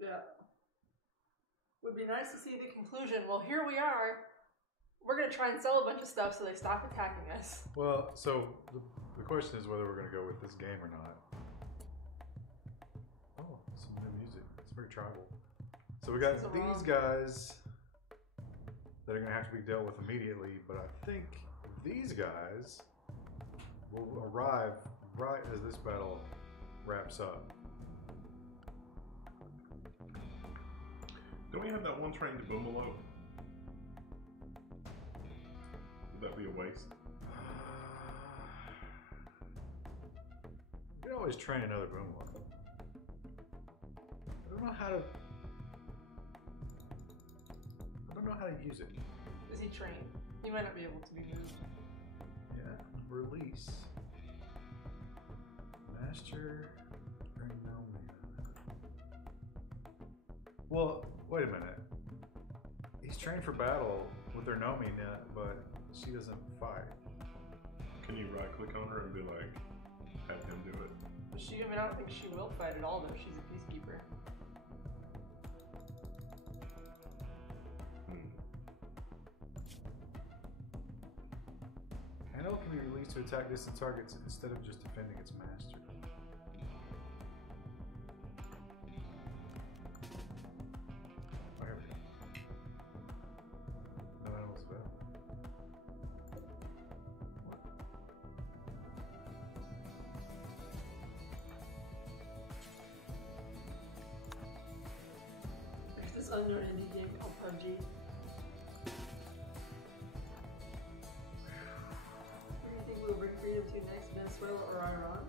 Yeah. Would be nice to see the conclusion. Well, here we are. We're going to try and sell a bunch of stuff so they stop attacking us. Well, so the question is whether we're going to go with this game or not. Oh, some new music. It's very tribal. So we got these guys that are going to have to be dealt with immediately, but I think these guys will arrive right as this battle wraps up. Don't we have that one train to Boomalo? Would that be a waste? You can always train another Boomalo. I don't know how to use it. Is he trained? He might not be able to be moved. Yeah, release. Master. Bring no man. Well, wait a minute. He's trained for battle with their Nomi, but she doesn't fight. Can you right click on her and be like, have him do it? I mean, I don't think she will fight at all, though. She's a peacekeeper. Handle can be released to attack distant targets instead of just defending its master. Oh, here we go. No animals available. What? There's this unknown indie game called PUBG. Bring freedom to next, Venezuela or Iran?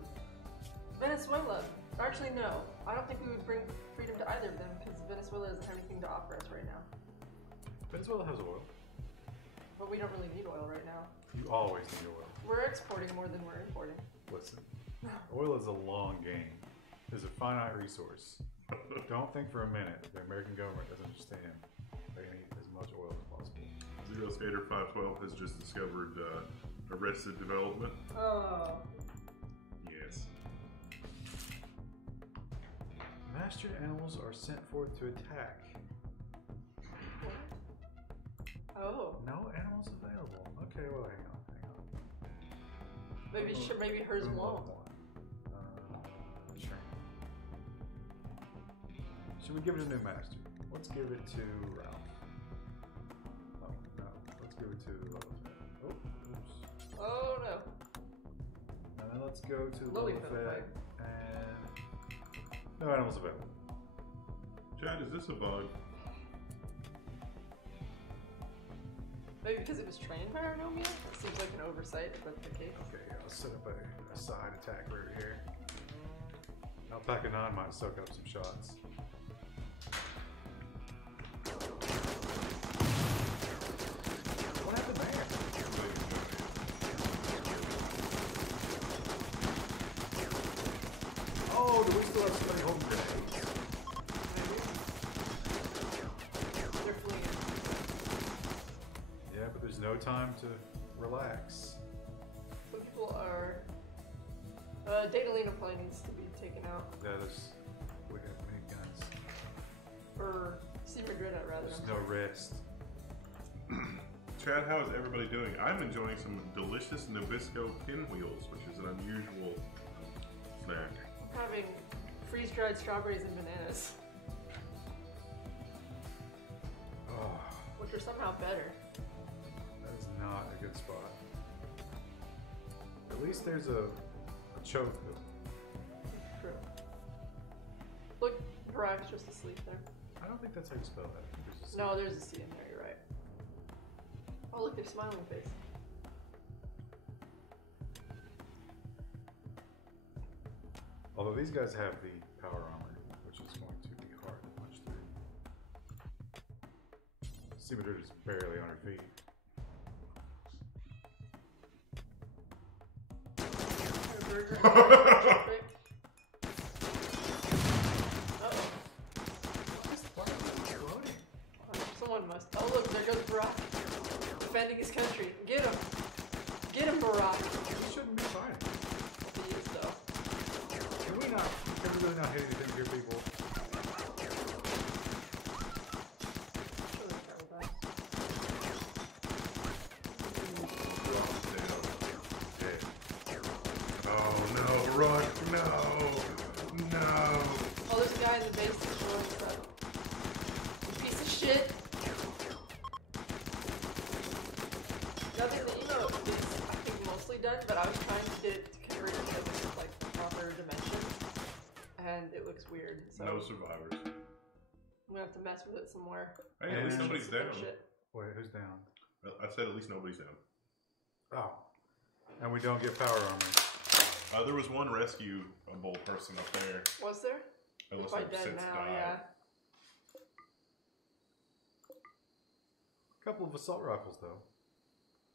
Venezuela. Actually, no. I don't think we would bring freedom to either of them because Venezuela doesn't have anything to offer us right now. Venezuela has oil. But we don't really need oil right now. You always need oil. We're exporting more than we're importing. Listen, oil is a long game. It's a finite resource. Don't think for a minute that the American government doesn't understand they need as much oil as possible. Zero Skater 512 has just discovered Arrested Development. Oh. Yes. Mastered animals are sent forth to attack. Oh. No animals available. Okay, well, hang on. Maybe hers won't. Sure. Should we give it a new master? Let's give it to Ralph. Oh, no. Let's give it to Lilifet. Oh, oops. Oh no. And then let's go to Lilifet. And no animals available. Chad, is this a bug? Maybe because it was trained by Arnomia? That seems like an oversight, if that's the case. Okay, I'll set up a side attack right here. Alpaca 9 might soak up some shots. What happened there? Oh, do we still have somebody holding grenades? They're fleeing. Yeah, but there's no time to relax. Some people are... Datalina plane needs to be taken out. Yeah, we have many guns. Or C. Madrida, rather. There's no rest. Chad, how is everybody doing? I'm enjoying some delicious Nabisco pinwheels, which is an unusual snack. I'm having freeze-dried strawberries and bananas. Oh, Which are somehow better. that is not a good spot. At least there's a choke. True. Look, Barack's just asleep there. I don't think that's how you spell that. I think there's a C. No, there's a C in there, you're right. Oh, look, their smiling face. Although these guys have the power armor, which is going to be hard to punch through. Seamadrid is barely on her feet. Someone must. Oh, look, there goes Barack. Defending his country. Get him. Get him, Barack. He shouldn't be fighting. He is, though. Can we really not hit anything here, people? just destroying stuff. You piece of shit. Now the emote is, I think, mostly done, but I was trying to get it to convert it to like proper dimensions, and it looks weird. So No survivors. I'm gonna have to mess with it some more. Hey, at least nobody's down. Wait, who's down? I said at least nobody's down. Oh. And we don't get power armor. There was one rescuable person up there. Was there? Unless Quite they've dead since now, died. yeah. A couple of assault rifles, though.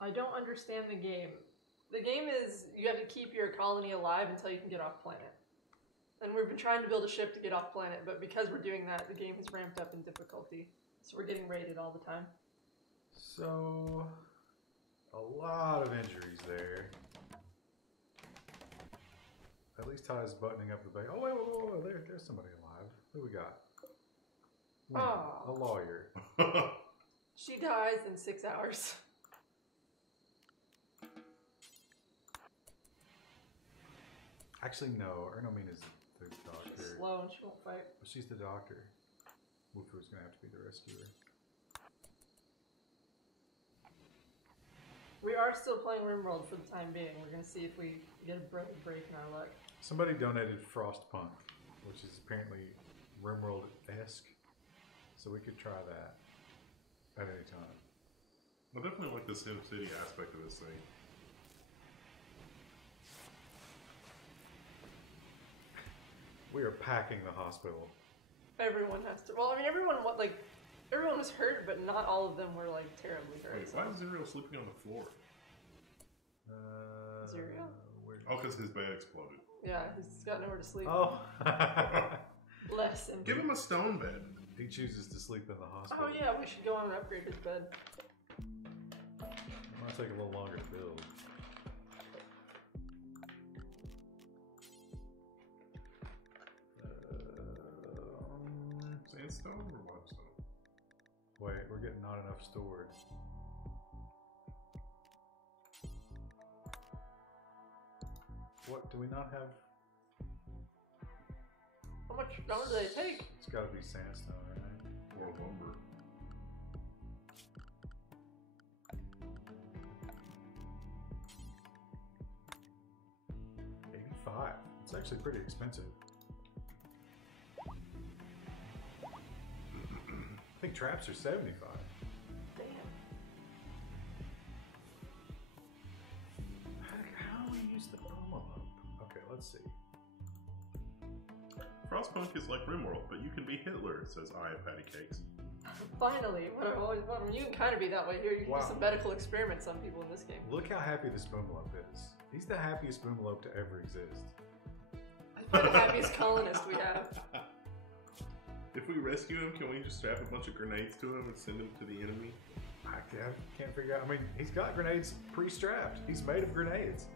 I don't understand the game. The game is you have to keep your colony alive until you can get off planet. And we've been trying to build a ship to get off planet, but because we're doing that, the game has ramped up in difficulty. So we're getting raided all the time. So, a lot of injuries there. At least Ty's buttoning up the base. Oh, wait, there's somebody alive. Who we got? Oh. A lawyer. She dies in 6 hours. Actually, no. Ernomine is the doctor. She's slow and she won't fight. But she's the doctor. Wufu's gonna have to be the rescuer. We are still playing Rimworld for the time being. We're going to see if we get a break in our luck. Somebody donated Frostpunk, which is apparently Rimworld-esque. So we could try that at any time. I definitely like the SimCity aspect of this thing. We are packing the hospital. Everyone has to. Well, I mean, everyone was hurt, but not all of them were like terribly hurt. Wait, why is Zero sleeping on the floor? Zero? Oh, because his bed exploded. Yeah, he's got nowhere to sleep. Oh. Bless him. Give him a stone bed. He chooses to sleep in the hospital. Oh yeah, we should go on and upgrade his bed. It might take a little longer to build. Sandstone or limestone? Wait, we're getting not enough stored. What, do we not have? How much stone do they take? It's gotta be sandstone, right? Or lumber. $85. It's actually pretty expensive. I think traps are $75. Damn. How do we use the envelope? Okay, let's see. Frostpunk is like Rimworld, but you can be Hitler, says I have patty cakes. Finally, what I've always wanted. You can kind of be that way here. You can do some medical experiments on people in this game. Look how happy this Boomalope is. He's the happiest Boomalope to ever exist. He's the happiest colonist we have. If we rescue him, can we just strap a bunch of grenades to him and send him to the enemy? I can't figure out. I mean, he's got grenades pre-strapped. He's made of grenades.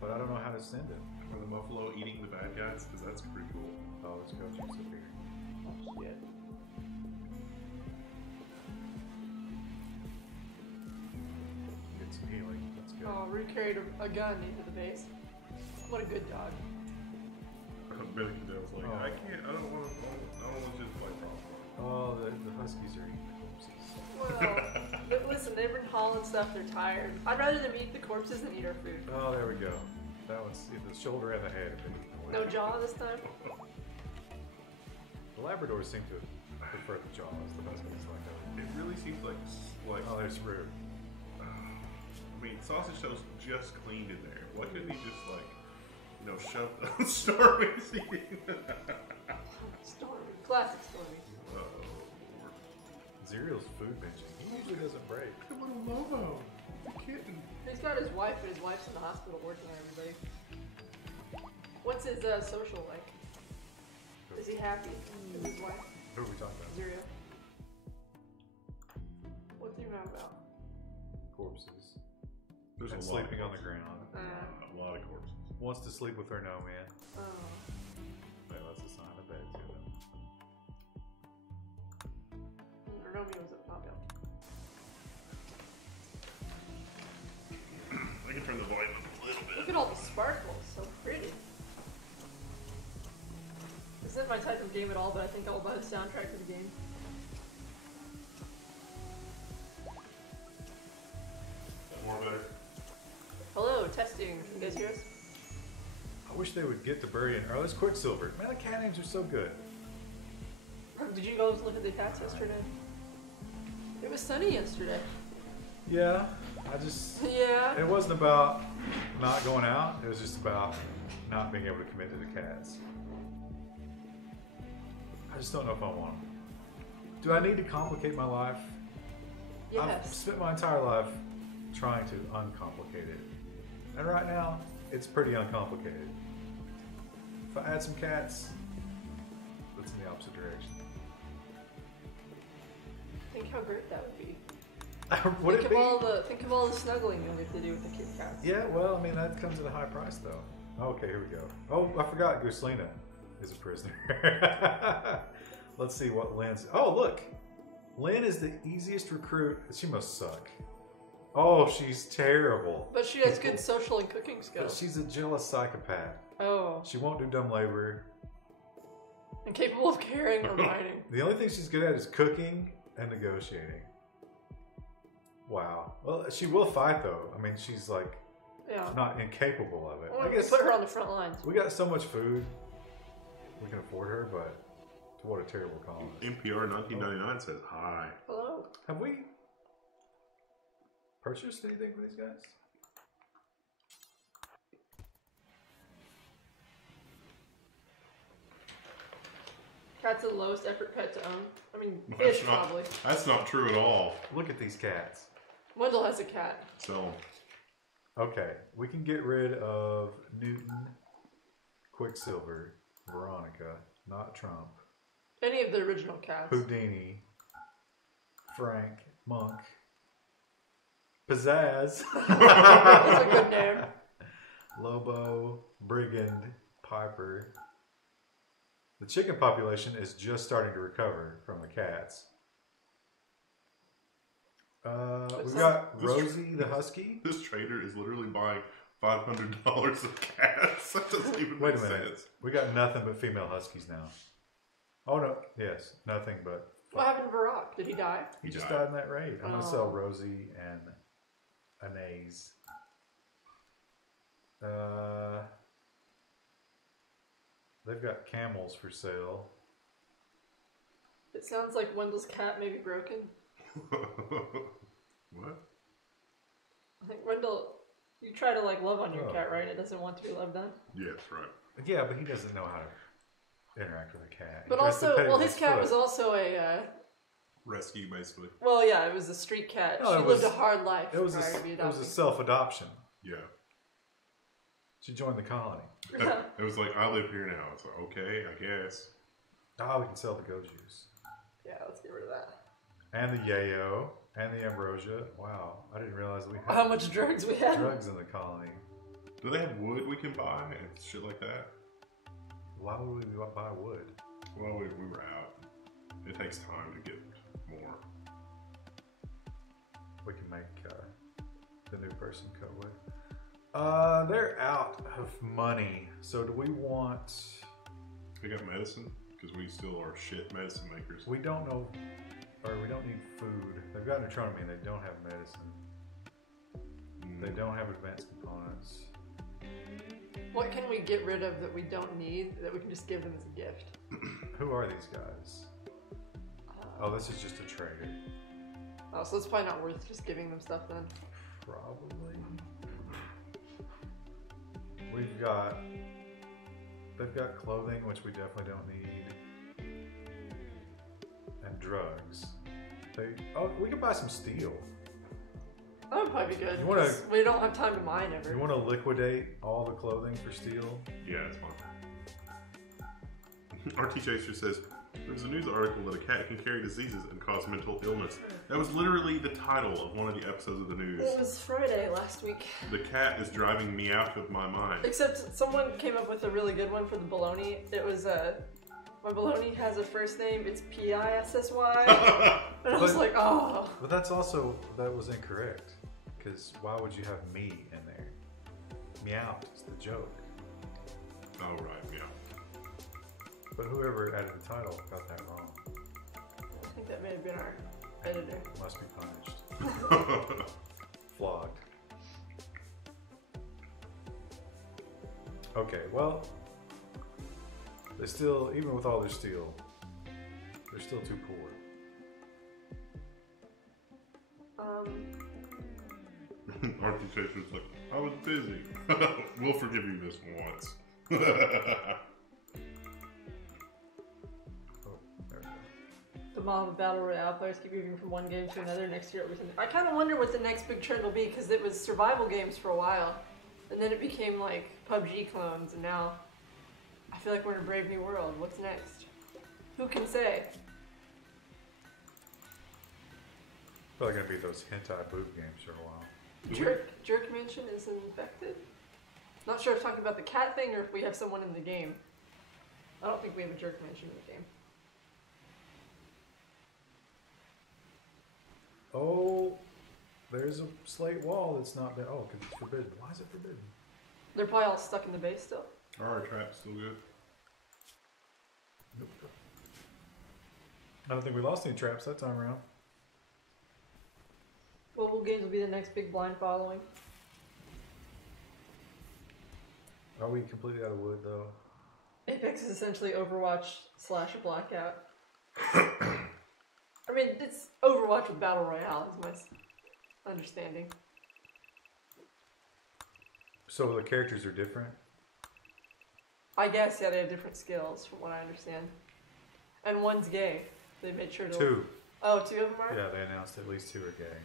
But I don't know how to send it. Or the Buffalo eating the bad guys? Because that's pretty cool. Oh, let's go check up here. Oh, shit. Get some healing. That's good. Oh, Rue carried a gun into the base. What a good dog. Billy Dale's like, I don't want to just play Frostpunk. Oh, the Huskies are eating the corpses. Well, listen, they've been hauling stuff, they're tired. I'd rather them eat the corpses than eat our food. Oh, there we go. That one's the shoulder and the head have been eaten away. No jaw this time? The Labradors seem to prefer the jaws. The Huskies like that. It really seems like Oh, there's Rue. I mean, Sausage Toast just cleaned in there. Why couldn't he just shove Stormy eating? Stormy. Classic Stormy. Zerial's food benching. He usually doesn't break. Look at little Lobo. The kitten. He's got his wife, but his wife's in the hospital working on everybody. What's his social like? Is he happy with his wife? Who are we talking about? Zerial. What's he mad about? Corpses. There's And a sleeping lot on the ground. A lot of corpses. Wants to sleep with her no man. Oh. Yeah, that's a sign of bed to him. Romeo was up top, yeah. I can turn the volume up a little bit. Look at all the sparkles, so pretty. Is it isn't my type of game at all, but I think I'll buy the soundtrack to the game. More better. Hello, testing. You guys hear us? I wish they would get to burying. Oh, this Quicksilver. Man, the cat names are so good. Did you guys look at the cats yesterday? It was sunny yesterday. Yeah, I just. Yeah. It wasn't about not going out. It was just about not being able to commit to the cats. I just don't know if I want them. Do I need to complicate my life? Yes. I've spent my entire life trying to uncomplicate it. And right now, it's pretty uncomplicated. If I add some cats, that's in the opposite direction. Think how great that would be. Would it be? Think of all the snuggling you'll get to do with the Kit Kats. Yeah, well, I mean, that comes at a high price, though. Okay, here we go. Oh, I forgot Gooselina is a prisoner. Let's see what Lynn's... Oh, look! Lynn is the easiest recruit. She must suck. Oh, she's terrible. But she has good social and cooking But skills. she's a jealous psychopath. Oh. She won't do dumb labor. Incapable of caring or minding. The only thing she's good at is cooking and negotiating. Wow. Well, she will fight, though. I mean, she's like... Yeah. Not incapable of it. I guess put her on the front lines. We got so much food. We can afford her, but what a terrible colonist. NPR 1999 says hi. Hello. Have we purchased anything for these guys? Cat's the lowest effort pet to own. I mean, That's fish not, probably. that's not true at all. Look at these cats. Wendell has a cat. So, Okay, we can get rid of Newton, Quicksilver, Veronica, not Trump, Any of the original cats. Houdini, Frank, Monk, Pizzazz, That's a good name. Lobo, Brigand, Piper. The chicken population is just starting to recover from the cats. We've got Rosie the Husky. this trader is literally buying $500 of cats. That doesn't even Wait make a minute. sense. We got nothing but female huskies now. Oh no, yes, nothing but. What happened to Barack? Did he die? He just died in that raid. I'm gonna Oh. sell Rosie and Anais. They've got camels for sale. It sounds like Wendell's cat may be broken. What? I think Wendell, you try to like love on your cat, right? It doesn't want to be loved on. Yes, right. Yeah, but he doesn't know how to interact with a cat. He But tries to also, pet it well, with his cat foot. was also a. Rescue, basically. Well, yeah, it was a street cat. No, she it lived was- a hard life It was prior to be it was adopted. a self-adoption. Yeah. She joined the colony. It was like, I live here now. It's like, okay, I guess. Oh, we can sell the goat juice. Yeah, let's get rid of that. And the yayo. And the ambrosia. Wow, I didn't realize we had How much drugs we had? drugs in the colony. Do they have wood we can buy and shit like that? Why would we buy wood? Well, we were out. It takes time to get more. We can make the new person cut wood. They're out of money. So do we want... They got medicine? Because we still are shit medicine makers. We don't know... Or we don't need food. They've got neutronomy and they don't have medicine. They don't have advanced components. What can we get rid of that we don't need that we can just give them as a gift? Who are these guys? Oh, this is just a trader. Oh, so it's probably not worth just giving them stuff then. Probably. We've got... They've got clothing, which we definitely don't need. And drugs. We could buy some steel. That would probably be good. You wanna- 'cause we don't have time to mine ever. You want to liquidate all the clothing for steel? Yeah, it's fine. RT Chaser says, there's a news article that a cat can carry diseases and cause mental illness. That was literally the title of one of the episodes of the news. It was Friday last week. The cat is driving me out of my mind. Except someone came up with a really good one for the bologna. It was my bologna has a first name. It's Pissy. And I was like, oh. But that was incorrect. Because why would you have me in there? Meow is the joke. Oh, right, yeah. But whoever added the title got that wrong. I think that may have been our editor. Must be punished. Flogged. Okay, well, they still, even with all their steel, they're still too poor. Architecture's like, I was busy. We'll forgive you this once. Oh, there we go. The mob of battle royale players keep moving from one game to another. Next year, I kind of wonder what the next big trend will be, because it was survival games for a while, and then it became like PUBG clones, and now I feel like we're in a brave new world. What's next? Who can say? Probably gonna be those hentai boob games for a while. Jerk Mansion is infected? Not sure if talking about the cat thing or if we have someone in the game. I don't think we have a Jerk Mansion in the game. Oh, there's a slate wall that's not been. Oh, because it's forbidden. Why is it forbidden? They're probably all stuck in the base still. Are our traps still good? Nope. I don't think we lost any traps that time around. Mobile games will be the next big blind following. Are we completely out of wood though? Apex is essentially Overwatch / Blackout. I mean, it's Overwatch with Battle Royale, is my understanding. So the characters are different? I guess, yeah, they have different skills, from what I understand. And one's gay. They made sure to... Two. Oh, 2 of them are? Yeah, they announced at least 2 are gay.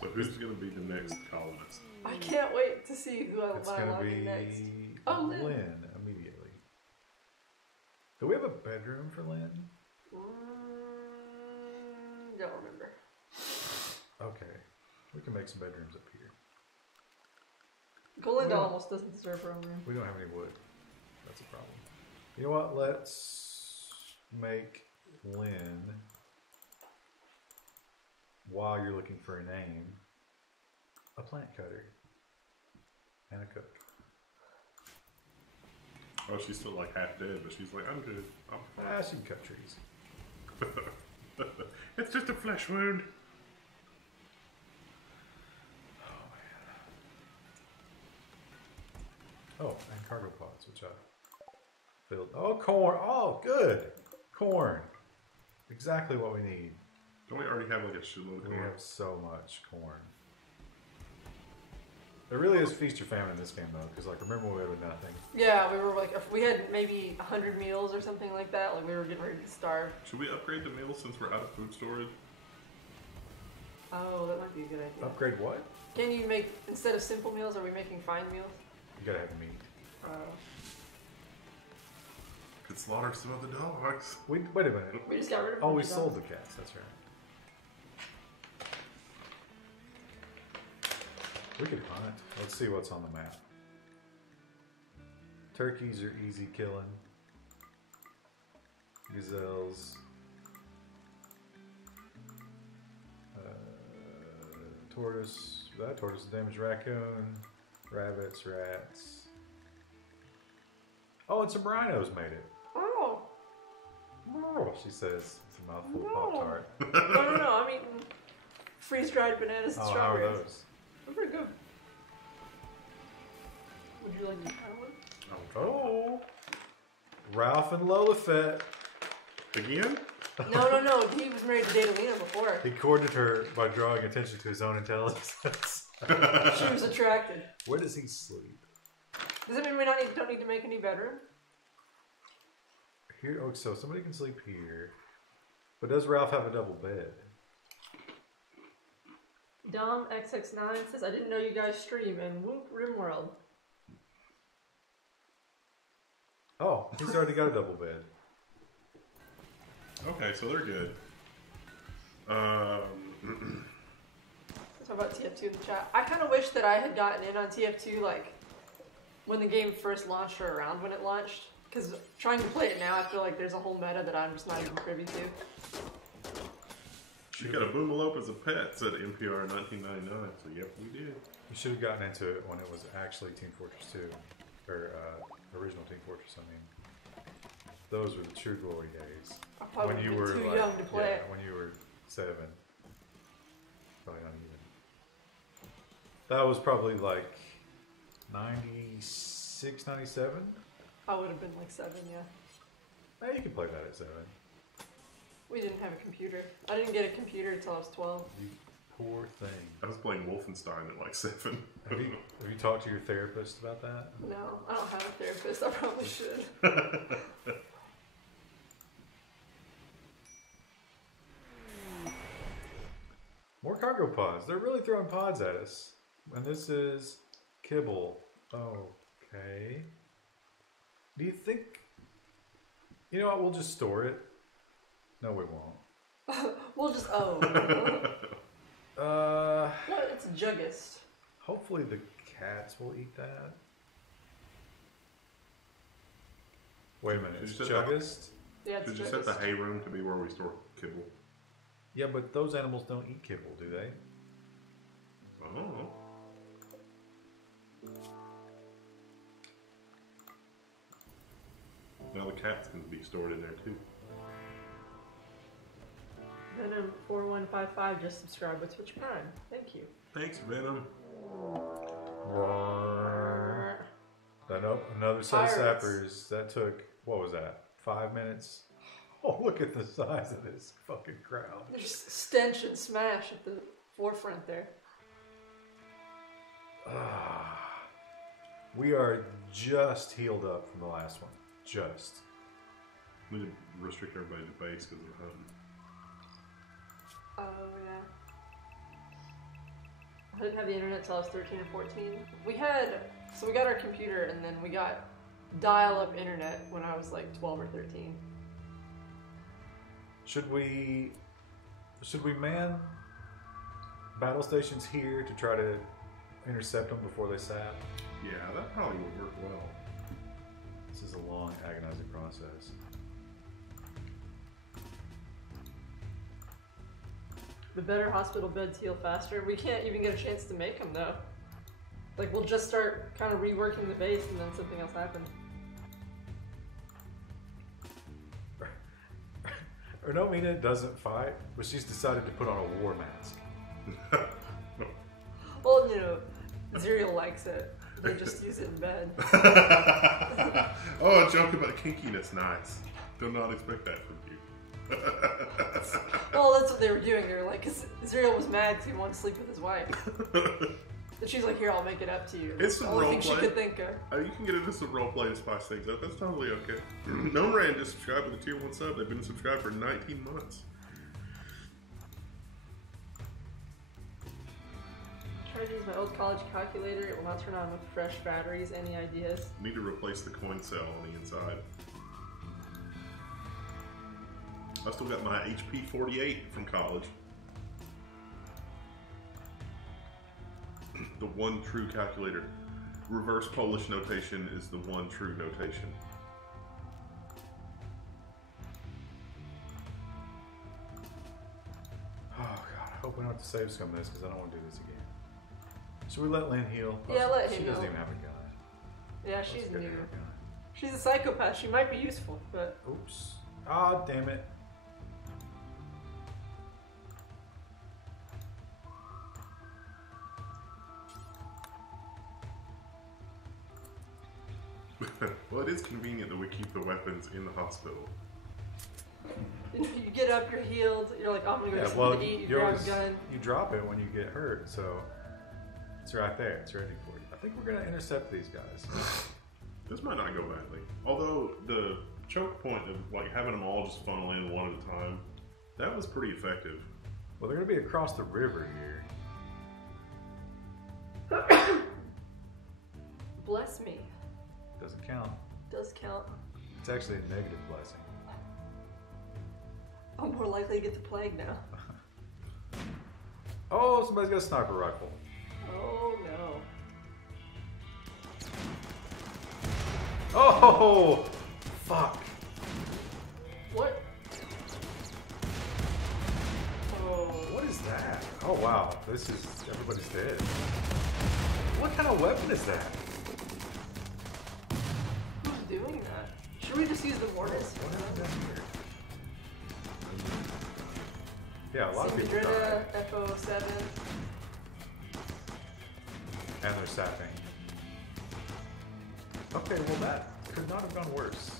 So who's going to be the next colonist? I can't wait to see who It's I going to log be in next. Oh, Lynn immediately. Do we have a bedroom for Lynn? Don't remember. Okay. We can make some bedrooms up here. Galinda Yeah. almost doesn't deserve her own room. We don't have any wood. That's a problem. You know what? Let's make Lynn, while you're looking for a name, a plant cutter and a cook. Oh, she's still like half dead, but she's like, I'm good. She can cut trees. It's just a flesh wound. Oh, and cargo pods, which I filled. Oh, corn. Oh, good. Corn. Exactly what we need. Don't we already have like a shitload of We corn? have so much corn. There really is feast or famine in this game, though, because, like, remember when we had nothing? Yeah, we were like, if we had maybe 100 meals or something like that, like we were getting ready to starve. Should we upgrade the meals since we're out of food storage? Oh, that might be a good idea. Upgrade what? Can you make, instead of simple meals, are we making fine meals? You gotta have meat. Could slaughter some of the dogs. Wait a minute. We just got rid of Oh, we dogs. sold the cats, that's right. We could hunt. Let's see what's on the map. Turkeys are easy killing. Gazelles. Tortoise. That tortoise is damaged. Raccoon. Rabbits. Rats. Oh, and some rhinos made it. Oh. Oh, she says. It's a mouthful No. of Pop-Tart. No, I'm eating freeze-dried bananas and Oh, how are strawberries. those? They're pretty good. Would you like to try one? Oh. Ralph and Lola Fett. Again? No. He was married to Datalina before. He courted her by drawing attention to his own intelligence. She was attracted. Where does he sleep? Does it mean we don't need to make a new bedroom? Here. Oh, so somebody can sleep here. But does Ralph have a double bed? Dom XX9 says, I didn't know you guys stream, and Whoop Rimworld. Oh, he's already got a double bed. Okay, so they're good. Let's talk about TF2 in the chat. I kind of wish that I had gotten in on TF2, like, when the game first launched or around when it launched. Because trying to play it now, I feel like there's a whole meta that I'm just not even privy to. She got a Boomalope as a pet, said NPR in 1999. So, yep, we did. You should have gotten into it when it was actually Team Fortress 2. Or original Team Fortress, I mean. Those were the true glory days. I probably When you been were too like, young to play yeah, it. when you were 7. Probably not even. That was probably like 96, 97. I would have been like 7, yeah. Hey, you can play that at 7. We didn't have a computer. I didn't get a computer until I was 12. You poor thing. I was playing Wolfenstein at like 7. Have you talked to your therapist about that? No, I don't have a therapist. I probably should. More cargo pods. They're really throwing pods at us. And this is kibble. Okay. Do you think... You know what? We'll just store it. No, we won't. We'll just, No, it's Juggist. Hopefully the cats will eat that. Wait a minute. It's Juggist? Yeah, it's Did you Juggist. set the hay room to be where we store kibble? Yeah, but those animals don't eat kibble, do they? Oh. Now the cats can be stored in there too. Venom 4155 just subscribed with Twitch Prime. Thank you. Thanks, Venom. Another set of Pirates. sappers. That took, what was that? 5 minutes? Oh, look at the size of this fucking crowd. There's stench and smash at the forefront there. We are just healed up from the last one. Just. We need to restrict everybody to base because of hunting. Oh, yeah. I didn't have the internet until I was 13 or 14. We got our computer and then we got dial-up internet when I was like 12 or 13. Should we man battle stations here to try to intercept them before they sap? Yeah, that probably would work well. This is a long, agonizing process. The better hospital beds heal faster. We can't even get a chance to make them though. Like we'll just start kind of reworking the base and then something else happens. Ernomina doesn't fight, but she's decided to put on a war mask. Well, you know, Zerial likes it. They just use it in bed. Oh, a joke about kinkiness. Nice. Do not expect that from you. Well, that's what they were doing. They were like, because Zerial was mad because he wanted to sleep with his wife. And she's like, here, I'll make it up to you. It's some the only thing she roleplay. could think of. You can get into some roleplay to spice things up. That's totally okay. Gnomeran just subscribed with a tier 1 sub. They've been subscribed for 19 months. Trying to use my old college calculator. It will not turn on with fresh batteries. Any ideas? Need to replace the coin cell on the inside. I still got my HP 48 from college. The one true calculator. Reverse Polish notation is the one true notation. Oh god, I hope we don't have to save some of this because I don't want to do this again. Should we let Lynn heal? Yeah, let She him doesn't heal. even have a gun. Yeah, Let's she's get new. her a gun. She's a psychopath. She might be useful, but Oops. Ah, damn it. Well, it is convenient that we keep the weapons in the hospital. you get up, you're healed. You're like, oh, I'm gonna go get Yeah, something well, to eat. You you grab always, a gun. you drop it when you get hurt, so it's right there. It's ready for you. I think we're gonna intercept these guys. This might not go badly. Although the choke point of like having them all just funnel in one at a time, that was pretty effective. Well, they're gonna be across the river here. Bless me. Doesn't count. Does count. It's actually a negative blessing. I'm more likely to get the plague now. Oh, somebody's got a sniper rifle. Oh no. Oh, fuck. What? Oh. What is that? Oh wow, this is, everybody's dead. What kind of weapon is that? Who's doing that? Should we just use the mortise? What happened down here? Yeah, a lot of people Sindrita, died. FO7. And they're sapping. Okay, well that could not have gone worse.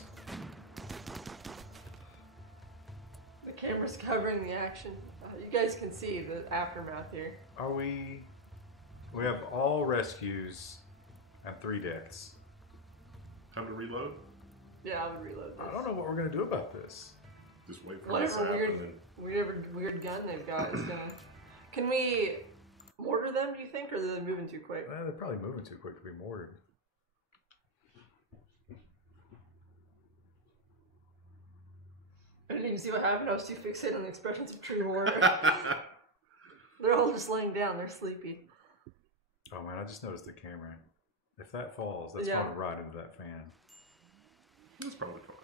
The camera's covering the action. You guys can see the aftermath here. Are we... We have all rescues and 3 deaths. Time to reload? Yeah, I would reload this. I don't know what we're going to do about this. Just wait for this to Whatever happen. weird gun they've got is gonna... Can we mortar them, do you think, or are they moving too quick? They're probably moving too quick to be mortared. I didn't even see what happened. I was too fixated on the expressions of tree water. They're all just laying down. They're sleepy. Oh man, I just noticed the camera. If that falls, that's Yeah. going right into that fan. That's probably fine.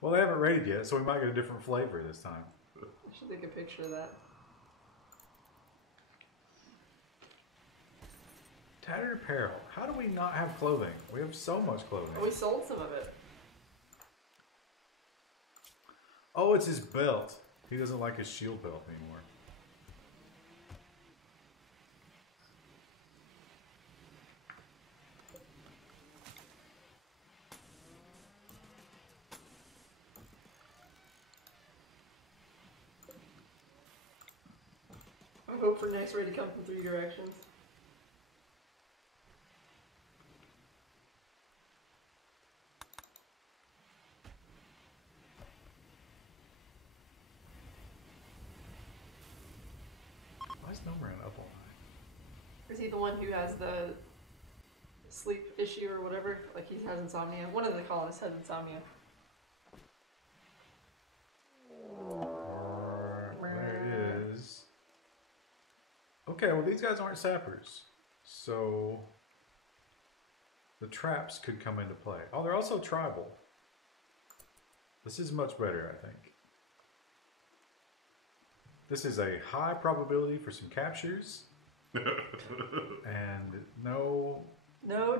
Well, they haven't rated yet, so we might get a different flavor this time. I should take a picture of that. Tattered apparel. How do we not have clothing? We have so much clothing. Oh, we sold some of it. Oh, it's his belt. He doesn't like his shield belt anymore. I hope for next raid to come from 3 directions. Why is Nomaran up all night? Is he the one who has the sleep issue or whatever? Like he has insomnia? One of the colonists has insomnia. There it is. Okay, well these guys aren't sappers. So the traps could come into play. Oh, they're also tribal. This is much better, I think. This is a high probability for some captures. And no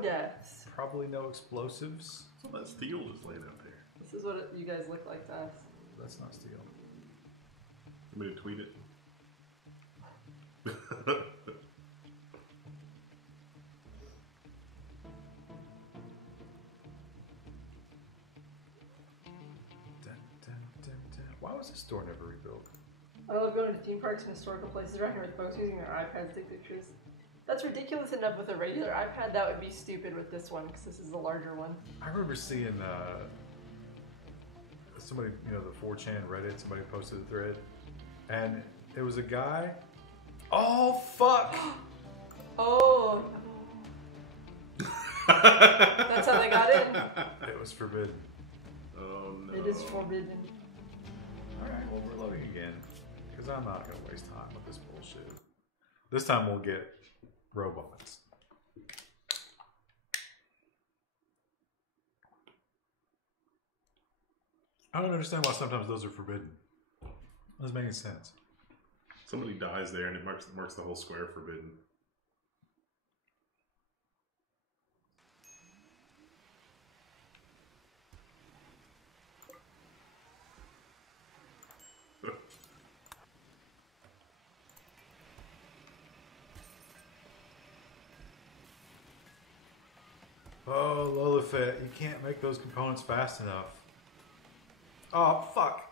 deaths. Probably no explosives. So that steel just laying out there. This is what you guys look like to us. That's not steel. I'm going to tweet it. Why was this store never rebuilt? I love going to theme parks and historical places around here with folks using their iPads to take pictures. That's ridiculous enough with a regular iPad. That would be stupid with this one because this is the larger one. I remember seeing somebody, you know, the 4chan Reddit, somebody posted a thread, and it was a guy. Oh, fuck! Oh, no. That's how they got in. It was forbidden. Oh no. It is forbidden. Alright, well, we're loading again. Because I'm not going to waste time with this bullshit. This time we'll get robots. I don't understand why sometimes those are forbidden. Doesn't make any sense. Somebody dies there and it marks the whole square forbidden. Oh, Lolifet, you can't make those components fast enough. Oh, fuck.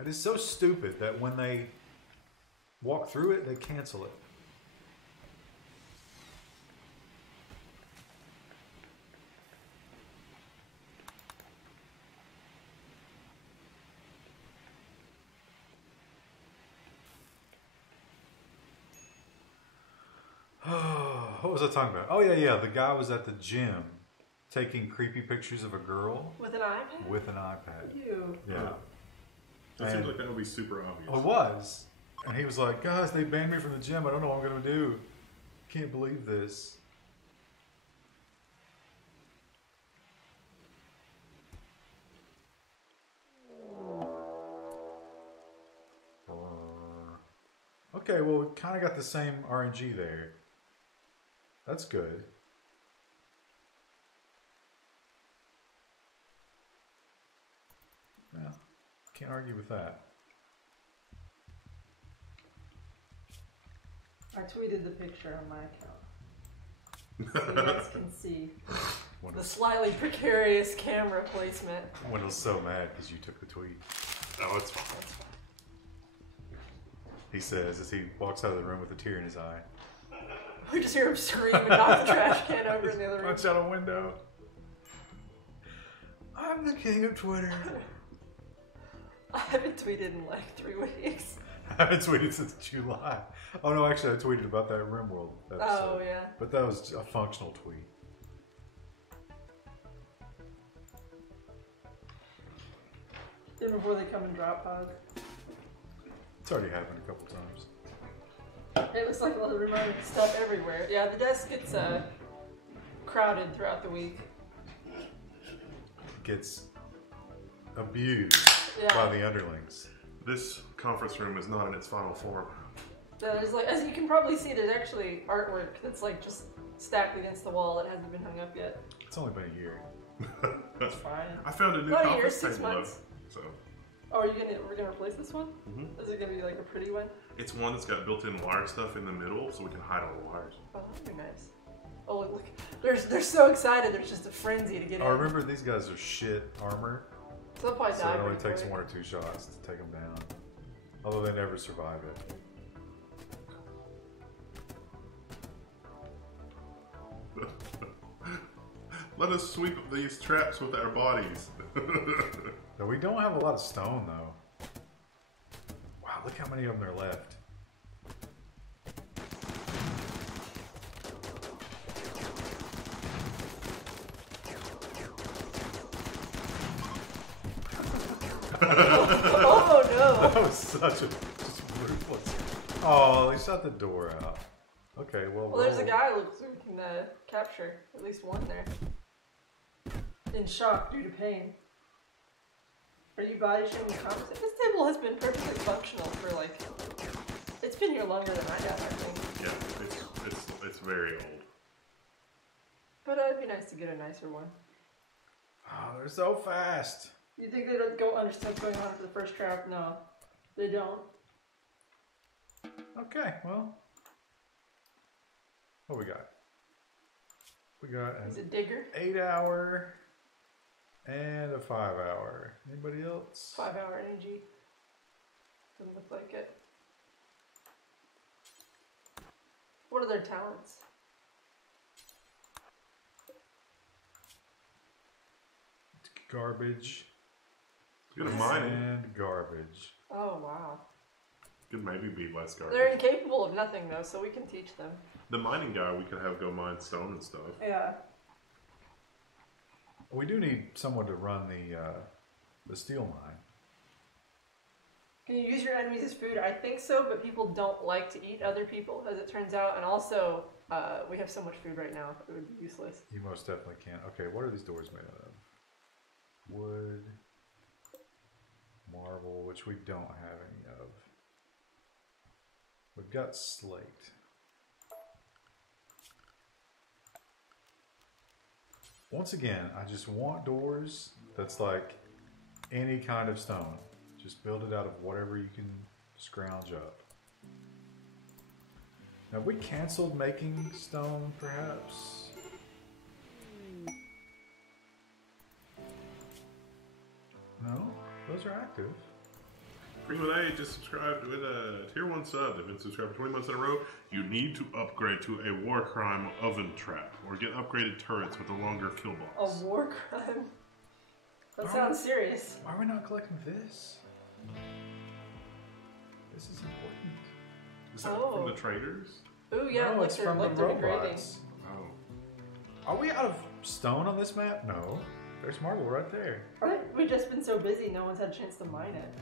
It is so stupid that when they walk through it, they cancel it. What was I talking about? Oh, yeah. The guy was at the gym taking creepy pictures of a girl With an iPad? with an iPad. Ew. Yeah. That seems like that would be super obvious. It was. And he was like, guys, they banned me from the gym. I don't know what I'm going to do. Can't believe this. Okay, well, we kind of got the same RNG there. That's good. Can't argue with that. I tweeted the picture on my account. So you guys can see the slightly precarious camera placement. Wendell's so mad because you took the tweet. Oh, it's fine. He says as he walks out of the room with a tear in his eye. We just hear him scream and knock the trash can over in the other room. Punch out a window. I'm the king of Twitter. I haven't tweeted in like 3 weeks. I haven't tweeted since July. Oh no, actually I tweeted about that Rimworld episode. Oh yeah. But that was a functional tweet. Even before they come and drop pods. It's already happened a couple times. It looks like a lot of remote stuff everywhere. Yeah, the desk gets crowded throughout the week. Gets abused by the underlings. This conference room is not in its final form. There's like, as you can probably see, there's actually artwork that's like just stacked against the wall that hasn't been hung up yet. It's only been a year. That's fine. I found a new Not a year, conference 6 table though. months. So. Oh, we're gonna replace this one? Mm-hmm. Is it gonna be like a pretty one? It's one that's got built-in wire stuff in the middle, so we can hide all the wires. Oh, that'd be nice. Oh, look, they're so excited. There's just a frenzy to get in. Oh, remember these guys are shit armor. So they'll probably So die it only pretty takes quick. 1 or 2 shots to take them down. Although they never survive it. Let us sweep these traps with our bodies. No, we don't have a lot of stone though. Wow, look how many of them are left. Oh no! That was such a just ruthless. Oh, they shot the door out. Okay, well. Well, there's a guy looks we can capture. At least one there. In shock due to pain. Are you body shaming comments? This table has been perfectly functional for like. It's been here longer than I have, I think. Yeah, it's very old. But it'd be nice to get a nicer one. Oh, they're so fast. You think they don't go understand what's going on for the first trap? No, they don't. Okay, well. What we got? We got Is an it digger? 8-hour and a 5-hour. Anybody else? 5-hour energy. Doesn't look like it. What are their talents? Garbage. Good at mining. And garbage. Oh wow. Could maybe be less garbage. They're incapable of nothing though, so we can teach them. The mining guy we could have go mine stone and stuff. Yeah. We do need someone to run the steel mine. Can you use your enemies as food? I think so, but people don't like to eat other people, as it turns out. And also, we have so much food right now, it would be useless. You most definitely can. Okay, what are these doors made out of? Wood, marble, which we don't have any of. We've got slate. Once again, I just want doors that's like any kind of stone. Just build it out of whatever you can scrounge up. Now, have we canceled making stone, perhaps? No, those are active. Freeman A just subscribed with a tier 1 sub. They've been subscribed for 20 months in a row. You need to upgrade to a war crime oven trap or get upgraded turrets with a longer kill A box. war crime? That sounds serious. Why are we not collecting this? This is important. Is that from the traders? Ooh, yeah, No, like it's they're, from like the they're degrading. robots. Oh. Are we out of stone on this map? No. There's marble right there. We've just been so busy, no one's had a chance to mine it.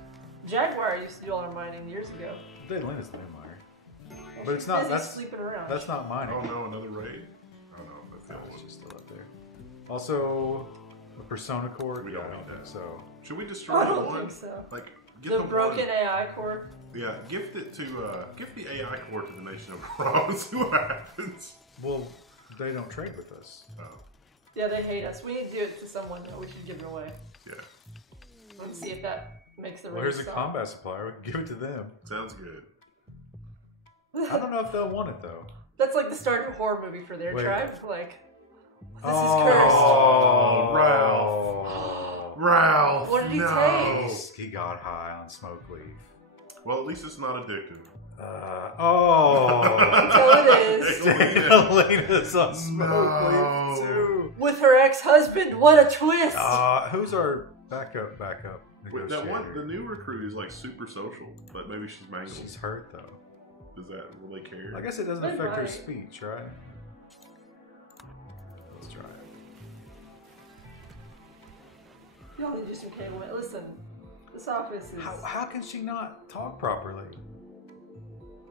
Jaguar used to do all our mining years ago. They lent us the miner. Well, But it's she's not. busy That's sleeping around. that's not mining. Oh no, another raid? Oh no, that's the No, old it's one. just still up there. Also, the persona core. We yeah, don't I need think that. so. Should we destroy I the don't one? think so. Like, get The the broken one. AI core. Yeah, gift it to, gift the AI core to the nation of Raw and see what happens. Well, they don't trade with us. Oh, Yeah, they hate us. We need to do it to someone. We should give it away. yeah. Let's see if that makes the Well, rain here's a stop. combat supplier. We can give it to them. Sounds good. I don't know if they'll want it though. That's like the start of a horror movie for their Wait. tribe. Like, this Oh, is Ralph. Ralph. What did he no. take? He got high on smoke leaf. Well, at least it's not addictive. Until it is. Elena's on smoke No. leaf too. With her ex-husband. What a twist! Who's our backup Wait, that one, the negotiator? new recruit is like super social, but maybe she's mangled. She's hurt though. Does that really care? I guess it doesn't They affect her might. speech, right? Let's try it. Y'all need to do some cable. Listen, this office is... How can she not talk properly?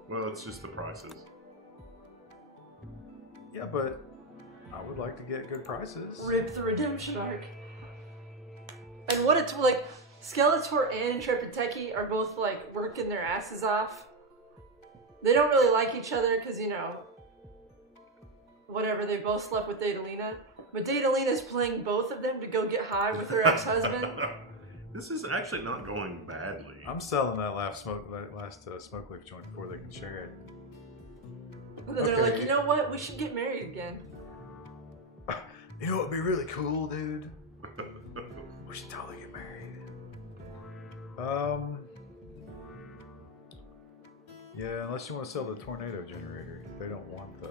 Well, it's just the prices. Yeah, but I would like to get good prices. Rip the redemption arc. And what it's like, Skeletor and Intrepid Techie are both like working their asses off. They don't really like each other because, you know, whatever, they both slept with Daedalina. But Daedalina's playing both of them to go get high with her ex-husband. This is actually not going badly. I'm selling that last smoke leaf joint before they can share it. And then they're Okay. like, you know what? We should get married again. You know what would be really cool, dude? We should totally get married. Yeah, unless you want to sell the tornado generator. They don't want the...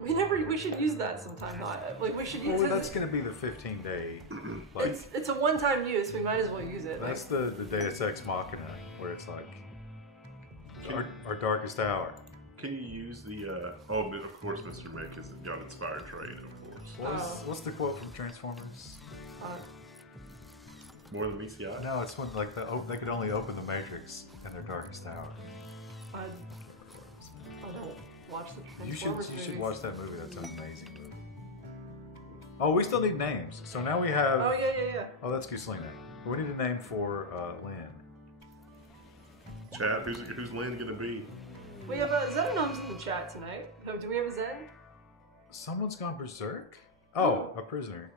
We should use that sometime. Like, we should use Well, it. that's going to be the 15-day. Like, It's a one-time use. We might as well use it. that's the Deus Ex Machina, where it's like our darkest hour. Can you use the, of course Mr. Mick has got inspired trade, of course. What's the quote from Transformers? More than meets the eye? No, it's when like they could only open the Matrix in their darkest hour. I don't watch the You should Transformers you should movies. watch that movie. That's an amazing movie. Oh, we still need names. So now we have. Oh yeah. Oh, that's Gooselina. We need a name for Lynn. Chad, who's Lynn gonna be? We have Zenom's in the chat tonight. Oh, do we have a Zen? Someone's gone berserk. Oh, a prisoner.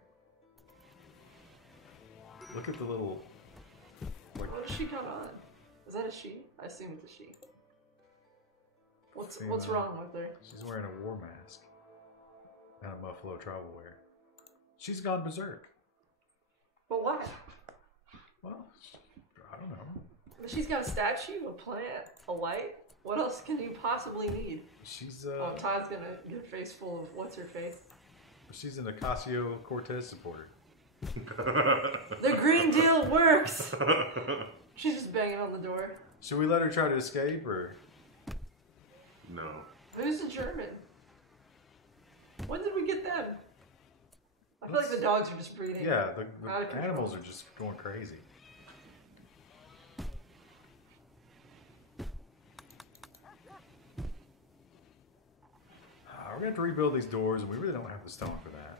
Look at the little. Like, What does she got on? Is that a she? I assume it's a she. What's Female. wrong with her? she's wearing a war mask and a Buffalo travel wear. She's gone berserk. But why? Well, I don't know. She's got a statue, a plant, a light. What else can you possibly need? She's Oh, Todd's gonna get a face full of what's her face. she's an Ocasio-Cortez supporter. The Green Deal works! She's just banging on the door. Should we let her try to escape or? No. Who's the German? When did we get them? I feel like the dogs are just breeding. Yeah, the Out of control. animals are just going crazy. We're gonna have to rebuild these doors, and we really don't have the stone for that.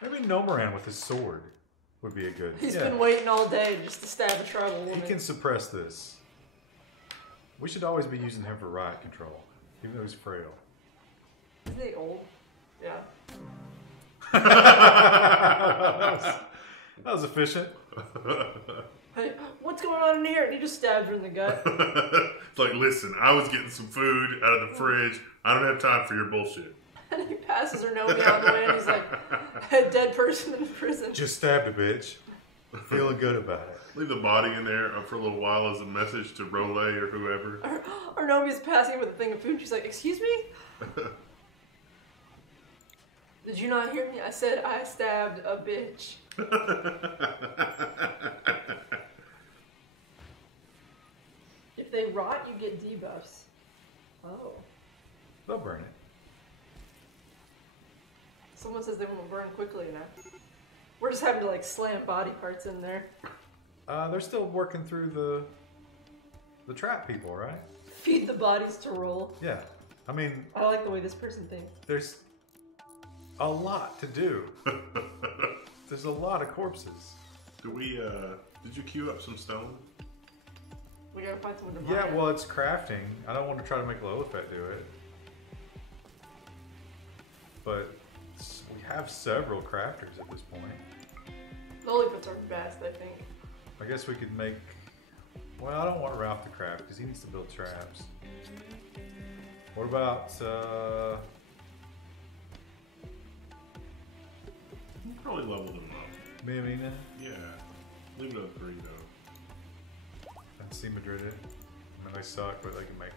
Maybe Nomoran with his sword would be a good. He's yeah. been waiting all day just to stab a tribal He woman. can suppress this. We should always be using him for riot control, even though he's frail. Isn't he old? Yeah. That was efficient. Hey, what's going on in here? And he just stabbed her in the gut. It's like, listen, I was getting some food out of the fridge. I don't have time for your bullshit. And he passes her Nomi on the way and he's like, a dead person in prison. Just stabbed a bitch. Feeling good about it. Leave the body in there for a little while as a message to Role or whoever. Or Nomi's passing with a thing of food. She's like, excuse me? Did you not hear me? I said I stabbed a bitch. If they rot, you get debuffs. Oh. They'll burn it. Someone says they won't burn quickly enough. We're just having to like slam body parts in there. They're still working through the trap people, right? Feed the bodies to roll. Yeah. I mean, I like the way this person thinks. there's a lot to do. There's a lot of corpses. Did you queue up some stone? We gotta find someone to Yeah, mine. well, it's crafting. I don't want to try to make Lilithet do it. But we have several crafters at this point. Lollipops are best, I think. I guess we could make... Well, I don't want Ralph to craft because he needs to build traps. What about... You probably leveled him up. Mimina? Yeah. Leave it at 3 though. And see Madrid. I mean, they suck, but they can make...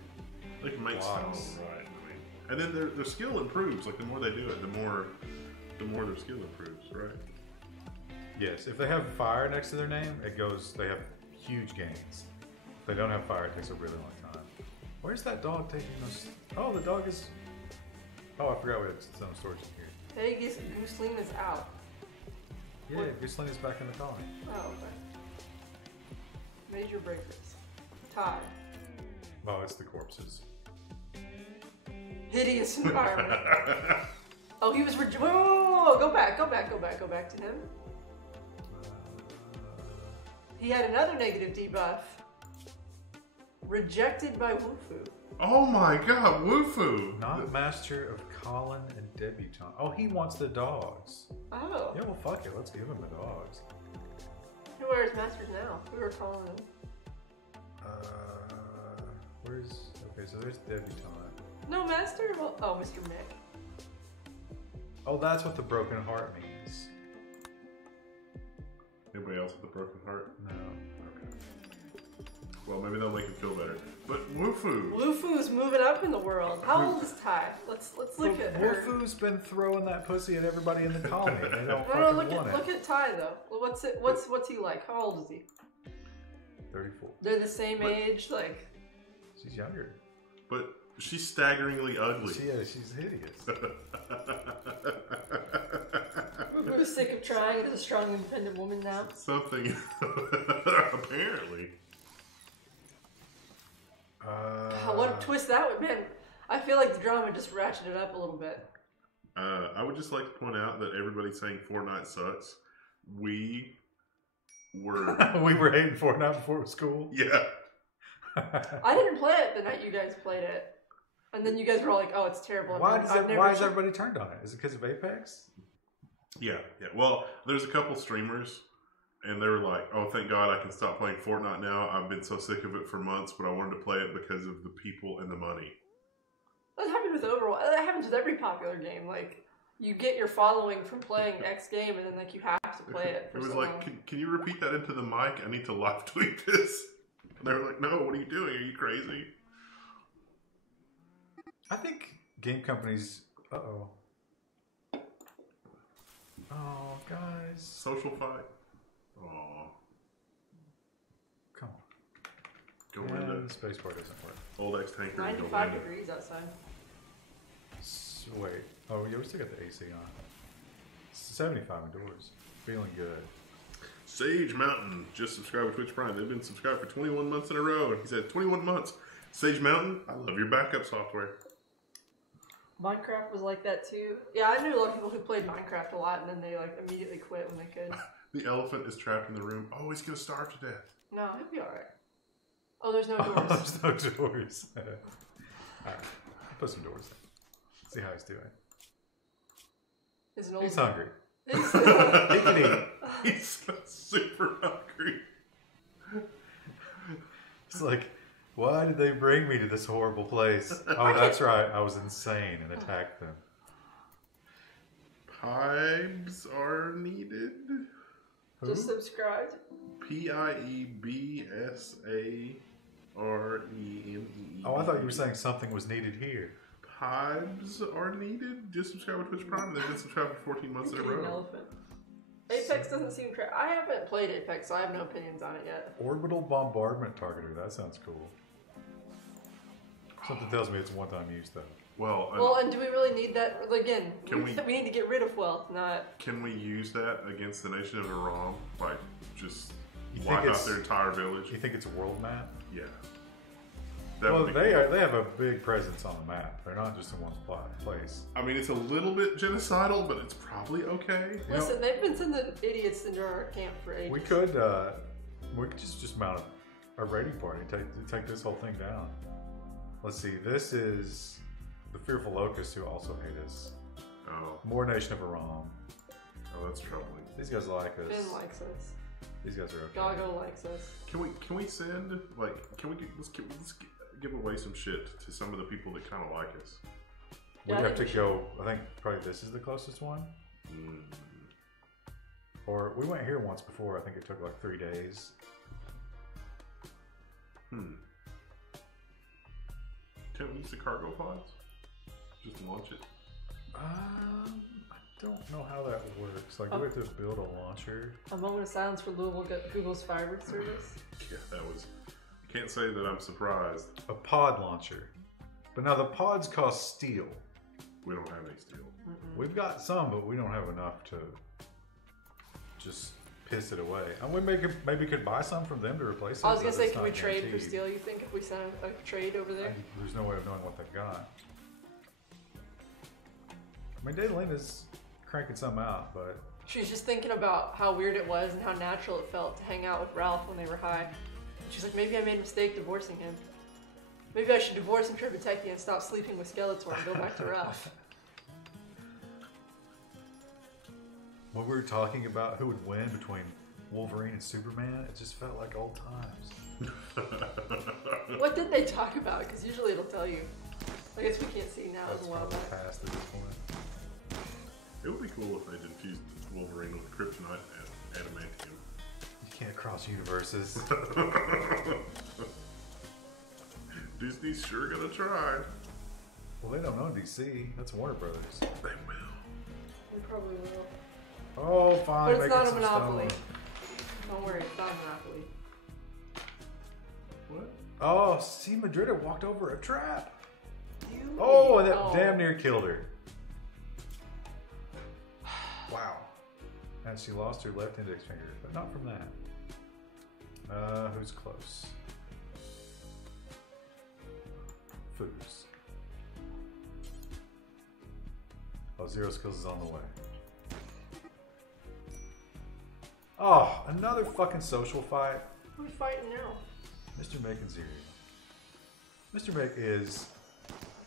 They can make blocks. stone, right? I mean, and then their skill improves. Like the more they do it, the more their skill improves, right? Yes, if they have fire next to their name, it goes. They have huge gains. If they don't have fire, it takes a really long time. Where's that dog taking us? Oh, the dog is. Oh, I forgot we had some storage in here. Hey, Gooseline is out. Yeah, Gooseline is back in the colony. Oh, okay. Major breakers. Tie. Oh, it's the corpses. Hideous environment. Oh, he was whoa, go back to him. He had another negative debuff. Rejected by Wufu. Oh my god, Wufu! Not master of Colin and Debutante. Oh, he wants the dogs. Oh. Yeah, well, fuck it. Let's give him the dogs. Who are his masters now? Who are calling him? Where's... Okay, so there's Debutante. No master? Well, oh, Mr. Mick. Oh, that's what the broken heart means. Anybody else with a broken heart? No. Okay. Well, maybe they'll make him feel better. But Wufu! Wufu's moving up in the world. How old is Ty? Let's look at her. Wolfu's been throwing that pussy at everybody in the colony. They don't No, fucking look want at it. look at Ty though. What's he like? How old is he? 34. They're the same age, like. She's younger. But she's staggeringly ugly. She's hideous. Wufu's sick of trying as a strong, independent woman now. Something. Apparently. What a twist that would man. I feel like the drama just ratcheted up a little bit. I would just like to point out that everybody's saying Fortnite sucks. We were. We were hating Fortnite before it was cool. Yeah. I didn't play it the night you guys played it. And then you guys were all like, oh, it's terrible. Why is everybody turned on it? Is it because of Apex? Yeah. Well, there's a couple streamers, and they were like, oh, thank God I can stop playing Fortnite now. I've been so sick of it for months, but I wanted to play it because of the people and the money. That happened with Overwatch. That happens with every popular game. Like, you get your following from playing X game, and then like you have to play it for It was so like, long. can you repeat that into the mic? I need to live tweet this. And they were like, no, what are you doing? Are you crazy? I think game companies... Uh-oh. Oh, guys. Social fight. Aw. Come on. Go Yeah, into the spacebar doesn't work. old X tanker and go 95 into. degrees outside. Wait. Oh, yeah, we still got the AC on. 75 indoors. Feeling good. Sage Mountain just subscribed to Twitch Prime. They've been subscribed for 21 months in a row. And he said, 21 months. Sage Mountain, I love your backup software. Minecraft was like that too. Yeah, I knew a lot of people who played Minecraft a lot and then they like immediately quit when they could. The elephant is trapped in the room. Oh, he's going to starve to death. No, he'll be alright. Oh, there's no Oh, doors. there's no doors. Alright. I'll put some doors in. See how he's doing. He's an old He's hungry. He He's- can eat. He's super hungry. It's like, why did they bring me to this horrible place? Oh, that's right. I was insane and attacked them. Pibes are needed. Who? Just subscribed. PIEBSARENEE. Oh, I thought you were saying something was needed here. Pibes are needed. Just subscribe to Twitch Prime. They've been subscribed for 14 months in a An row. elephant. Apex doesn't seem I haven't played Apex, so I have no opinions on it yet. Orbital bombardment targeter. That sounds cool. Something tells me it's one-time use, though. Well, And do we really need that? Again, Can we we- need to get rid of wealth, not... can we use that against the nation of Iran? Like, just You think wipe out it's- their entire village? You think it's a world map? Yeah. That Well, would be they cool. have a big presence on the map. They're not just in one place. I mean, it's a little bit genocidal, but it's probably okay. You know, Listen, they've been sending idiots into our camp for ages. we could just mount a raiding party, take this whole thing down. Let's see. This is the fearful locusts who also hate us. Oh. More Nation of Iran. Oh, that's troubling. These guys like us. Finn likes us. These guys are okay. Doggo likes us. Can we send let's give away some shit to some of the people that kind of like us? We'd have to go. I think probably this is the closest one. Mm. Or we went here once before. I think it took like 3 days. Can't we use the cargo pods? Just launch it. I don't know how that works. Like, do we have to build a launcher? A moment of silence for Louisville Google's fiber service. Yeah, that was. I can't say that I'm surprised. A pod launcher. But now the pods cost steel. We don't have any steel. We've got some, but we don't have enough to just piss it away. And we maybe could buy some from them to replace it. I was gonna but say, it's can not we trade for guaranteed. steel? You think if we send a trade over there? There's no way of knowing what they've got. I mean, Daylina's cranking some out, but She was just thinking about how weird it was and how natural it felt to hang out with Ralph when they were high. She's like, maybe I made a mistake divorcing him. Maybe I should divorce him, Tributeki, and stop sleeping with Skeletor and go back to Ralph. when we were talking about who would win between Wolverine and Superman, it just felt like old times. What did they talk about? Because usually it'll tell you. I guess we can't see now. That's As a while probably back. past at this point. It would be cool if they did fuse Wolverine with Kryptonite and adamantium. You can't cross universes. Disney's sure gonna try. Well, they don't own DC. That's Warner Brothers. They will. We probably will. Oh, fine. But it's make not it a some monopoly. stone. Don't worry, it's not a monopoly. What? Oh, see, Madrida walked over a trap. You Oh, that oh. damn near killed her. Wow. And she lost her left index finger, but not from that. Who's close? Foos. Oh, Zero Skills is on the way. Oh, another fucking social fight. Who are we fighting now? Mr. Mick and Zero. Mr. Mick is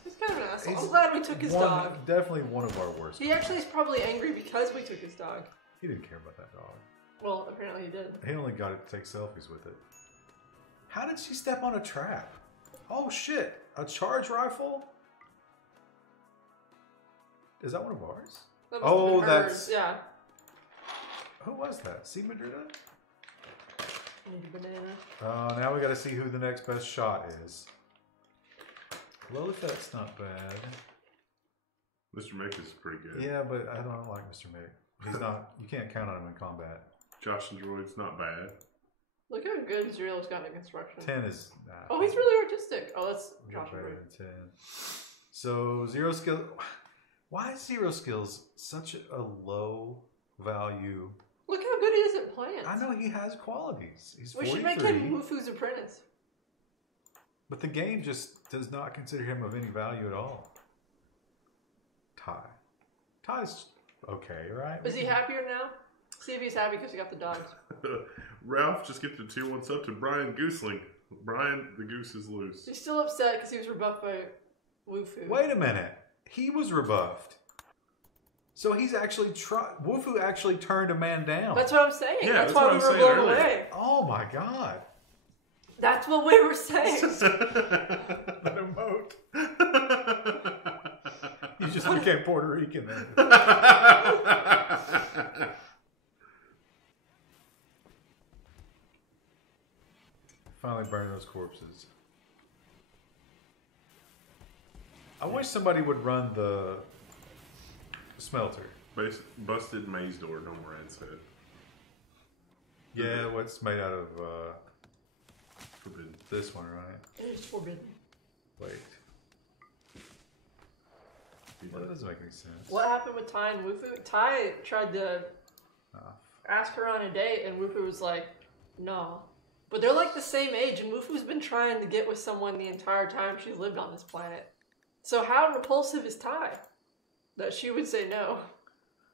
He's kind of an asshole. He's I'm glad we took his dog. Definitely one of our worst. He actually is probably angry because we took his dog. He didn't care about that dog. Well, apparently he did. He only got it to take selfies with it. How did she step on a trap? Oh shit! A charge rifle? Is that one of ours? That must have been hers. that's Yeah. Who was that? See Madrida? Need a banana. Now we got to see who the next best shot is. Lolithet's not bad. Mr. Mick is pretty good. Yeah, but I don't like Mr. Mick. He's not. You can't count on him in combat. Josh and Droid's not bad. Look how good Zreal's gotten at construction. 10 is. Oh, he's really artistic. Oh, that's got Josh. better than 10. So Zero Skill. Why is Zero Skills such a low value? Look how good he is at plants. I know he has qualities. He's We 43. should make him Wufu's apprentice. But the game just does not consider him of any value at all. Ty's okay, right? Is he happier now? See if he's happy because he got the dogs. Ralph just gets the 2-1 sub to Brian Gooseling. Brian, the goose is loose. He's still upset because he was rebuffed by Wufu. Wait a minute. He was rebuffed. So he's actually Wufu actually turned a man down. That's what I'm saying. Yeah, that's that's why what we I were was saying blown earlier. away. Oh my god. That's what we were saying. An emote. You just became Puerto Rican then. Finally burning those corpses. I wish somebody would run the smelter. Busted maze door, Nomoran said. Yeah, what's made out of Forbidden. this one, right? It's forbidden. Wait. Well, that doesn't make any sense. What happened with Ty and Wufu? Ty tried to Ah. ask her on a date, and Wufu was like, no. But they're like the same age, and Wufu's been trying to get with someone the entire time she's lived on this planet. So how repulsive is Ty that she would say no?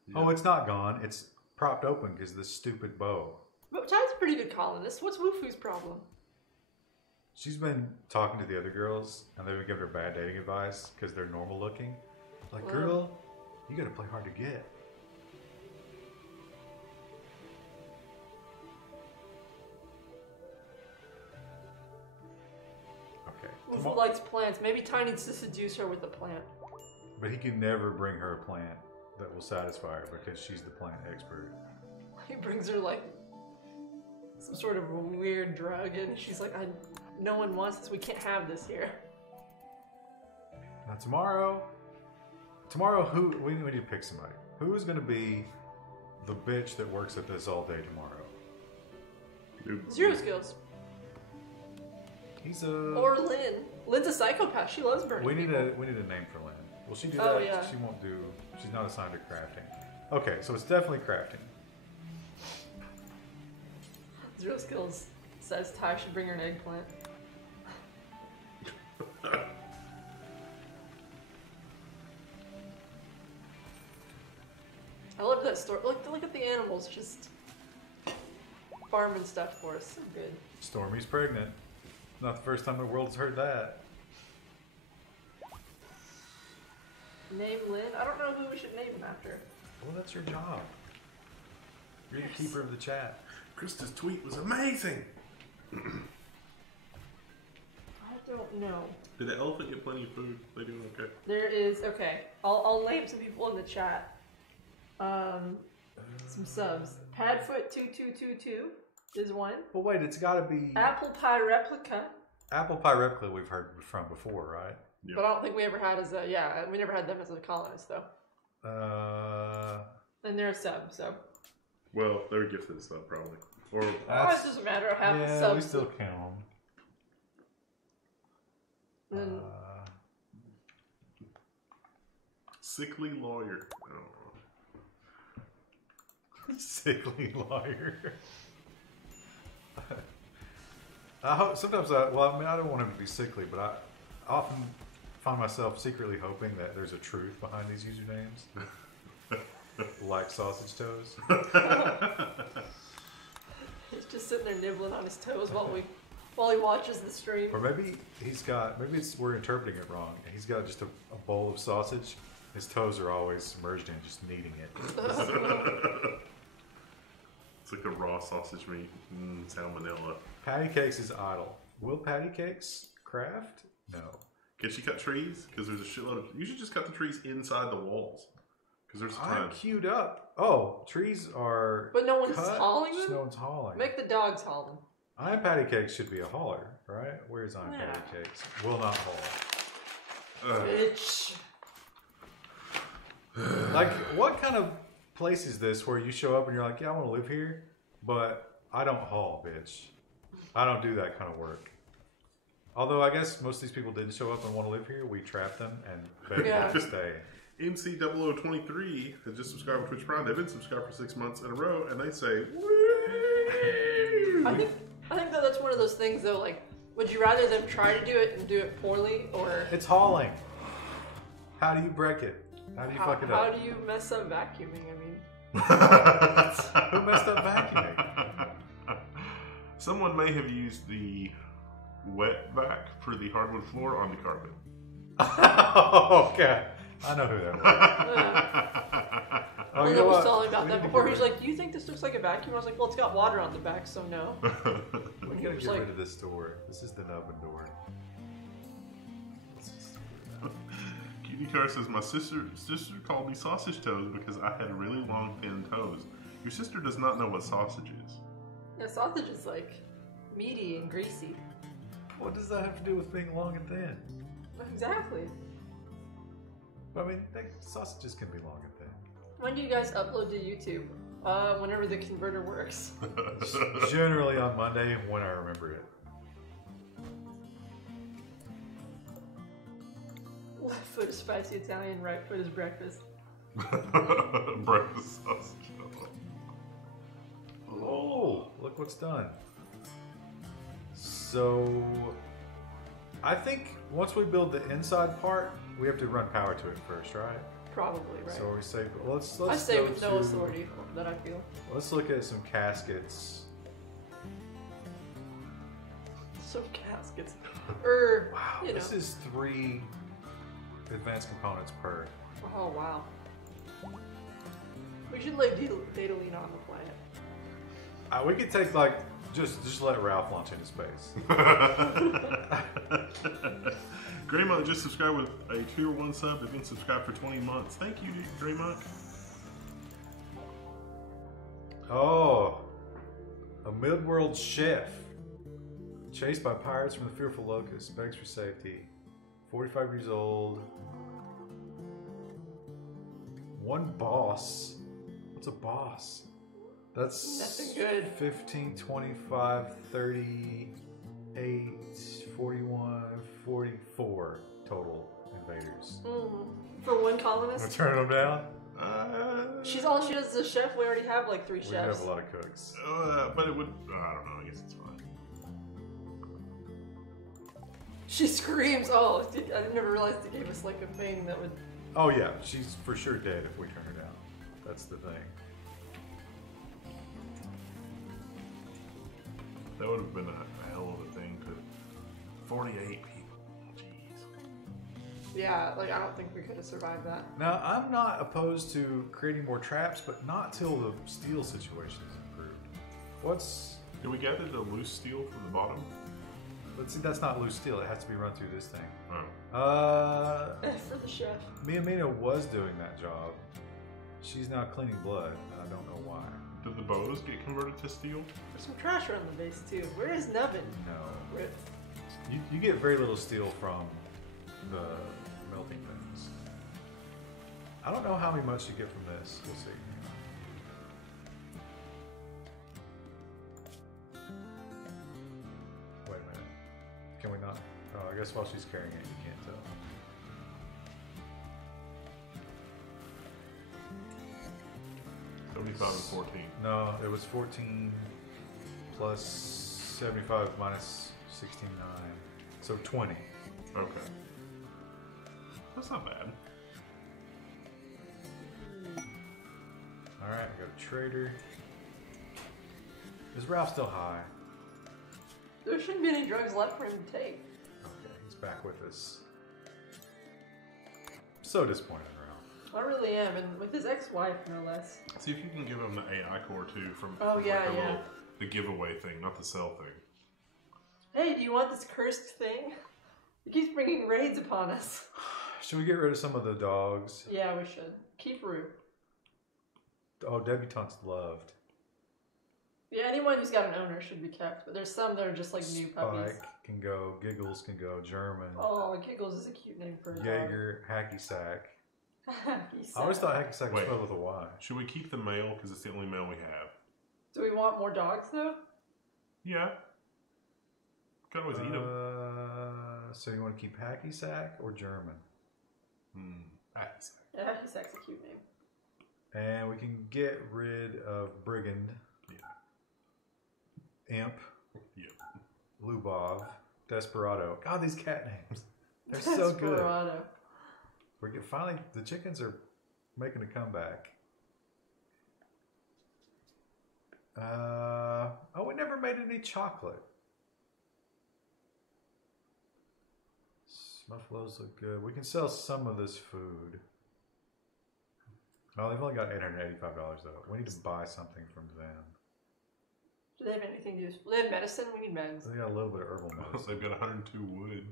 Yeah. Oh, it's not gone. It's propped open because of this stupid bow. But Ty's a pretty good colonist. What's Wufu's problem? She's been talking to the other girls, and they've been giving her bad dating advice because they're normal looking. Like, Wow. girl, You gotta play hard to get. Okay. Who likes plants? Maybe Ty needs to seduce her with a plant. But he can never bring her a plant that will satisfy her because she's the plant expert. He brings her like some sort of weird drug, and she's like, no one wants this. We can't have this here. Now tomorrow, we need to pick somebody. Who's going to be the bitch that works at this all day tomorrow? Zero skills. He's a... Or Lynn. Lynn's a psychopath. She loves burning we need people. a name for Lynn. Will she do Oh, that? yeah. She won't do... She's not assigned to crafting. Okay, so it's definitely crafting. Zero skills says Ty should bring her an eggplant. I love that story. Look at the animals just farming stuff for us. So good. Stormy's pregnant. Not the first time the world's heard that. Name Lynn? I don't know who we should name him after. Well, that's your job. You're the keeper of the chat. Krista's tweet was amazing. I don't know. Did the elephant get plenty of food? They doing okay? There is, okay. I'll name some people in the chat. Some subs. Padfoot2222 is one. Well, wait, it's got to be... Apple Pie Replica. Apple Pie Replica we've heard from before, right? Yeah. But I don't think we ever had as a, yeah, we never had them as a colonist, though. And they're a sub, so. Well, they were gifted stuff, probably. Or It doesn't matter. I have yeah, subs. we still count them. And sickly lawyer. Oh. Sickly lawyer. I hope sometimes I don't want him to be sickly, but I often find myself secretly hoping that there's a truth behind these usernames. Like Sausage Toes. he's just sitting there nibbling on his toes while he watches the stream. Or maybe we're interpreting it wrong. He's got just a bowl of sausage. His toes are always submerged in, just kneading it. It's like the raw sausage meat. Salmonella. Patty Cakes is idle. Will Patty Cakes craft? No. Can she cut trees? Because there's a shitload of... You should just cut the trees inside the walls. Because there's a ton. I'm queued up. Oh, trees are But no one's cut. hauling them? No one's hauling. Make the dogs haul them. I'm Patty Cakes should be a hauler, right? Where's I'm Patty Cakes? Will not haul. Bitch. Like, what kind of place is this where you show up and you're like, yeah, I want to live here, but I don't haul, bitch. I don't do that kind of work. Although I guess most of these people didn't show up and want to live here. We trapped them and begged them to stay. MC0023 has just subscribed to Twitch Prime. They've been subscribed for 6 months in a row, and they say, woo! I think that that's one of those things, though, like, would you rather them try to do it and do it poorly, or... It's hauling. How do you break it? How do you fuck it up? How do you mess up vacuuming? I mean... Who messed up vacuuming? Someone may have used the wet vac for the hardwood floor on the carpet. Okay. I know who that was. Oh, Linda was telling about that before. He's like, "Do you think this looks like a vacuum?" I was like, "Well, it's got water on the back, so no." We gotta get rid of this door. This is the nubbin door. Cutie Car says, my sister called me sausage toes because I had really long, thin toes. Your sister does not know what sausage is. Yeah, sausage is like meaty and greasy. What does that have to do with being long and thin? Exactly. I mean, sausages can be long and thin. When do you guys upload to YouTube? Whenever the converter works. Generally on Monday when I remember it. Left foot is spicy Italian, right foot is breakfast. Breakfast sausage. Oh, look what's done. So, I think once we build the inside part, we have to run power to it first, right? Probably, right. So we say, let's I say go with no authority that I feel. Let's look at some caskets. Some caskets. Wow, this is 3 advanced components per. Oh, wow. We should leave Datalina on the planet. We could take like just let Ralph launch into space. Greymonk just subscribed with a tier 1 sub. They've been subscribed for 20 months. Thank you, Greymonk. Oh, a mid-world chef chased by pirates from the fearful locust, begs for safety. 45 years old. One boss. What's a boss? That's nothing good. 15, 25, 38, 41, 44 total invaders. For one colonist? We're turning them down? She's all she does is a chef. We already have like 3 chefs. We have a lot of cooks. But it would, I don't know, I guess it's fine. She screams. Oh, I never realized it gave us like a thing that would... Oh yeah, she's for sure dead if we turn her down. That's the thing. That would have been a hell of a thing to 48 people. Jeez. Yeah, like I don't think we could have survived that. Now, I'm not opposed to creating more traps, but not till the steel situation is improved. Did we gather the loose steel from the bottom? Let's see, that's not loose steel. It has to be run through this thing. Oh. For the chef. Mina was doing that job. She's now cleaning blood, and I don't know why. Did the bows get converted to steel? There's some trash around the base too. Where is Nubbin? No. Rip. You get very little steel from the melting things. I don't know how much you get from this. We'll see. Wait a minute. Can we not? Oh, I guess while she's carrying it, you can't tell. $75 and 14. No, it was 14 plus 75 minus 69. So 20. Okay. That's not bad. Alright, I got a trader. Is Ralph still high? There shouldn't be any drugs left for him to take. Okay, he's back with us. So disappointed in Ralph. I really am, and with his ex-wife, no less. See if you can give him the AI core too from the giveaway thing, not the sell thing. Hey, do you want this cursed thing? It keeps bringing raids upon us. Should we get rid of some of the dogs? Yeah, we should. Keep Rue. Oh, debutante's loved. Yeah, anyone who's got an owner should be kept, but there's some that are just like new puppies. Spike can go, Giggles can go, German. Oh, Giggles is a cute name for a dog. Jaeger, Hacky Sack. Hacky Sack. I always thought Hacky Sack was spelled with a Y. Should we keep the male because it's the only male we have? Do we want more dogs though? Yeah. Could always eat them. So you want to keep Hacky Sack or German? Hacky Sack. Yeah, Hacky Sack's a cute name. And we can get rid of Brigand. Yeah. Imp. Yeah. Lubov. Desperado. God, these cat names. They're so good. Desperado. Finally, the chickens are making a comeback. Oh, we never made any chocolate. Smuffalows look good. We can sell some of this food. Oh, they've only got $885 though. We need to buy something from them. Do they have anything to use? Do they have medicine? We need meds. They got a little bit of herbal medicine. They've got 102 wood.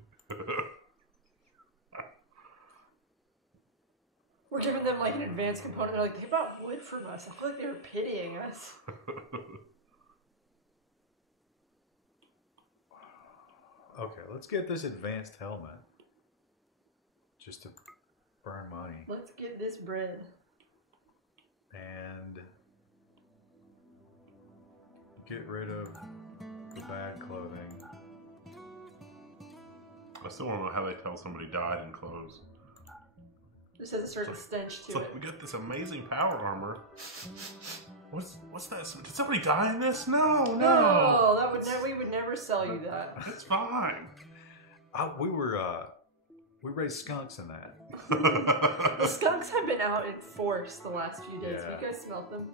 We're giving them like an advanced component. They're like, they bought wood from us. I feel like they were pitying us. Okay, let's get this advanced helmet. Just to burn money. Let's get this bread. And get rid of the bad clothing. I still want to know how they tell somebody died in clothes. This has a certain stench to it. We got this amazing power armor. What's that? Did somebody die in this? No. We would never sell you that. It's fine. We raised skunks in that. The skunks have been out in force the last few days. Have you guys smelled them?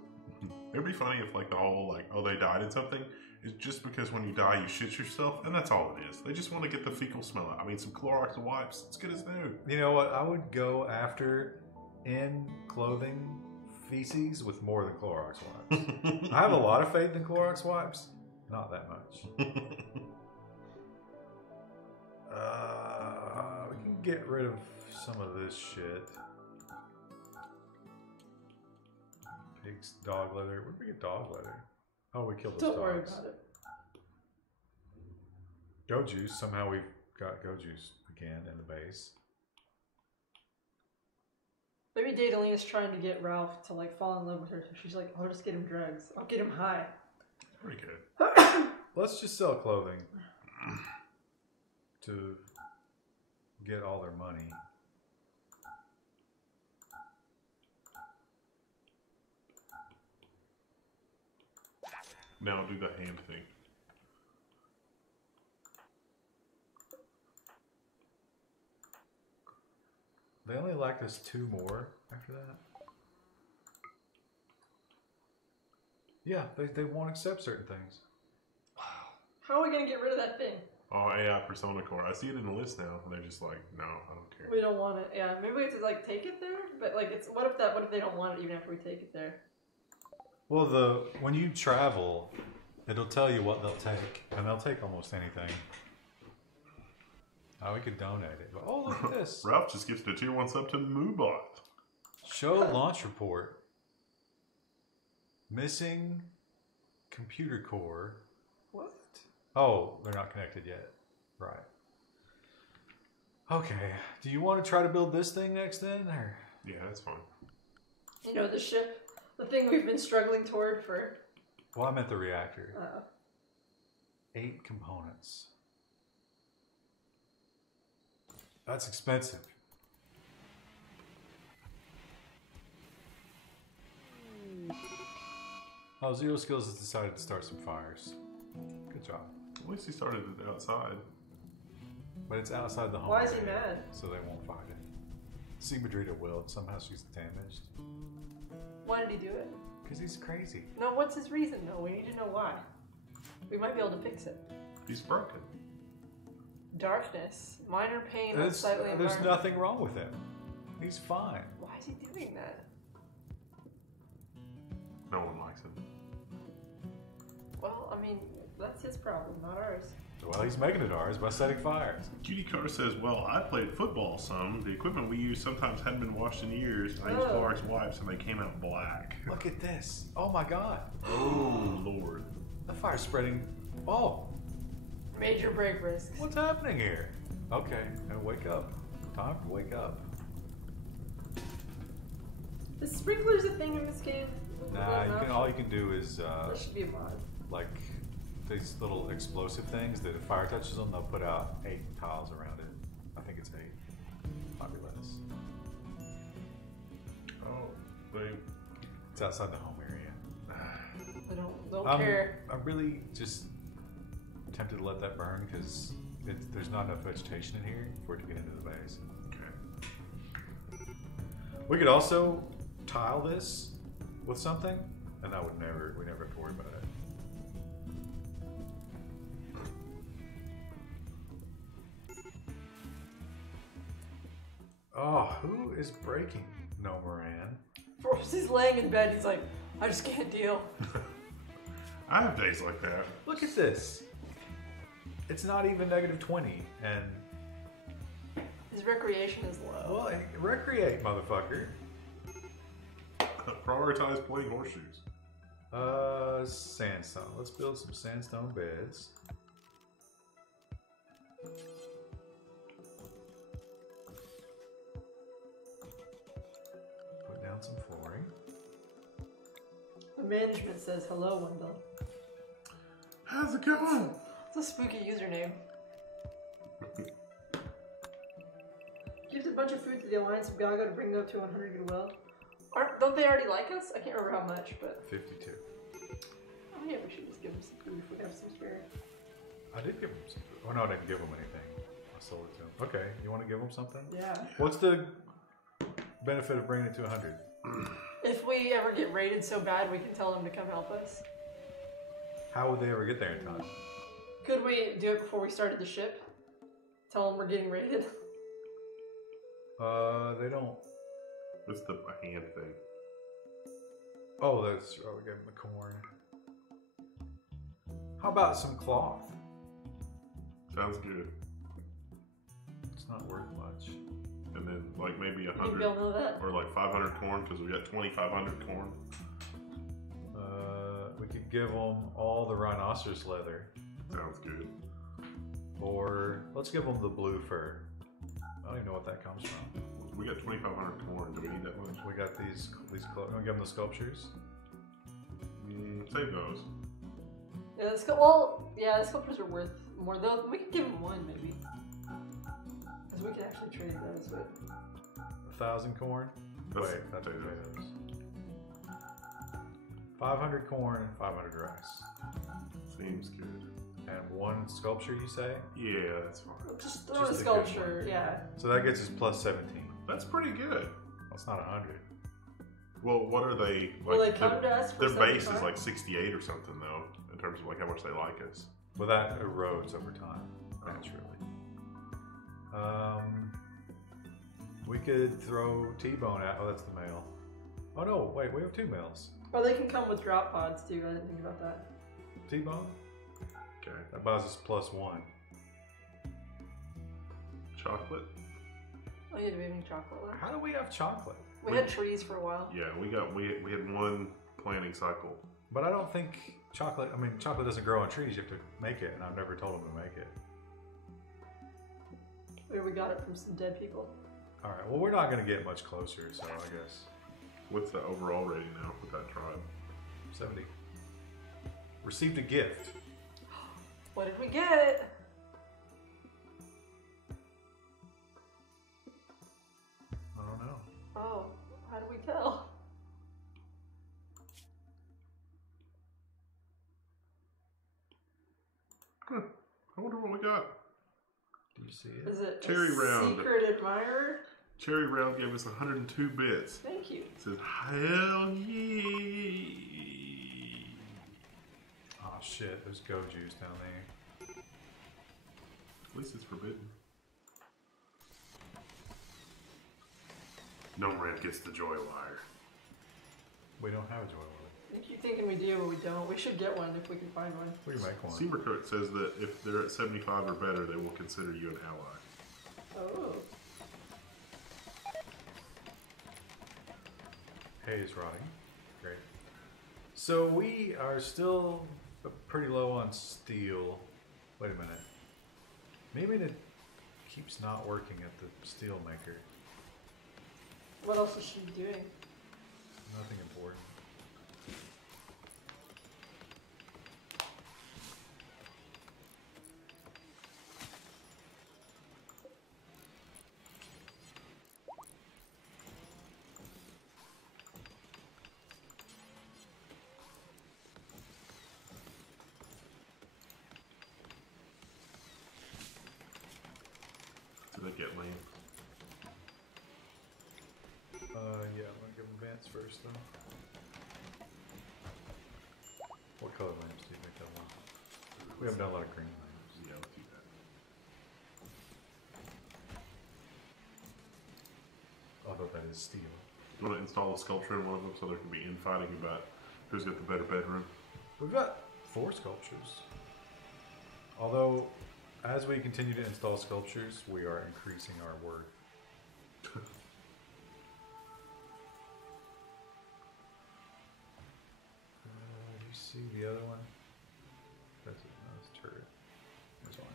It'd be funny if like the whole they died in something is just because when you die you shit yourself and that's all it is. They just want to get the fecal smell out. I mean, some Clorox wipes, it's good as new. You know what? I would go after in clothing feces with more than Clorox wipes. I have a lot of faith in Clorox wipes. Not that much. We can get rid of some of this shit. Pig's dog leather. Where did we get dog leather? Oh, we killed those dogs. Don't worry about it. Go juice. Somehow we've got go juice again in the base. Maybe Daedalina's trying to get Ralph to like fall in love with her. So she's like, I'll just get him drugs. I'll get him high. Pretty good. Let's just sell clothing to get all their money. Now do the hand thing. They only liked us 2 more after that. Yeah, they won't accept certain things. How are we gonna get rid of that thing? Oh, AI Persona Core. I see it in the list now, and they're just like, no, I don't care. We don't want it. Yeah, maybe we have to like take it there. But like, it's what if they don't want it even after we take it there? Well, when you travel, it'll tell you what they'll take, and they'll take almost anything. Oh, we could donate it. But, oh, look at this. Ralph just gets the tier 1 sub to Moobot. Show launch report. Missing computer core. What? Oh, they're not connected yet. Right. Okay. Do you want to try to build this thing next then? Or? Yeah, that's fine. You know, the ship, the thing we've been struggling toward for. Well, I meant the reactor. 8 components. That's expensive. Oh, Zero Skills has decided to start some fires. Good job. At least he started it outside. But it's outside the home. Why is he area, mad? So they won't fight it. See, Madrida will. Somehow she's damaged. Why did he do it? Because he's crazy. No, what's his reason though? We need to know why. We might be able to fix it. He's broken. Darkness, minor pain, unsightly There's environment. nothing wrong with him. He's fine. Why is he doing that? No one likes him. Well, I mean, that's his problem, not ours. Well, he's making it ours by setting fires. Cutie Car says, well, I played football some. The equipment we used sometimes hadn't been washed in years. I used Clorox wipes and they came out black. Look at this. Oh my god. Oh, Lord. The fire's spreading. Oh, Major break risks. what's happening here? Okay, now wake up. Time to wake up. Is sprinklers a thing in this game? Nah, all you can do is That should be a mod. like these little explosive things that if fire touches them, they'll put out 8 tiles around it. I think it's 8. Might be less. Oh, It's outside the home area. I don't care. I'm really just tempted to let that burn because there's not enough vegetation in here for it to get into the base. okay. We could also tile this with something, and that would we never have to worry about it. Oh, who is breaking? No, Moran. He's laying in bed. He's like, I just can't deal. I have days like that. Look at this. It's not even -20, and His recreation is low. well, recreate, motherfucker. Prioritize playing horseshoes. Sandstone. Let's build some sandstone beds. Put down some flooring. The management says hello, Wendell. How's it going? It's a spooky username. Gives a bunch of food to the Alliance of Gaga to bring them up to 100 goodwill. Don't they already like us? I can't remember how much, but 52. oh yeah, we should just give them some food if we have some spare. I did give him some. Oh no, I didn't give him anything. I sold it to him. Okay, you want to give him something? Yeah. What's the benefit of bringing it to 100? If we ever get raided so bad, we can tell them to come help us. How would they ever get there in time? Could we do it before we started the ship? Tell them we're getting raided. They don't. What's the hand thing? Oh, we gave him the corn. How about some cloth? Sounds good. It's not worth much. And then like maybe Did 100 Bill know that? or like 500 corn because we got 2,500 corn. We could give them all the rhinoceros leather. Sounds good. Or let's give them the blue fur. I don't even know what that comes from. We got 2,500 corn. Do we need that much? We got these clothes. Give them the sculptures. Save those. Yeah, the sculptures are worth more. Though we could give them one maybe, because we can actually trade those. But 1,000 corn. That's Wait, that's potatoes. potatoes. 500 corn and 500 rice. Seems good. And one sculpture, you say? Yeah, that's fine. just throw Just a a good sculpture, one. yeah. So that gets us plus 17. That's pretty good. That's not 100. Well, what are they? Like, Will they come to us for their base is 75? like 68 or something, though, in terms of like how much they like us. Well, that erodes over time, naturally. We could throw T-Bone out. Oh, that's the male. Oh no, wait, we have 2 males. Or they can come with drop pods too. I didn't think about that. T-Bone? Okay. That buys us plus 1. Chocolate. Oh yeah, do we have any chocolate left? How do we have chocolate? We had trees for a while. Yeah, we had one planting cycle. But I don't think chocolate doesn't grow on trees. You have to make it, and I've never told them to make it. Or we got it from some dead people. All right, well, we're not going to get much closer, so I guess What's the overall rating now with that tribe? 70. Received a gift. What did we get? I don't know. Oh, how do we tell? Huh. I wonder what we got. Do you see it? Is it Cherry a round. secret admirer? Cherry Round gave us 102 bits. Thank you. It says, hell yeah. Oh shit, there's go juice down there. At least it's forbidden. Gnome Red gets the joy wire. We don't have a joy wallet. I keep thinking we do, but we don't. We should get one if we can find one. We can make one. Seamercoat says that if they're at 75 or better, they will consider you an ally. Oh. Hay is rotting. Great. So we are still pretty low on steel. Wait a minute. Maybe it keeps not working at the steel maker. What else is she doing? Nothing important. Do they get land? Yeah, I'm gonna give them vents first though. What color lamps do you think they'll want? We haven't done a lot of green lamps. Yeah, let's do that. Although that is steel. You want to install a sculpture in one of them so there can be infighting about who's got the better bedroom? We've got 4 sculptures. Although, as we continue to install sculptures, we are increasing our worth. You see the other one? That's it. No, it's turret. There's one.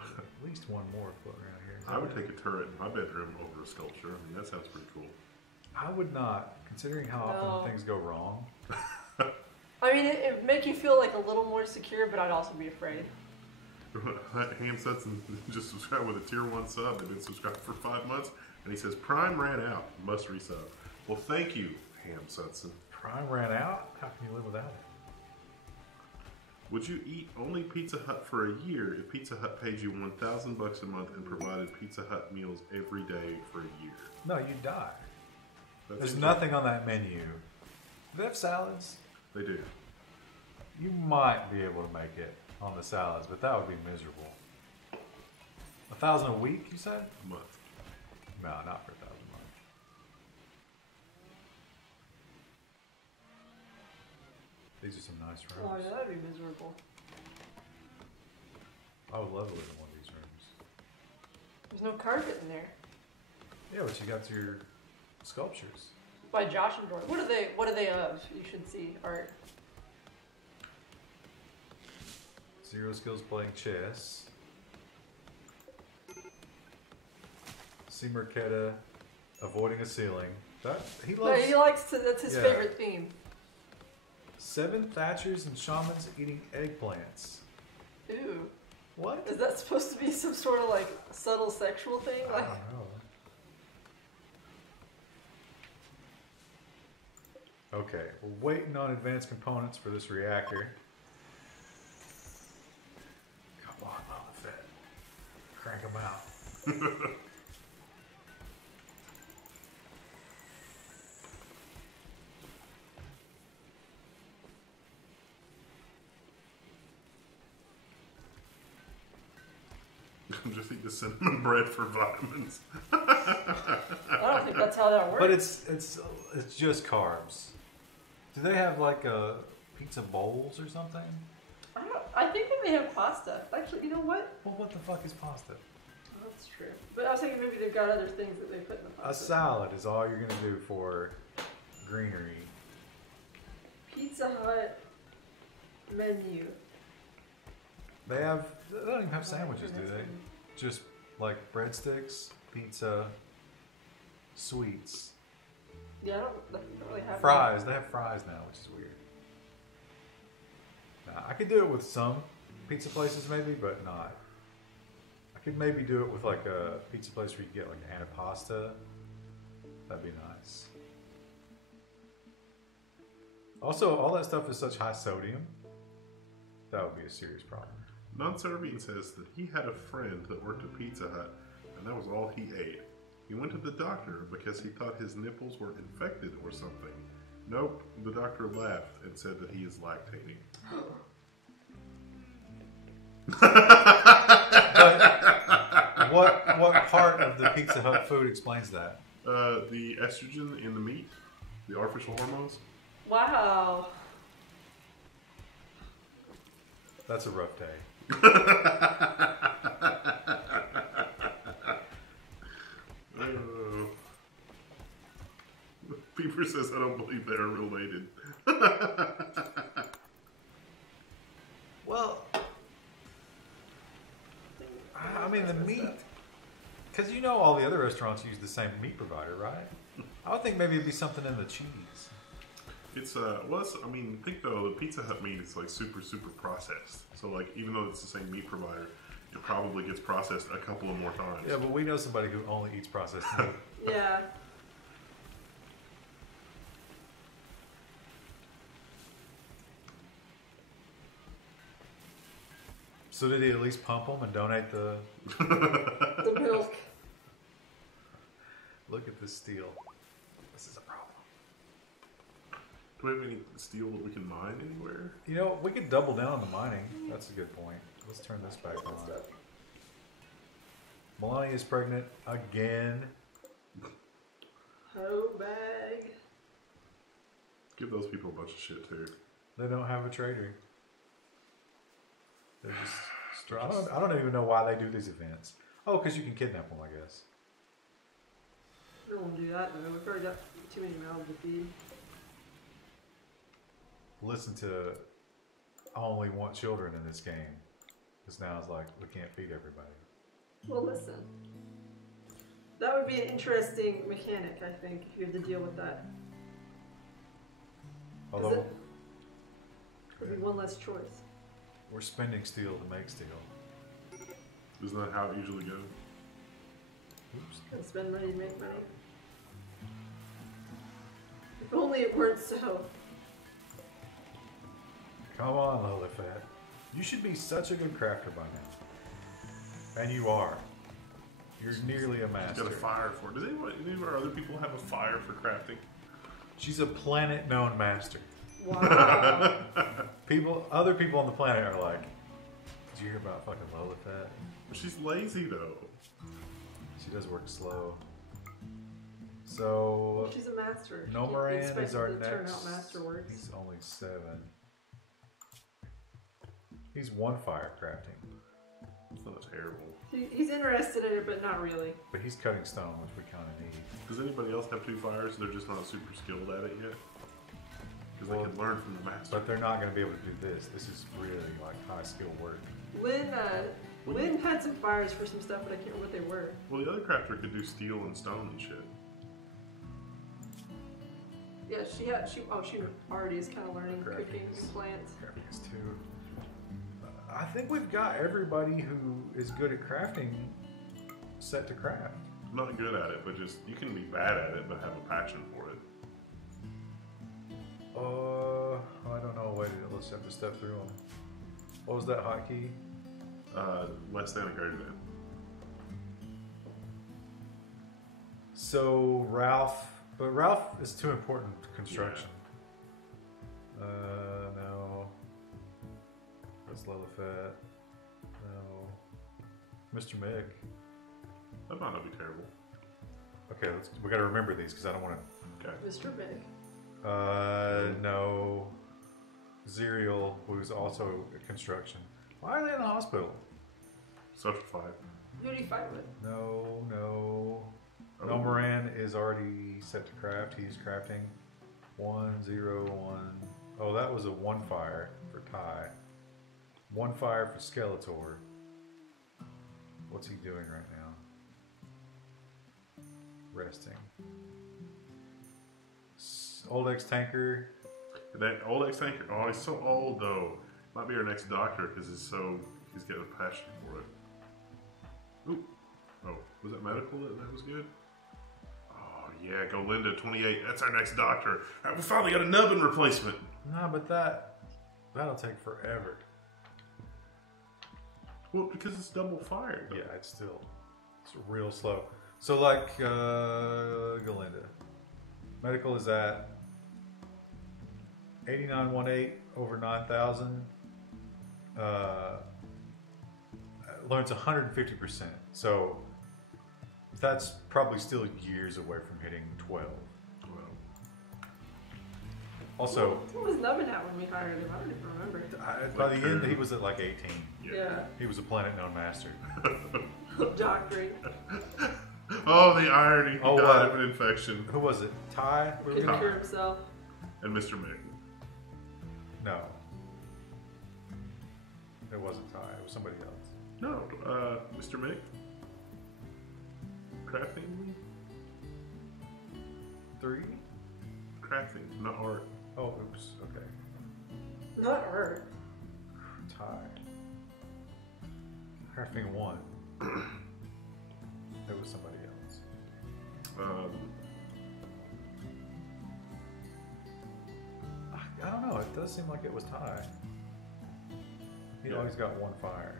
At least one more floating around here. I would take a turret in my bedroom over a sculpture. I mean, that sounds pretty cool. I would not, considering how often No. things go wrong. I mean, it'd make you feel like a little more secure, but I'd also be afraid. Ham Sutson just subscribed with a tier 1 sub. They've been subscribed for 5 months. And he says, Prime ran out. Must resub. Well, thank you, Ham Sutson. Prime ran out? How can you live without it? Would you eat only Pizza Hut for a year if Pizza Hut paid you $1,000 a month and provided Pizza Hut meals every day for a year? No, you die. That There's seems nothing on that menu. Do they have salads? like- They do. You might be able to make it on the salads, but that would be miserable. 1,000 a week, you said? A month. No, not for 1,000 a month. These are some nice rooms. Oh, yeah, that'd be miserable. I would love to live in one of these rooms. There's no carpet in there. Yeah, but you got your sculptures. By Josh and Jordan. What are they of? You should see art. Zero skills playing chess. See Mercata avoiding a ceiling. That he No, loves. he likes to. That's his Yeah. favorite theme. 7 Thatchers and shamans eating eggplants. Ew. What? Is that supposed to be some sort of like subtle sexual thing? I Like, don't know. Okay, we're waiting on advanced components for this reactor. Come on, Mama Fett. Crank them out. Just eat the cinnamon bread for vitamins. I don't think that's how that works. But it's just carbs. Do they have like pizza bowls or something? I think they may have pasta. Actually, you know what? Well, what the fuck is pasta? Oh, that's true. But I was thinking maybe they've got other things that they put in the A pasta. salad is all you're gonna do for greenery. Pizza Hut menu. They don't even have sandwiches, do they? Just like breadsticks, pizza, sweets, Yeah, I don't really have fries. They have fries now, which is weird. Nah, I could do it with some pizza places maybe, but not. I could maybe do it with like a pizza place where you get like antipasta. That'd be nice. Also, all that stuff is such high sodium. That would be a serious problem. Non-Servine says that he had a friend that worked at Pizza Hut, and that was all he ate. He went to the doctor because he thought his nipples were infected or something. Nope, the doctor laughed and said that he is lactating. But what part of the Pizza Hut food explains that? The estrogen in the meat, the artificial hormones. Wow. That's a rough day. Peeper says, I don't believe they are related. Well, I mean the meat, because you know all the other restaurants use the same meat provider, right? I would think maybe it'd be something in the cheese. It's I mean, think though, the Pizza Hut meat is like super processed. So like, even though it's the same meat provider, it probably gets processed a couple of more times. Yeah, but we know somebody who only eats processed meat. Yeah. So did he at least pump them and donate the? The milk. Look at this steel. This is a problem. Do we have any steel that we can mine anywhere? You know, we could double down on the mining. That's a good point. Let's turn this back on. Melania is pregnant again. Hoe bag. Give those people a bunch of shit too. They don't have a trader. They're just. I don't even know why they do these events. Oh, because you can kidnap them, I guess. We won't do that though. We've already got too many mouths to feed. Listen to I only want children in this game. Because now it's like we can't feed everybody. Well, listen. That would be an interesting mechanic, I think, if you had to deal with that. Although It'd be one less choice. we're spending steel to make steel. Isn't that how it usually goes? Oops. And spend money to make money. If only it weren't so. Come on, Lilifat. You should be such a good crafter by now. And you are. You're nearly a She's master. got a fire for it. Does any of our other people have a fire for crafting? She's a planet-known master. Wow. Other people on the planet are like, did you hear about fucking Lilifat? She's lazy though. She does work slow. So Well, she's a master. She Nomoran can't be is our expected to turn next. out masterworks. He's only 7. He's 1 fire crafting. It's not terrible. He's interested in it, but not really. But he's cutting stone, which we kind of need. Does anybody else have 2 fires? They're just not super skilled at it yet. Because they can learn from the master. But they're not going to be able to do this. This is really like high skill work. Lynn had some fires for some stuff, but I can't remember what they were. Well, the other crafter could do steel and stone and shit. Yeah, she already is kind of learning cooking and plants. Crafting is 2. I think we've got everybody who is good at crafting set to craft. Not good at it, but just you can be bad at it, but have a passion for it. I don't know. Wait, let's have to step through them. What was that hotkey? Less than or greater than. So Ralph is too important to construction. Yeah. No. That's Lilifet. No. Mr. Mick. That might not be terrible. Okay, we got to remember these because I don't want to. Okay. Mr. Big. No. Zerial, who's also at construction. Why are they in the hospital? Social 5. Who do you fight with? No. Oh. Nomoran is already set to craft. He's crafting 1, 0, 1. Oh, that was a 1 fire for Ty. 1 fire for Skeletor. What's he doing right now? Resting. Old ex-tanker. That old ex-tanker, oh, he's so old though. Might be our next doctor because he's getting a passion for it. Ooh. Oh, was that medical that was good? Oh yeah, go Linda, 28. That's our next doctor. All right, we finally got a nubbin replacement. Nah, but that'll take forever. Well, because it's double fired. Yeah, it's real slow. So like Galinda. Medical is at 8918 over 9,000. Learns 150%. So that's probably still years away from hitting 12. Also, what was Nubbin at when we hired him? I don't even remember. By the end, he was at like 18. Yeah. He was a planet known master. Doctoring. Oh, the irony. He died of an infection. Who was it? Ty? Couldn't cure himself. And Mr. Mick. No. It wasn't Ty. It was somebody else. No, Mr. Mick. Crafting? 3? Crafting, not art. Oh, oops. Okay. Not her. Ty. Crafting 1. It was somebody else. I don't know. It does seem like it was Ty. He always got 1 fire.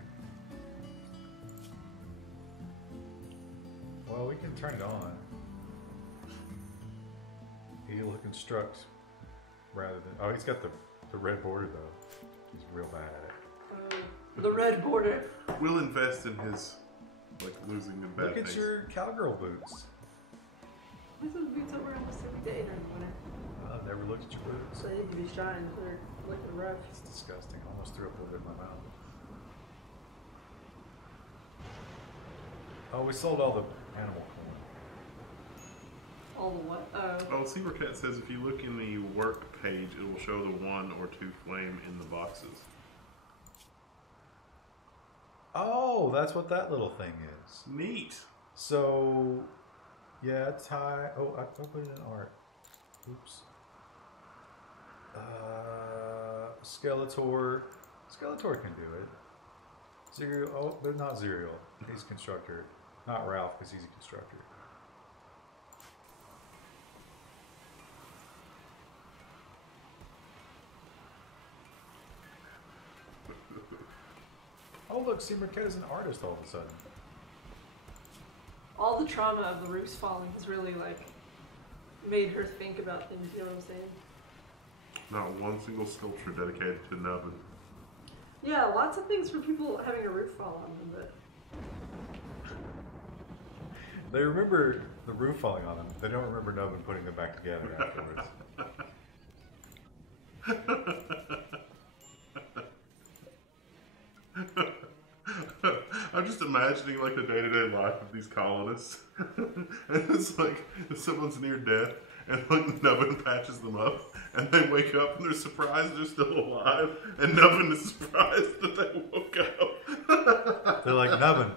Well, we can turn it on. He'll construct rather than. Oh, he's got the red border though. He's real bad at it. The red border. We'll invest in his, like, losing the bad Look at things. your cowgirl boots. I those boots I wear almost every day during the winter. I've never looked at your boots. So they need to be shined. They're looking rough. It's disgusting. I almost threw up a little bit in my mouth. Oh, we sold all the animal corn. All the what? Oh, Silvercat says if you look in the work page, it will show the 1 or 2 flame in the boxes. Oh, that's what that little thing is. Neat. So, yeah, Ty. Oh, I put it in art. Oops. Skeletor. Skeletor can do it. Zerial. Oh, but not Zerial. He's a constructor. Not Ralph, because he's a constructor. Oh, look, Marquette is an artist all of a sudden. All the trauma of the roofs falling has really, like, made her think about things, you know what I'm saying? Not one single sculpture dedicated to Nubbin. Yeah, lots of things for people having a roof fall on them, but They remember the roof falling on them. They don't remember Nubbin putting them back together afterwards. I'm just imagining like the day-to-day life of these colonists. And it's like someone's near death and like Nubbin patches them up and they wake up and they're surprised they're still alive and Nubbin is surprised that they woke up. They're like, Nubbin,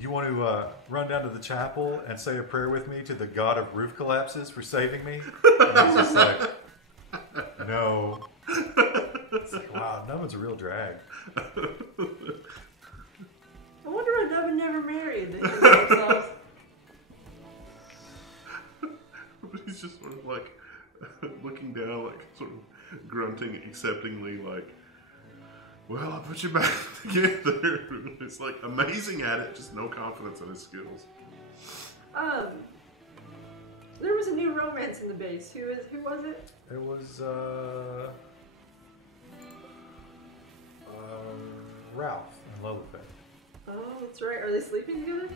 you want to run down to the chapel and say a prayer with me to the god of roof collapses for saving me? And he's just like, no. It's like, wow, Nubbin's a real drag. I wonder why Nubbin never married. They killed themselves. But he's just sort of like looking down, like sort of grunting acceptingly, like, well, I'll put you back together. It's like amazing at it, just no confidence in his skills. There was a new romance in the base. Who was it? It was Ralph and Lilith. Oh, that's right. Are they sleeping together?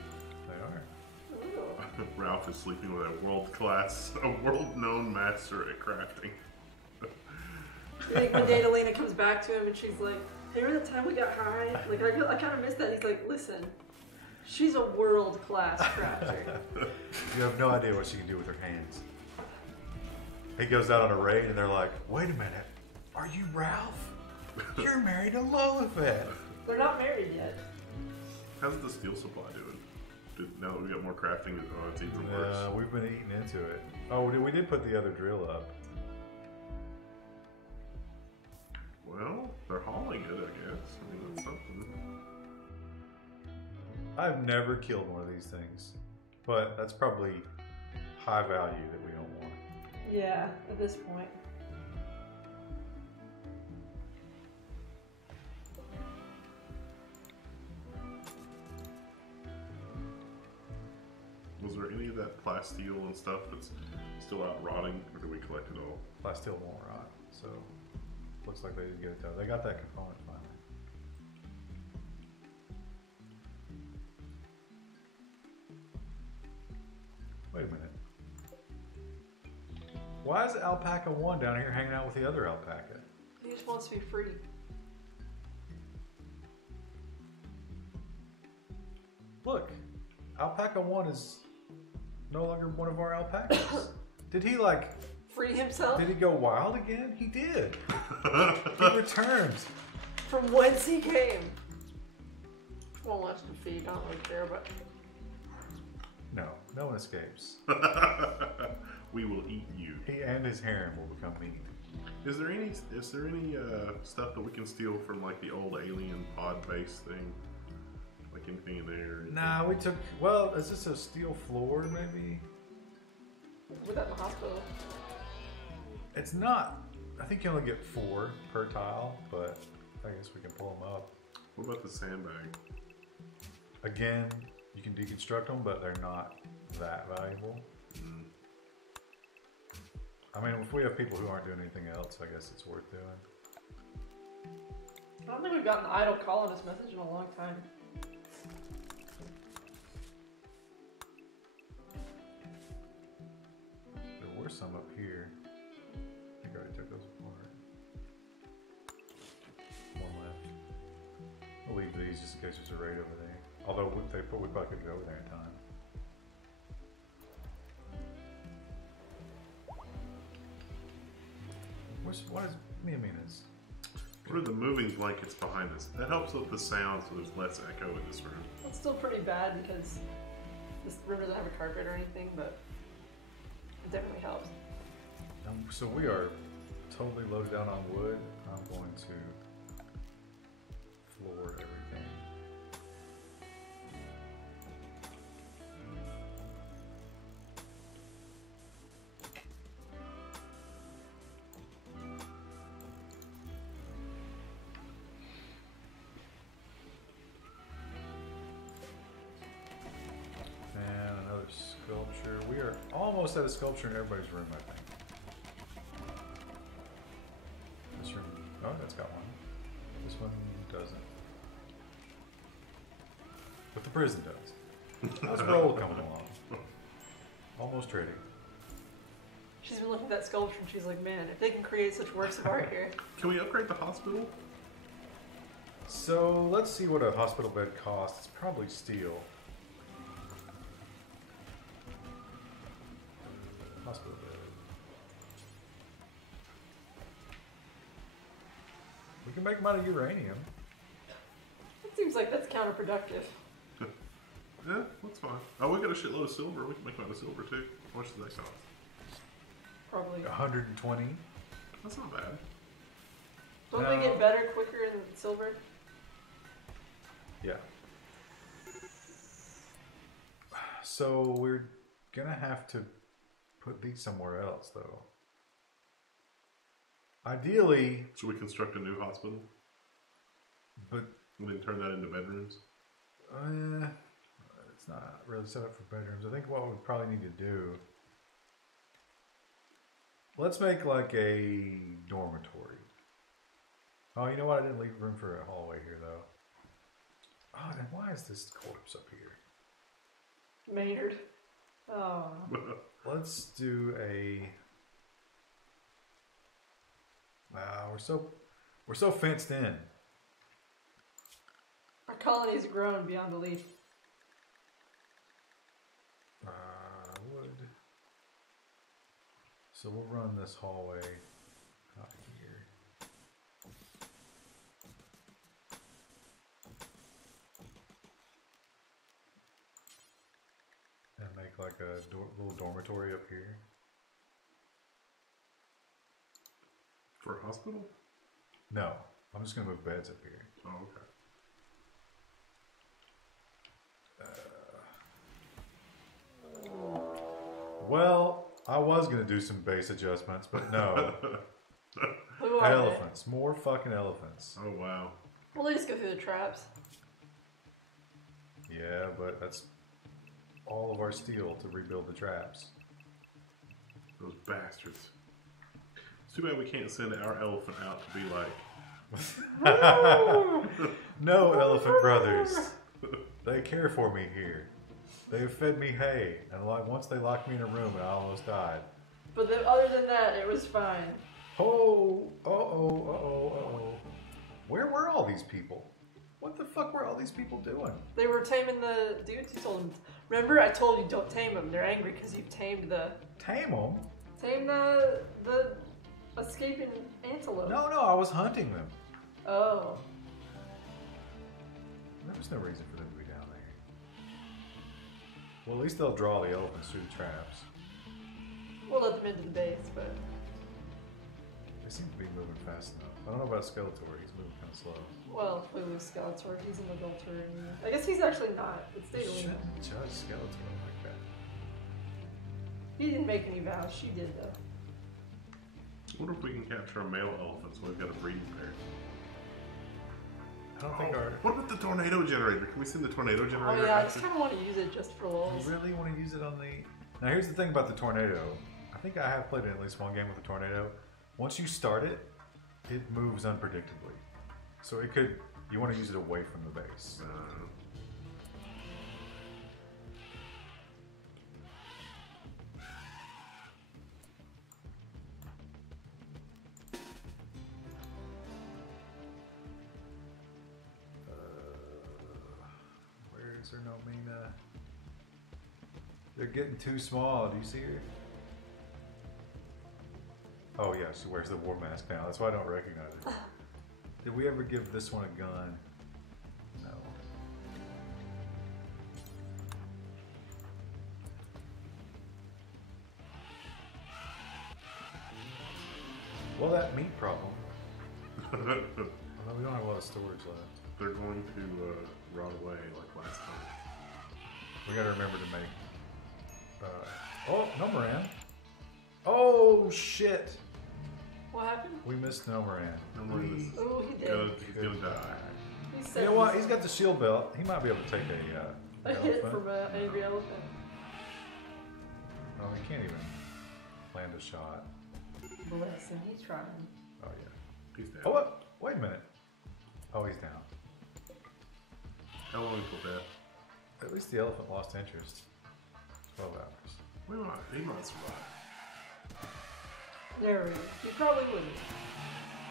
They are. Oh. Ralph is sleeping with a world-known master at crafting. You think when Datalina comes back to him and she's like, hey, remember the time we got high? Like, I kind of missed that. He's like, listen, she's a world-class crafter. You have no idea what she can do with her hands. He goes out on a raid and they're like, wait a minute, are you Ralph? You're married to Lolifet. They're not married yet. How's the steel supply doing? Now that we got more crafting, it's even worse. We've been eating into it. Oh, we did put the other drill up. Well, they're hauling it, I guess. I mean, that's something. I've never killed one of these things, but that's probably high value that we don't want. Yeah, at this point. Was there any of that plasteel and stuff that's still out rotting, or did we collect it all? Plasteel won't rot, so looks like they didn't get it done. They got that component finally. Wait a minute. Why is Alpaca 1 down here hanging out with the other alpaca? He just wants to be free. Look, Alpaca 1 is no longer one of our alpacas. Did he like... Free himself? Did he go wild again? He did. He returned. From whence he came. Won't watch the feed, I don't really care, but... No one escapes. We will eat you. He and his harem will become meat. Is there any stuff that we can steal from like the old alien pod base thing? Like anything in there? Nah, we took... Well, is this a steel floor, maybe? We're at the hospital. It's not... I think you only get 4 per tile, but I guess we can pull them up. What about the sandbag? Again, you can deconstruct them, but they're not that valuable. Mm. I mean, if we have people who aren't doing anything else, I guess it's worth doing. I don't think we've gotten an idle colonist message in a long time. There were some up here. I think I already took those apart. One left. I'll leave these just in case there's a raid over there. Although we probably could go over there in time. What is Miamina's? What are the moving blankets behind us? That helps with the sound so there's less echo in this room. It's still pretty bad because this room doesn't have a carpet or anything, but it definitely helps. So we are totally loaded down on wood. I'm going to floor everything. And another sculpture. We are almost at a sculpture in everybody's room, I think. This room, oh, that's got one. This one doesn't. But the prison does. How's Roll coming along? Almost ready. She's been looking at that sculpture and she's like, man, if they can create such works of art here. Can we upgrade the hospital? So let's see what a hospital bed costs. It's probably steel. Hospital bed. We can make them out of uranium. It seems like that's counterproductive. Yeah, that's fine. Oh, we got a shitload of silver. We can make them out of silver too. How much does that cost? Probably. 120. That's not bad. Don't they get better quicker in silver? Yeah. So we're gonna have to put these somewhere else, though. Ideally, Should we construct a new hospital but and then turn that into bedrooms? it's not really set up for bedrooms. I think what we probably need to do. Let's make like a dormitory. Oh, you know what? I didn't leave room for a hallway here, though. Oh, then why is this corpse up here? Maynard. Oh. Let's do a. Wow, we're so fenced in. Our colony has grown beyond belief. Wood. So we'll run this hallway out here. And make like a little dormitory up here. For a hospital? No, I'm just gonna move beds up here. Oh, okay. Well, I was gonna do some base adjustments, but no. Who are Elephants, more fucking elephants. Oh, wow. they? Well, they just go through the traps. Yeah, but that's all of our steel to rebuild the traps. Those bastards. It's too bad we can't send our elephant out to be like, No, elephant brothers. They care for me here. They have fed me hay, and once they locked me in a room, and I almost died. But then, other than that, it was fine. Oh, uh-oh. Where were all these people? What the fuck were all these people doing? They were taming the dudes. You told them. Remember, I told you don't tame them. They're angry because you've tamed the. Tame them? Tame the escaping antelope. No, I was hunting them. Oh. There was no reason for them to be down there. Well, at least they'll draw the elephants through the traps. We'll let them into the base, but. They seem to be moving fast enough. I don't know about Skeletor. He's moving kind of slow. Well, we lose Skeletor. He's an adulterer. I guess he's actually not. It's You Daedalus. shouldn't judge Skeletor like that. He didn't make any vows. She did, though. I wonder if we can capture a male elephant so we've got a breeding pair. I don't think our... What about the tornado generator? Can we send the tornado generator? Oh, yeah. I just kind of want to use it just for lulz. You really want to use it on the... Now, here's the thing about the tornado. I think I have played in at least one game with a tornado. Once you start it, it moves unpredictably. So it could... You want to use it away from the base. Where's her Nomina? They're getting too small. Do you see her? Oh yeah, she wears the war mask now. That's why I don't recognize her. Did we ever give this one a gun? No. Well, that meat problem. Although we don't have a lot of storage left. They're going to rot away like last time. We gotta remember to make... oh, Nomoran. Oh, shit. What happened? We missed Nomoran. Oh, he did. He's gonna die. He You said know what? He's got the shield belt. He might be able to take a hit elephant. from an angry elephant. Oh, he can't even land a shot. Listen, he's trying. Oh, yeah. He's dead. Oh, what? Wait a minute. Oh, he's down. How long until death? At least the elephant lost interest. 12 hours. He might survive. There we go. You probably wouldn't.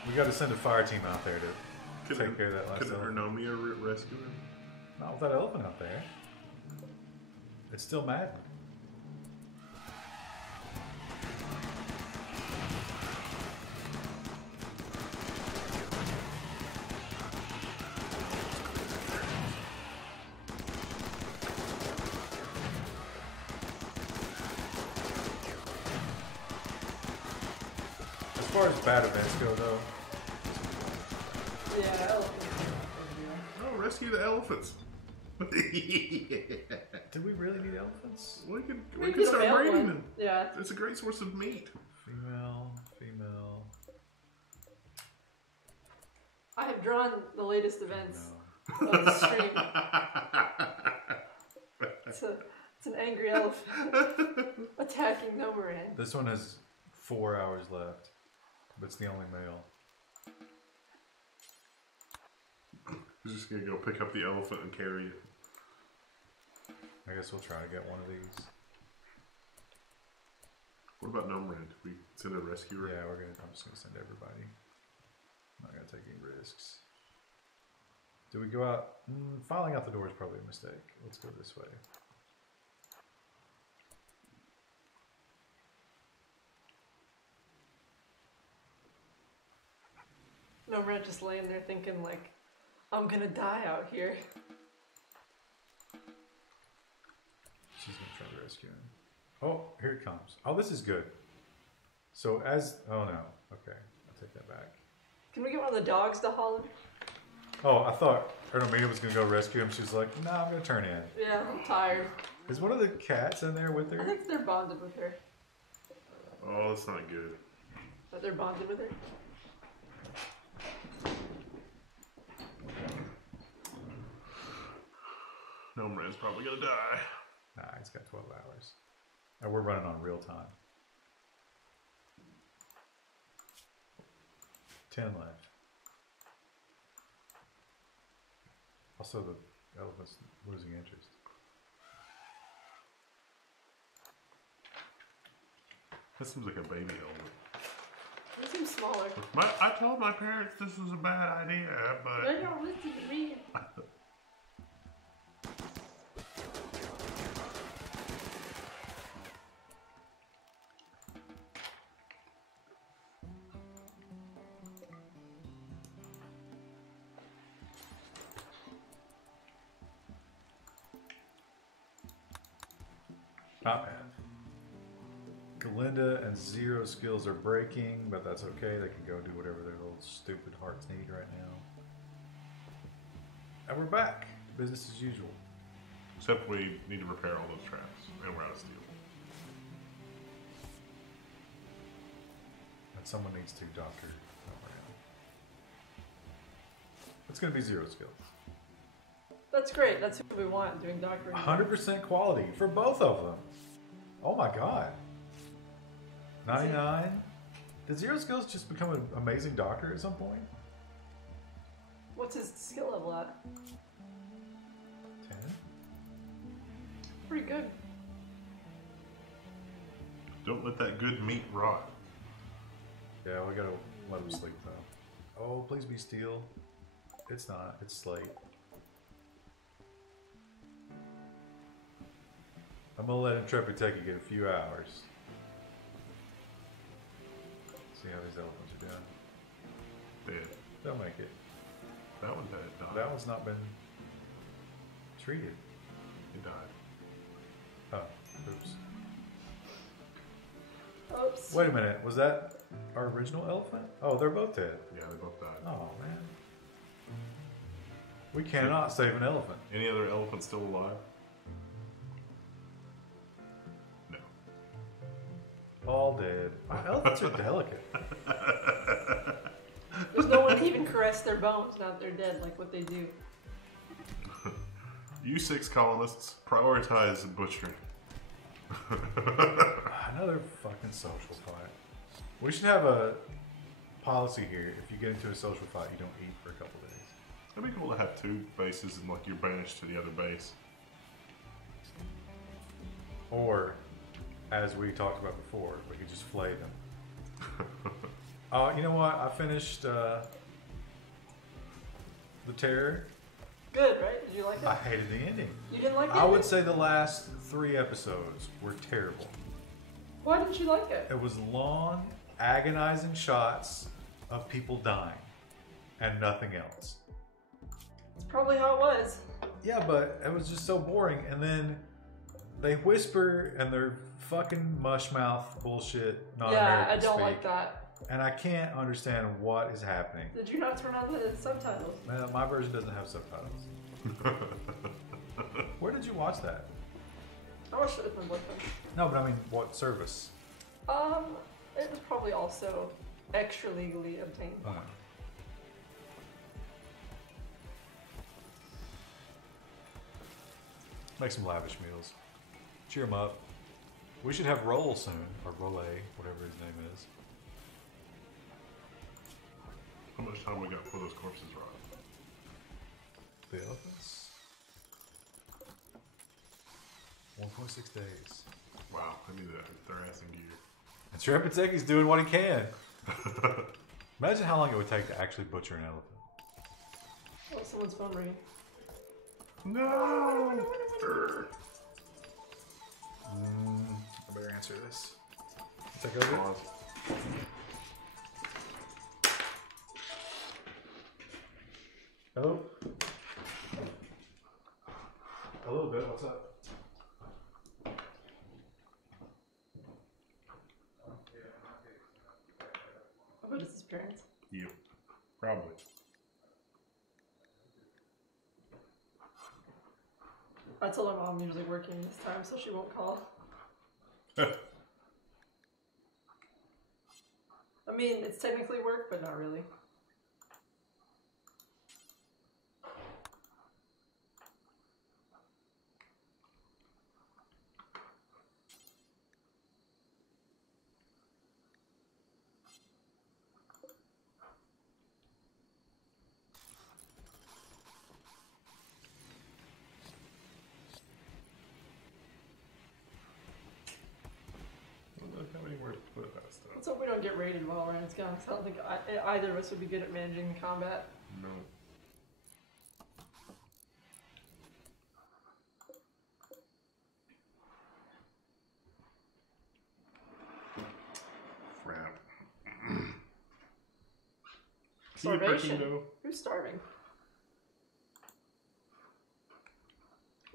We got to send a fire team out there to take care of that last Could elephant. Ernomia rescue him? Not with that elephant out there. It's still mad. As far as bad events go, though, Yeah, elephants. Oh, rescue the elephants. did we really need elephants? We could We get a start male breeding one. them. Yeah. It's a great source of meat. Female, female. I have drawn the latest events No. of the stream. It's an angry elephant attacking Nomoran. This one has 4 hours left, but it's the only male. He's just gonna go pick up the elephant and carry it. I guess we'll try to get one of these. What about Nomoran? Did we send a rescuer? Yeah, I'm just gonna send everybody. I'm not gonna take any risks. Do we go out? Filing out the door is probably a mistake. Let's go this way. Nomoran just laying there thinking like, I'm gonna die out here. She's gonna try to rescue him. Oh, here it comes. Oh, this is good. So oh no. Okay, I'll take that back. Can we get one of the dogs to haul him? Oh, I thought Ernomina was gonna go rescue him. She was like, nah, I'm gonna turn in. Yeah, I'm tired. Is one of the cats in there with I her? think they're bonded with her. Oh, that's not good. But they're bonded with her. Nomoran's probably gonna die. Nah, he's got 12 hours. And we're running on real time. 10 left. Also, the elephant's losing interest. That seems like a baby elephant. They seem smaller. I told my parents this was a bad idea, but They don't listen to me. Not bad. Galinda and Zero skills are breaking, but that's okay. They can go do whatever their little stupid hearts need right now. And we're back. Business as usual. except we need to repair all those traps, and we're out of steel. And someone needs to doctor. It's going to be zero skills. That's great. That's what we want, doing doctoring. 100% quality for both of them. Oh my god. 99? Did zero skills just become an amazing doctor at some point? What's his skill level at? 10? Pretty good. Don't let that good meat rot. Yeah, we gotta let him sleep though. Oh, please be steel. It's not, it's slate. I'm gonna let Intrepid Techie get a few hours. See how these elephants are doing. Dead. They'll make it. That one died. That one's not been treated. He died. Oh, oops. Oops. Wait a minute, was that our original elephant? Oh, they're both dead. Yeah, they both died. Oh, man. We cannot save an elephant. Any other elephants still alive? No. All dead. Elephants are delicate. There's no one to even caress their bones now that they're dead, like what they do. You 6 colonists, prioritize butchering. Another fucking social fight. We should have a policy here. If you get into a social fight, you don't eat for a couple days. It'd be cool to have 2 bases and like you're banished to the other base. Or, as we talked about before, we could just flay them. You know what? I finished The Terror. Good, right? Did you like it? I hated the ending. You didn't like it? I would say the last 3 episodes were terrible. Why didn't you like it? It was long, agonizing shots of people dying and nothing else. It's probably how it was. Yeah, but it was just so boring. And then they whisper and they're fucking mushmouth bullshit. Yeah, I don't like that. And I can't understand what is happening. Did you not turn on the subtitles? My version doesn't have subtitles. Where did you watch that? I watched it with my boyfriend. No, but I mean, what service? It was probably also extra legally obtained. Make some lavish meals. Cheer them up. We should have roll soon, or Role, whatever his name is. How much time we got before those corpses rot? The elephants? 1.6 days. Wow, I need to have their ass in gear. And Shrepetseki's doing what he can. Imagine how long it would take to actually butcher an elephant. Oh, someone's phone ringing. No! I better answer this. Take over. Pause. Hello? A little bit, what's up? I bet it's his parents. Yep. Probably. I told her mom usually working this time, so she won't call. I mean, it's technically work, but not really. Let's hope we don't get raided while Ryan's gone, because I don't think either of us would be good at managing combat. No. Crap. Starvation? Who's starving?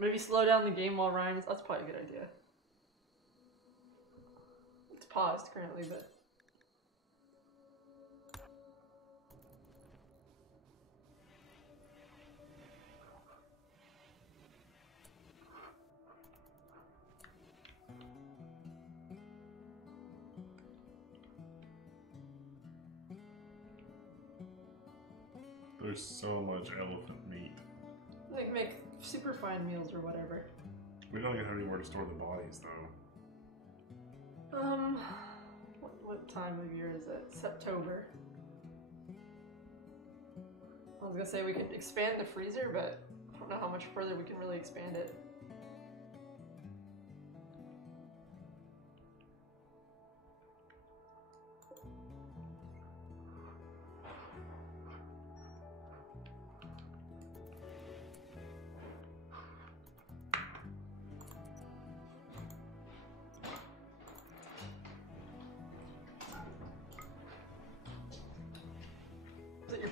Maybe slow down the game while Ryan's... That's probably a good idea. It's paused currently, but... There's so much elephant meat. Like make super fine meals or whatever. We don't even have anywhere to store the bodies, though. What time of year is it? September. I was gonna say we could expand the freezer, but I don't know how much further we can really expand it.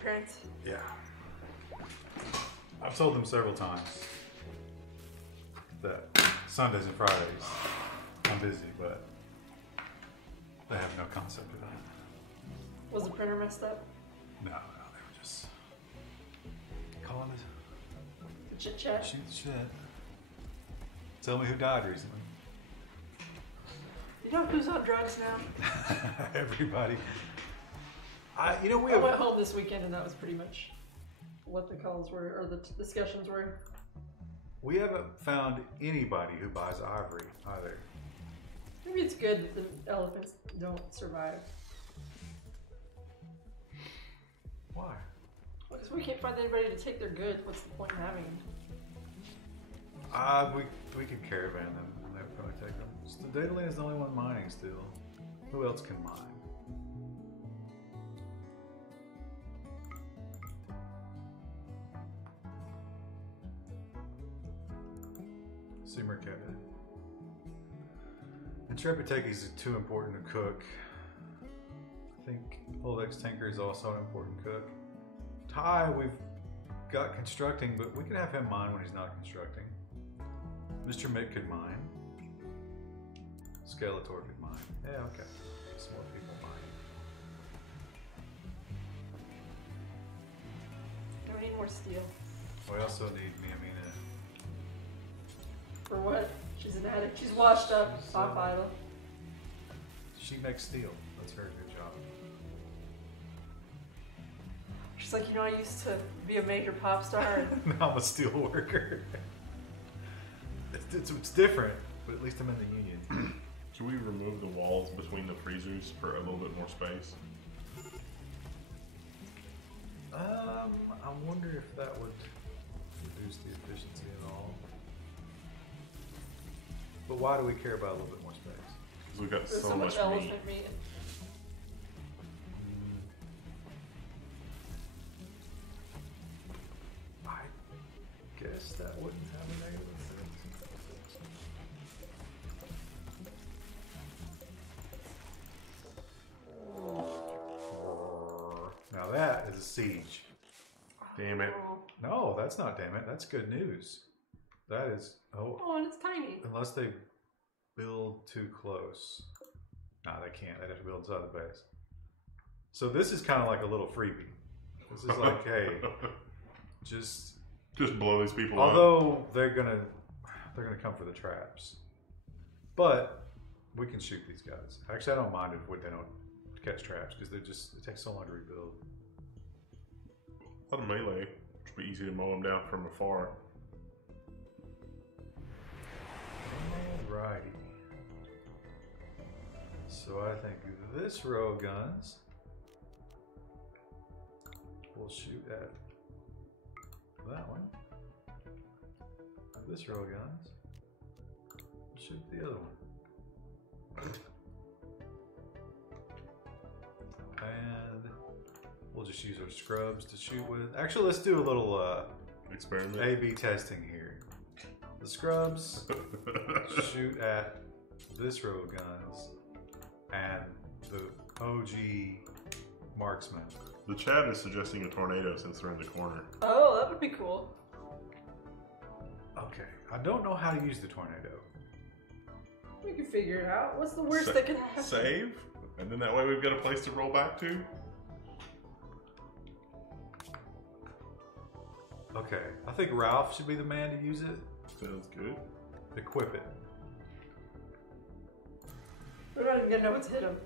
Parents? Yeah. I've told them several times that Sundays and Fridays I'm busy, but they have no concept of that. Was the printer messed up? No, they were just calling it. The chit chat? Shoot the shit. Tell me who died recently. You know who's on drugs now? Everybody. I went home this weekend and that was pretty much what the calls were, or the discussions were. We haven't found anybody who buys ivory either. Maybe it's good that the elephants don't survive. Why? Because we can't find anybody to take their goods. What's the point in having them? We could caravan them and they'd probably to take them. So the Daedalus is the only one mining still. Who else can mine? Sumerketa. Intrepid Techie is too important to cook. I think Holdex Tanker is also an important cook. Ty, we've got constructing, but we could have him mine when he's not constructing. Mr. Mick could mine. Skeletor could mine. Yeah, okay. Some more people mine. We need more steel. We also need Miamina. For what? She's an addict. She's washed up. Pop idol. She makes steel. That's a very good job. She's like, you know, I used to be a major pop star. And Now I'm a steel worker. It's different, but at least I'm in the union. Should we remove the walls between the freezers for a little bit more space? I wonder if that would reduce the efficiency at all. But why do we care about a little bit more space? Because we've got there's so much meat. elephant meat. I guess that wouldn't have a negative effect. Now that is a siege. Damn it. Oh. No, that's not damn it. That's good news. That is, Oh, and it's tiny. unless they build too close. Nah, they can't. They'd have to build inside the base. So this is kind of like a little freebie. This is like, hey, just blow these people up. although they're gonna come for the traps, but we can shoot these guys. Actually, I don't mind if they don't catch traps because it takes so long to rebuild. A lot of melee. It should be easy to mow them down from afar. Alrighty. So I think this row of guns will shoot at that one. This row of guns will shoot at the other one. And we'll just use our scrubs to shoot with. Actually, let's do a little Experiment. A/B testing here. The scrubs shoot at this row of guns and the OG marksman. The chat is suggesting a tornado since they're in the corner. Oh, that would be cool. Okay, I don't know how to use the tornado. We can figure it out. What's the worst that can happen? Save? And then that way we've got a place to roll back to? Okay, I think Ralph should be the man to use it. Sounds good. Equip it. We're not even gonna know what's hit him.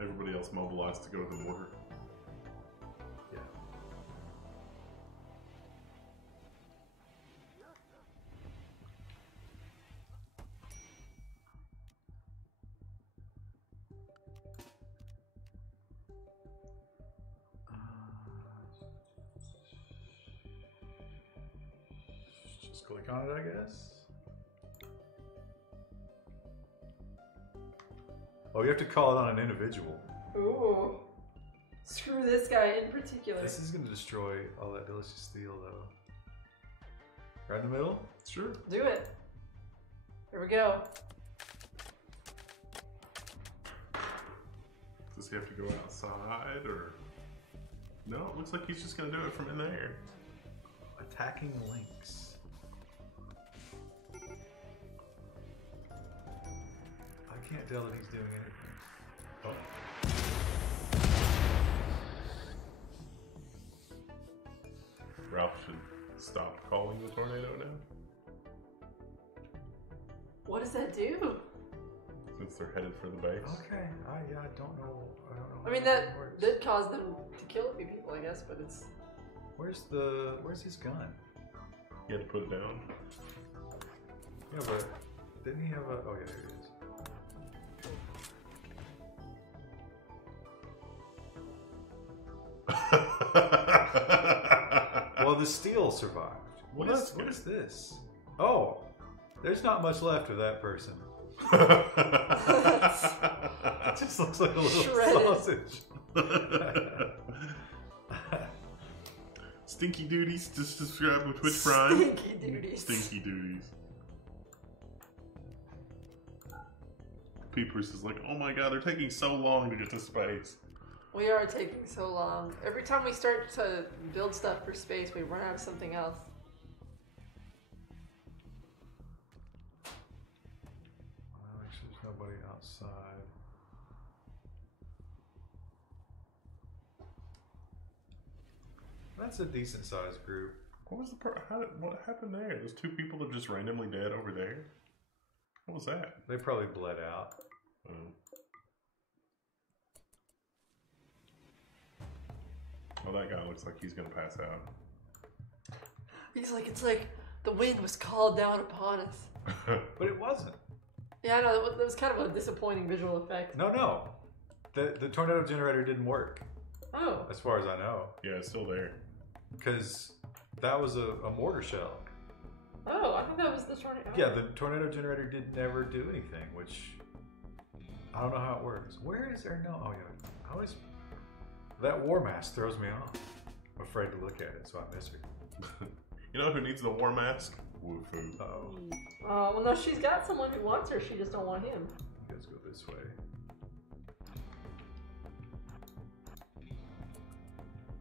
Everybody else mobilized to go to the mortar. Yeah. Just click on it, I guess. Oh, you have to call it on an individual. Ooh. Screw this guy in particular. This is going to destroy all that delicious steel, though. Right in the middle? Sure. Do it. Here we go. Does he have to go outside or? No, it looks like he's just gonna do it from in there. Attacking links. I can't tell that he's doing anything. Oh. Ralph should stop calling the tornado now, What does that do? since they're headed for the base. Okay, I don't know. I mean, how that works. did cause them to kill a few people, I guess, but it's... Where's his gun? He had to put it down. Yeah, but didn't he have a? Oh yeah, there it is. Well, the steel survived. What is this? Oh, there's not much left of that person. It just looks like a little sausage. Stinky duties, just described with which crime? Stinky duties. Stinky duties. Peepers is like, oh my god, they're taking so long to get to space. We are taking so long. Every time we start to build stuff for space, we run out of something else. Well, actually, there's nobody outside. That's a decent sized group. What was what happened there? Those two people are just randomly dead over there? What was that? They probably bled out. Well, that guy looks like he's gonna pass out. He's like, it's like the wind was called down upon us. But it wasn't. Yeah, I know, that was kind of a disappointing visual effect. No. The tornado generator didn't work. Oh. As far as I know. Yeah, it's still there. Because that was a mortar shell. Oh, I think that was the tornado. Yeah, the tornado generator did never do anything, which I don't know how it works. Where is there? No, oh yeah. I always that war mask throws me off. I'm afraid to look at it, so I miss her. You know who needs the war mask? Woofu. Oh, well, no, she's got someone who wants her. She just don't want him. let's go this way.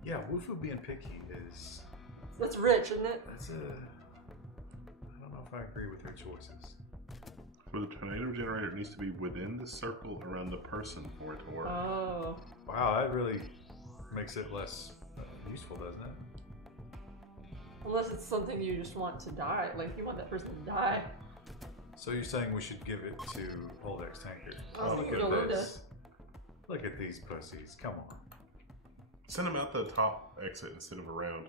Yeah, Woofu being picky is. That's rich, isn't it? That's a. I don't know if I agree with her choices. For the tornado generator, it needs to be within the circle around the person for it to work. Oh. Wow, that really makes it less useful, doesn't it? Unless it's something you just want to die. Like, you want that person to die. So you're saying we should give it to Old X Tanker? Oh, Look Yolanda. at this. Look at these pussies. Come on. Send them out the top exit instead of around.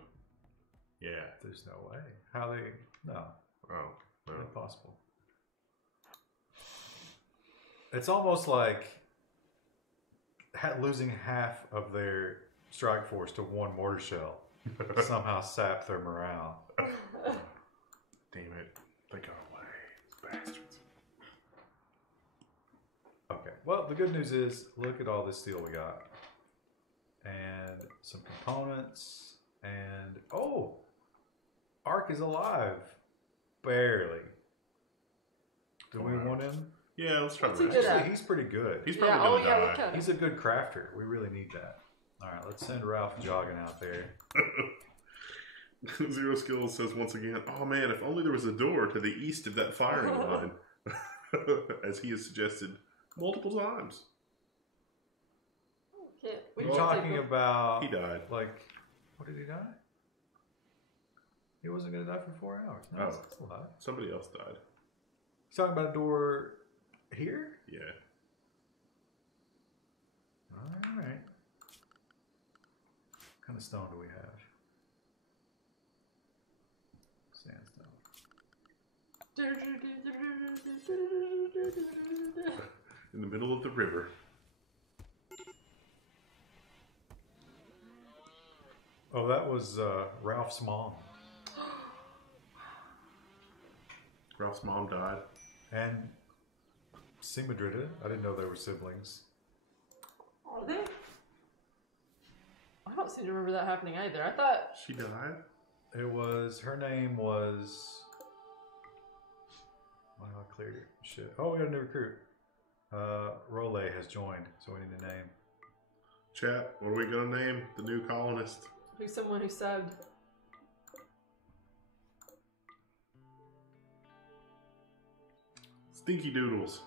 Yeah. There's no way. How they... No. Oh, no. Impossible. It's almost like losing half of their strike force to one mortar shell somehow sap their morale. Damn it. They got away. Bastards. Okay. Well, the good news is, look at all this steel we got. And some components. And... Oh! Ark is alive. Barely. Do we want him? Yeah, let's try What's he the good rest. at? He's pretty good. He's probably gonna look die. at him. He's a good crafter. We really need that. Alright, let's send Ralph jogging out there. Zero Skills says once again, oh man, if only there was a door to the east of that firing line. As he has suggested multiple times. Okay. We're talking about... He died. Like, what did he die? He wasn't going to die for 4 hours. No, Oh. that's a lot. Somebody else died. He's talking about a door here? Yeah. Alright. What kind of stone do we have? Sandstone. In the middle of the river. Oh, that was Ralph's mom. Ralph's mom died. And Simadrida. I didn't know they were siblings. Are they? I don't seem to remember that happening either. I thought... She died? It was, her name was... Wow, I cleared it. Shit. Oh, we got a new recruit. Role has joined, so we need a name. Chat, what are we gonna name the new colonist? Who's someone who subbed? Stinky Doodles.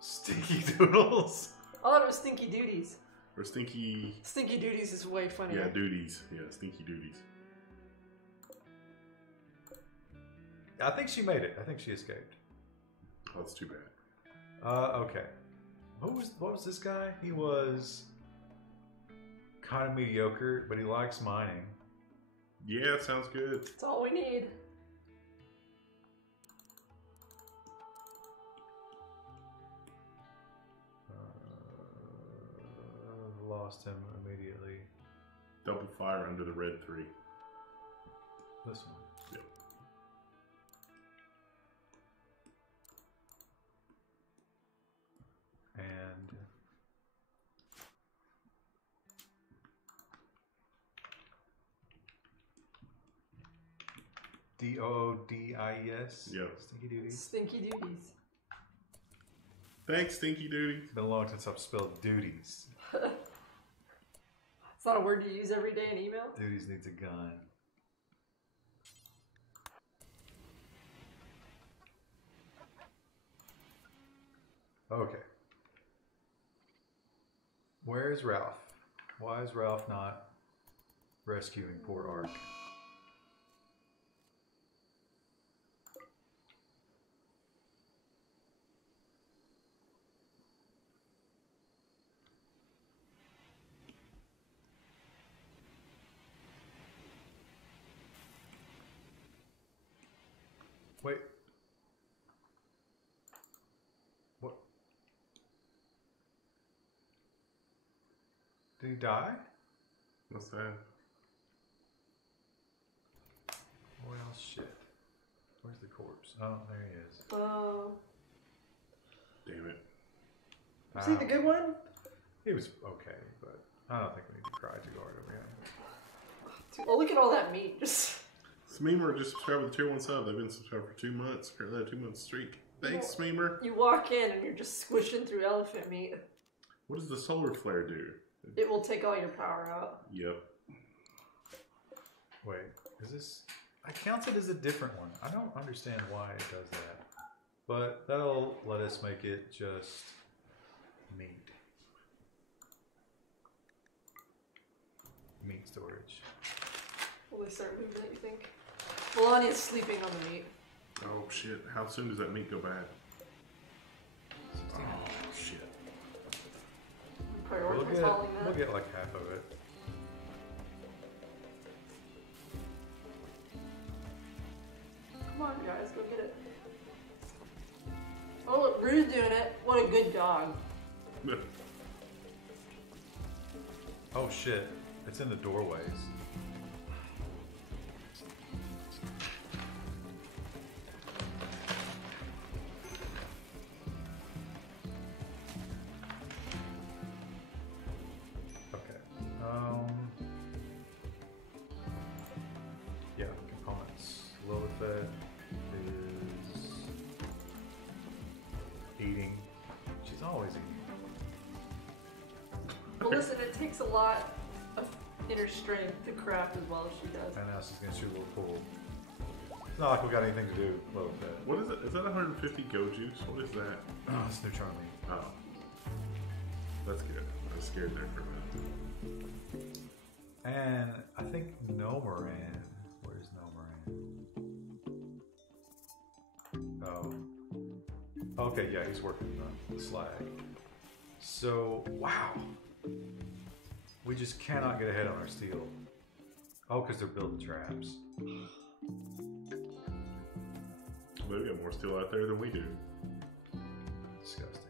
Stinky Doodles? I thought it was Stinky Duties. Or Stinky... Stinky Duties is way funnier. Yeah, Duties. Yeah, Stinky Duties. I think she made it. I think she escaped. Oh, that's too bad. Okay. What was this guy? He was kind of mediocre, but he likes mining. Yeah, sounds good. That's all we need. Lost him immediately. Double fire under the red 3. This one. Yep. Doodis. Yeah. Stinky Doodies. Stinky duties. Thanks, Stinky Duty. It's been a long time since I've spelled duties. It's not a word you use every day in email? Duties needs a gun. Okay. Where is Ralph? Why is Ralph not rescuing poor Ark? Wait. What? Did he die? What's that? Well, shit. Where's the corpse? Oh, there he is. Oh. Damn it. Was he the good one? He was okay, but I don't think we need to cry too hard over him. Oh, look at all that meat. Just. Smeemer just subscribed with a tier 1 sub. They've been subscribed for 2 months. Apparently, a 2-month streak. Thanks, Smeemer. You walk in and you're just squishing through elephant meat. What does the solar flare do? It will take all your power out. Yep. Wait, is this... I counts it as a different one. I don't understand why it does that. But that'll let us make it just meat. Meat storage. Will they start moving it, you think? Melania's sleeping on the meat. Oh, shit. How soon does that meat go bad? 16. Oh, shit. Prioritize hauling that. We'll get like half of it. Come on, guys, go get it. Oh, look, Rue's doing it. What a good dog. Oh shit, it's in the doorways. Okay. Yeah, components. Lilith is eating. She's always eating. Well, listen, it takes a lot of inner strength to craft as well as she does. And now she's gonna shoot a little pool. It's not like we got anything to do, a little bit. What is it? Is that 150 go juice? What is that? Oh, it's neutron meat. Oh. That's good. I was scared there for a minute. And I think Nomoran. Where's Nomoran? Oh. Okay, yeah, he's working the slag. So, wow. We just cannot get ahead on our steel. Oh, because they're building traps. They've got more steel out there than we do. Disgusting.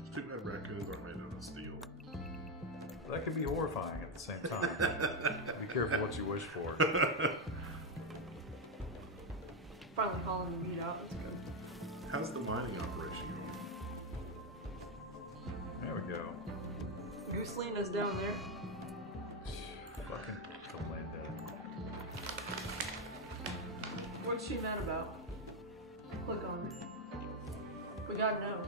It's too bad raccoons aren't made out of steel. That can be horrifying at the same time. Be careful what you wish for. Finally hauling the meat out. That's good. How's the mining operation going? There we go. Gooselina's down there. Fucking Galinda. What's she mad about? Click on her. We gotta know.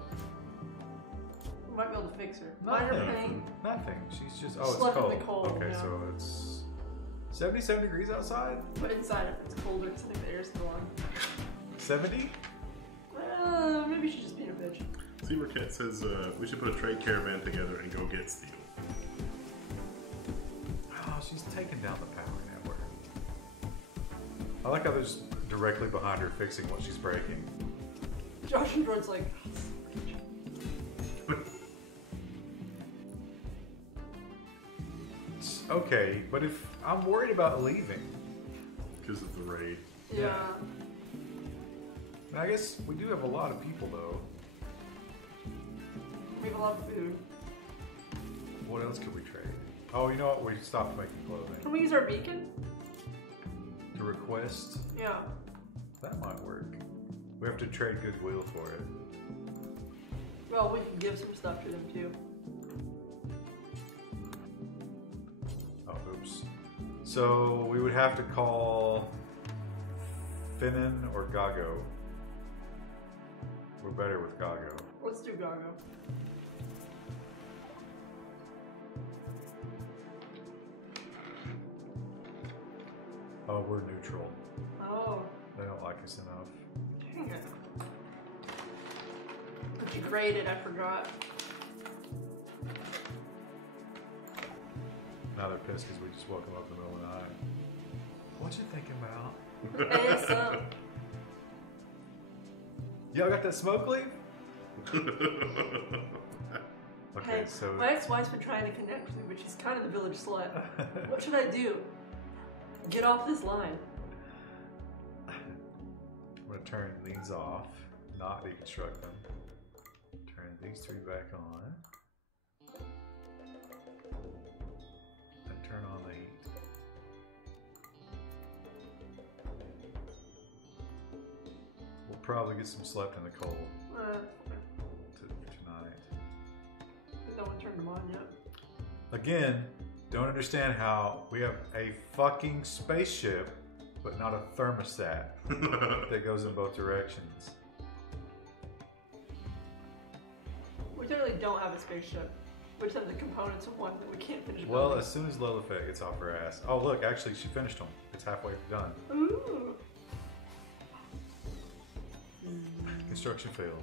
We might be able to fix her. Minor pain. Nothing. She's just. Oh, it's Slept in cold. the cold, Okay, yeah. so it's 77 degrees outside? But inside, if it's colder, because I think the air's still on. 70? Maybe she's just being a bitch. Seavercat says we should put a trade caravan together and go get steel. Oh, she's taking down the power network. I like how they're just directly behind her fixing what she's breaking. Josh and Jordan's like, Okay, but if I'm worried about leaving, Because of the raid. yeah. and I guess we do have a lot of people though. We have a lot of food. What else could we trade? Oh, you know what? We stopped making clothing. Can we use our beacon? To request, Yeah. that might work. We have to trade goodwill for it. Well, we can give some stuff to them too. Oh, oops. So we would have to call Finnan or Gago. We're better with Gago. Let's do Gago. Oh, we're neutral. Oh. They don't like us enough. Dang it. But you graded, I forgot. Now they're pissed because we just woke them up in the middle of the night. What you thinking about? Hey, some. Y'all got that smoke leaf? Okay, Hey, so my ex-wife's been trying to connect with me, but she's kind of the village slut. What should I do? Get off this line. I'm gonna turn these off, not deconstruct them. Turn these three back on. And turn on the heat. We'll probably get some slept in the cold tonight. No one turned them on yet. Again, don't understand how we have a fucking spaceship, but not a thermostat that goes in both directions. We clearly don't have a spaceship. We just have the components of one that we can't finish Well, building. as soon as Lola Fett gets off her ass. Oh, look, actually, she finished them. It's halfway done. Ooh. Construction failed.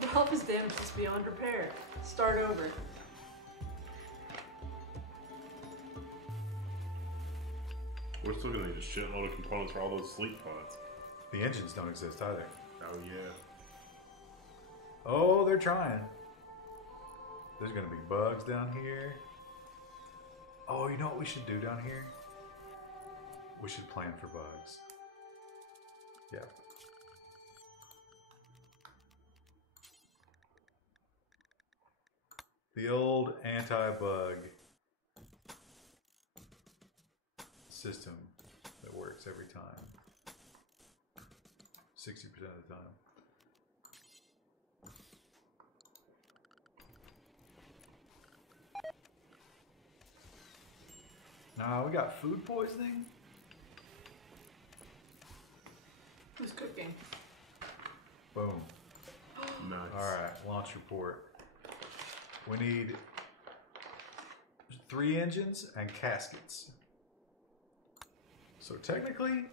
The office damage is beyond repair. Start over. We're still gonna need a shitload of components for all those sleep pods. The engines don't exist either. Oh yeah. Oh, they're trying. There's gonna be bugs down here. Oh, you know what we should do down here? We should plan for bugs. Yeah. The old anti-bug system that works every time. 60% of the time. Nah, we got food poisoning? Who's cooking? Boom. Nice. Alright, launch report. We need 3 engines and caskets. So technically,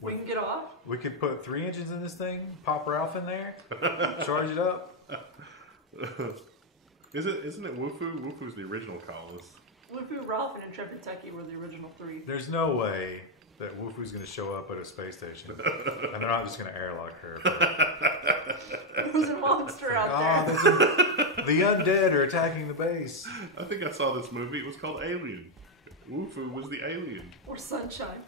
We can get off? we could put 3 engines in this thing, pop Ralph in there, charge it up. Isn't it Wufu? Wufu's the original colonist. Luffy, Ralph, and Intrepid Techie were the original 3. There's no way that Wufu's going to show up at a space station, and they're not just going to airlock her. There's a monster out there. The undead are attacking the base. I think I saw this movie. It was called Alien. Wufu was the alien. Or Sunshine.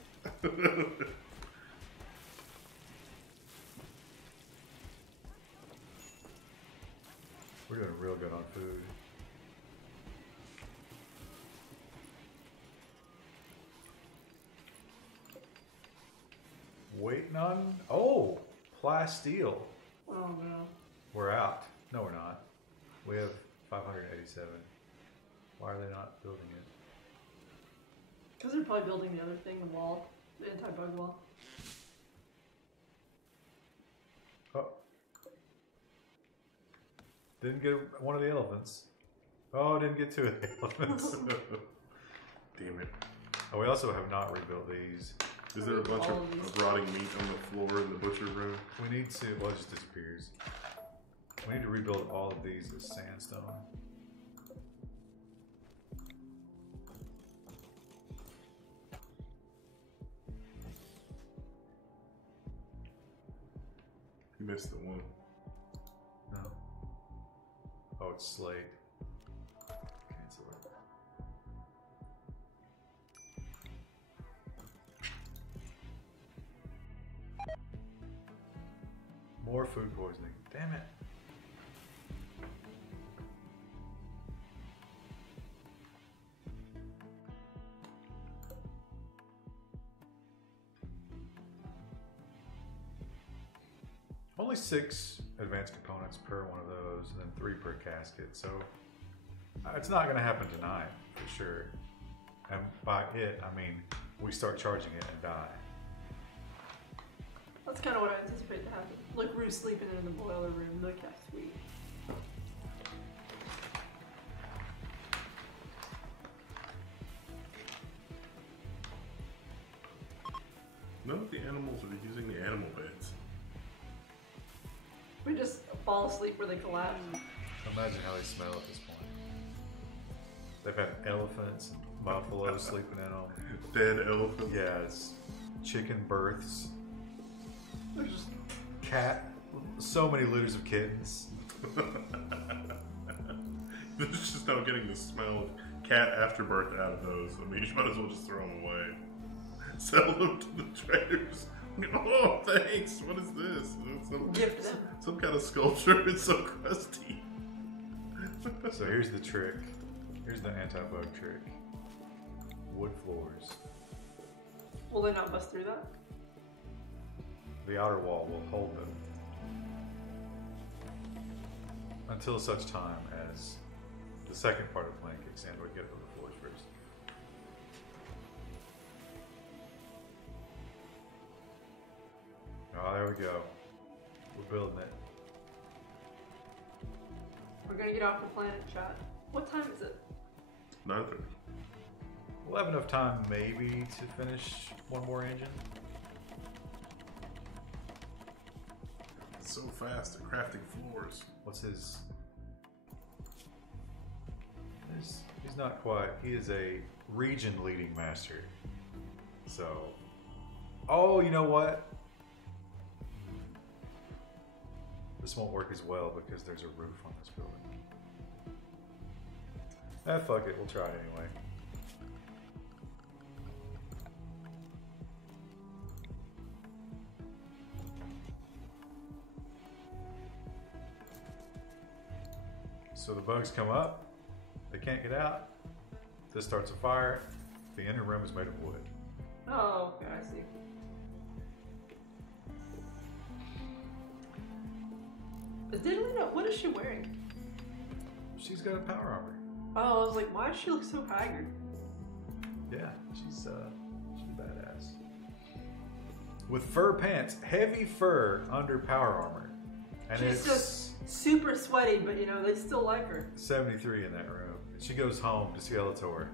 We're doing real good on food. Waiting on... Oh! Plasteel. Oh no. We're out. No, we're not. We have 587. Why are they not building it? Because they're probably building the other thing, the wall. The anti-bug wall. Oh. Didn't get one of the elephants. Oh, didn't get 2 of the elephants. Damn it. Oh, we also have not rebuilt these. Is there a bunch All of of these. rotting meat on the floor in the butcher room? We need to... Well, it just disappears. We need to rebuild all of these as sandstone. You missed the one. No. Oh, it's slate. Cancel it. More food poisoning. Damn it. Only 6 advanced components per one of those, and then 3 per casket. So it's not going to happen tonight for sure. And by it, I mean we start charging it and die. That's kind of what I anticipate to happen. Like Rue's sleeping in the boiler room. Look how sweet. None of the animals are using the animal beds. We just fall asleep where they collapse. Imagine how they smell at this point. They've had elephants and buffaloes sleeping in them. Dead elephants. Yeah, it's chicken births. There's just cat. So many litters of kittens. They're just not getting the smell of cat afterbirth out of those. I mean, you might as well just throw them away. Sell them to the traders. Oh, thanks. What is this? Gift them. Some kind of sculpture. It's so crusty. So here's the trick. Here's the anti-bug trick. Wood floors. Will they not bust through that? The outer wall will hold them until such time as the second part of the plan kicks in. We get over the floors first. Oh, there we go. We're building it. We're gonna get off the planet, chat. What time is it? 9:30. We'll have enough time maybe to finish one more engine. It's so fast at crafting floors. What's his? He's not quite. He is a region leading master. So, oh, you know what? This won't work as well because there's a roof on this building. Ah, fuck it. We'll try it anyway. So the bugs come up, they can't get out. This starts a fire. The inner room is made of wood. Oh, okay, I see. Didn't we know? What is she wearing? She's got a power armor. Oh, I was like, why does she look so haggard? Yeah, she's a badass. With fur pants, heavy fur under power armor. And She's it's just super sweaty, but you know, they still like her. 73 in that room. She goes home to Skeletor,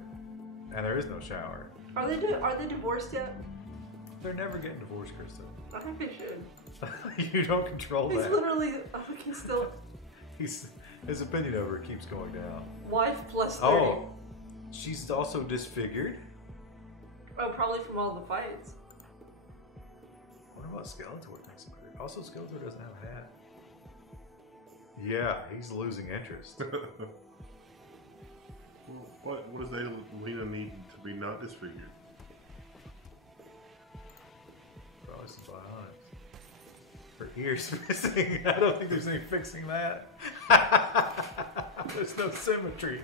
and there is no shower. Are they divorced yet? They're never getting divorced, Krista. I think they should. You don't control He's that. literally, I can still. His opinion over it keeps going down. Wife plus 30. Oh, she's also disfigured. Oh, probably from all the fights. What about Skeletor thinks about it? Also, Skeletor doesn't have a hat. Yeah, he's losing interest. What does Lena need to be not disfigured? Probably some bionics. Her ears missing. I don't think there's any fixing that. There's no symmetry.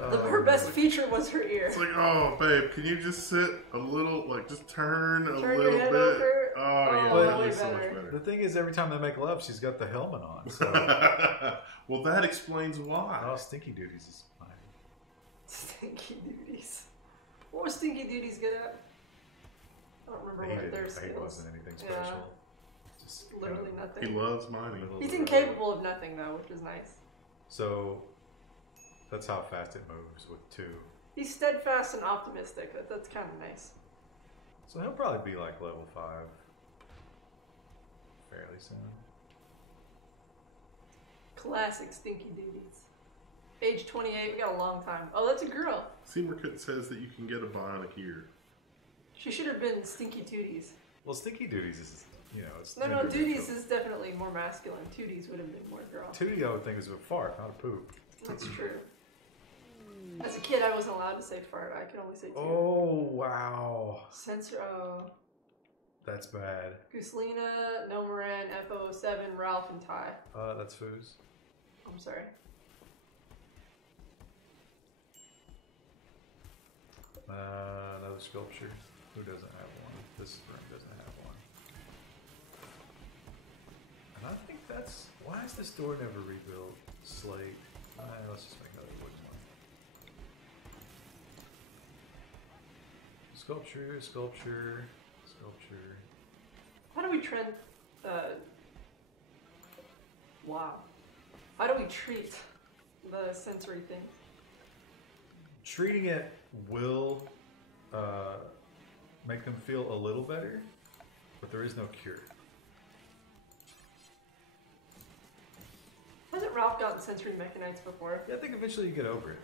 Her best feature was her ear. It's like, oh, babe, can you just sit a little, like, just turn a Turn little your head bit? over. Oh, yeah, Oh, that way is so much better. better. The thing is, every time they make love, she's got the helmet on. So, Well, that explains why. oh, Stinky Duties is fine. Stinky Duties. What was Stinky Duties good at? I don't remember what their He skills. wasn't anything Yeah. special. Just Literally He nothing. loves mining. He's incapable of nothing though, which is nice. So that's how fast it moves with 2. He's steadfast and optimistic. That's kind of nice. So he'll probably be like level 5 fairly soon. Classic Stinky Duties. Age 28, we got a long time. Oh, that's a girl. Seamerkit says that you can get a bionic ear. She should have been Stinky Tooties. Well, Stinky Duties is, you know, it's No, gender Duties neutral. is definitely more masculine. Tooties would have been more girl. Tootie, I would think, is a fart, not a poop. That's true. As a kid, I wasn't allowed to say fart. I could only say toot. Oh, wow. Censor. Oh. That's bad. Gooselina, Nomoran, FO7, Ralph, and Ty. That's Foos. I'm sorry. Another sculpture. Who doesn't have one? This room doesn't have one. I I think that's... Why is this door never rebuilt? Slate. Let's just make another wood one. Sculpture, sculpture, sculpture. How do we trend... wow. How do we treat the sensory things? Treating it will make them feel a little better, but there is no cure. Hasn't Ralph gotten sensory mechanites before? Yeah, I think eventually you get over it,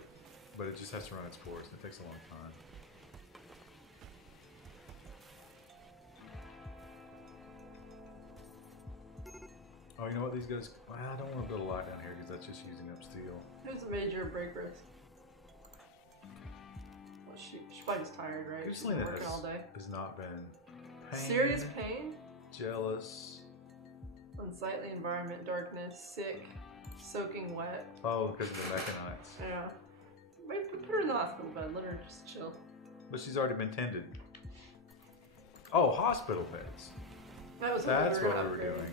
but it just has to run its course, and it takes a long time. Oh, you know what? These guys... Well, I don't want to build a lot down here because that's just using up steel. Who's a major break risk? Well, she's probably just tired, right? She's been working all day. Has not been pain, Serious pain? jealous. Unsightly environment, darkness, sick, soaking wet. Oh, because of the mechanites. Yeah. Maybe put her in the hospital bed. Let her just chill. But she's already been tended. Oh, hospital beds. That's what we were doing.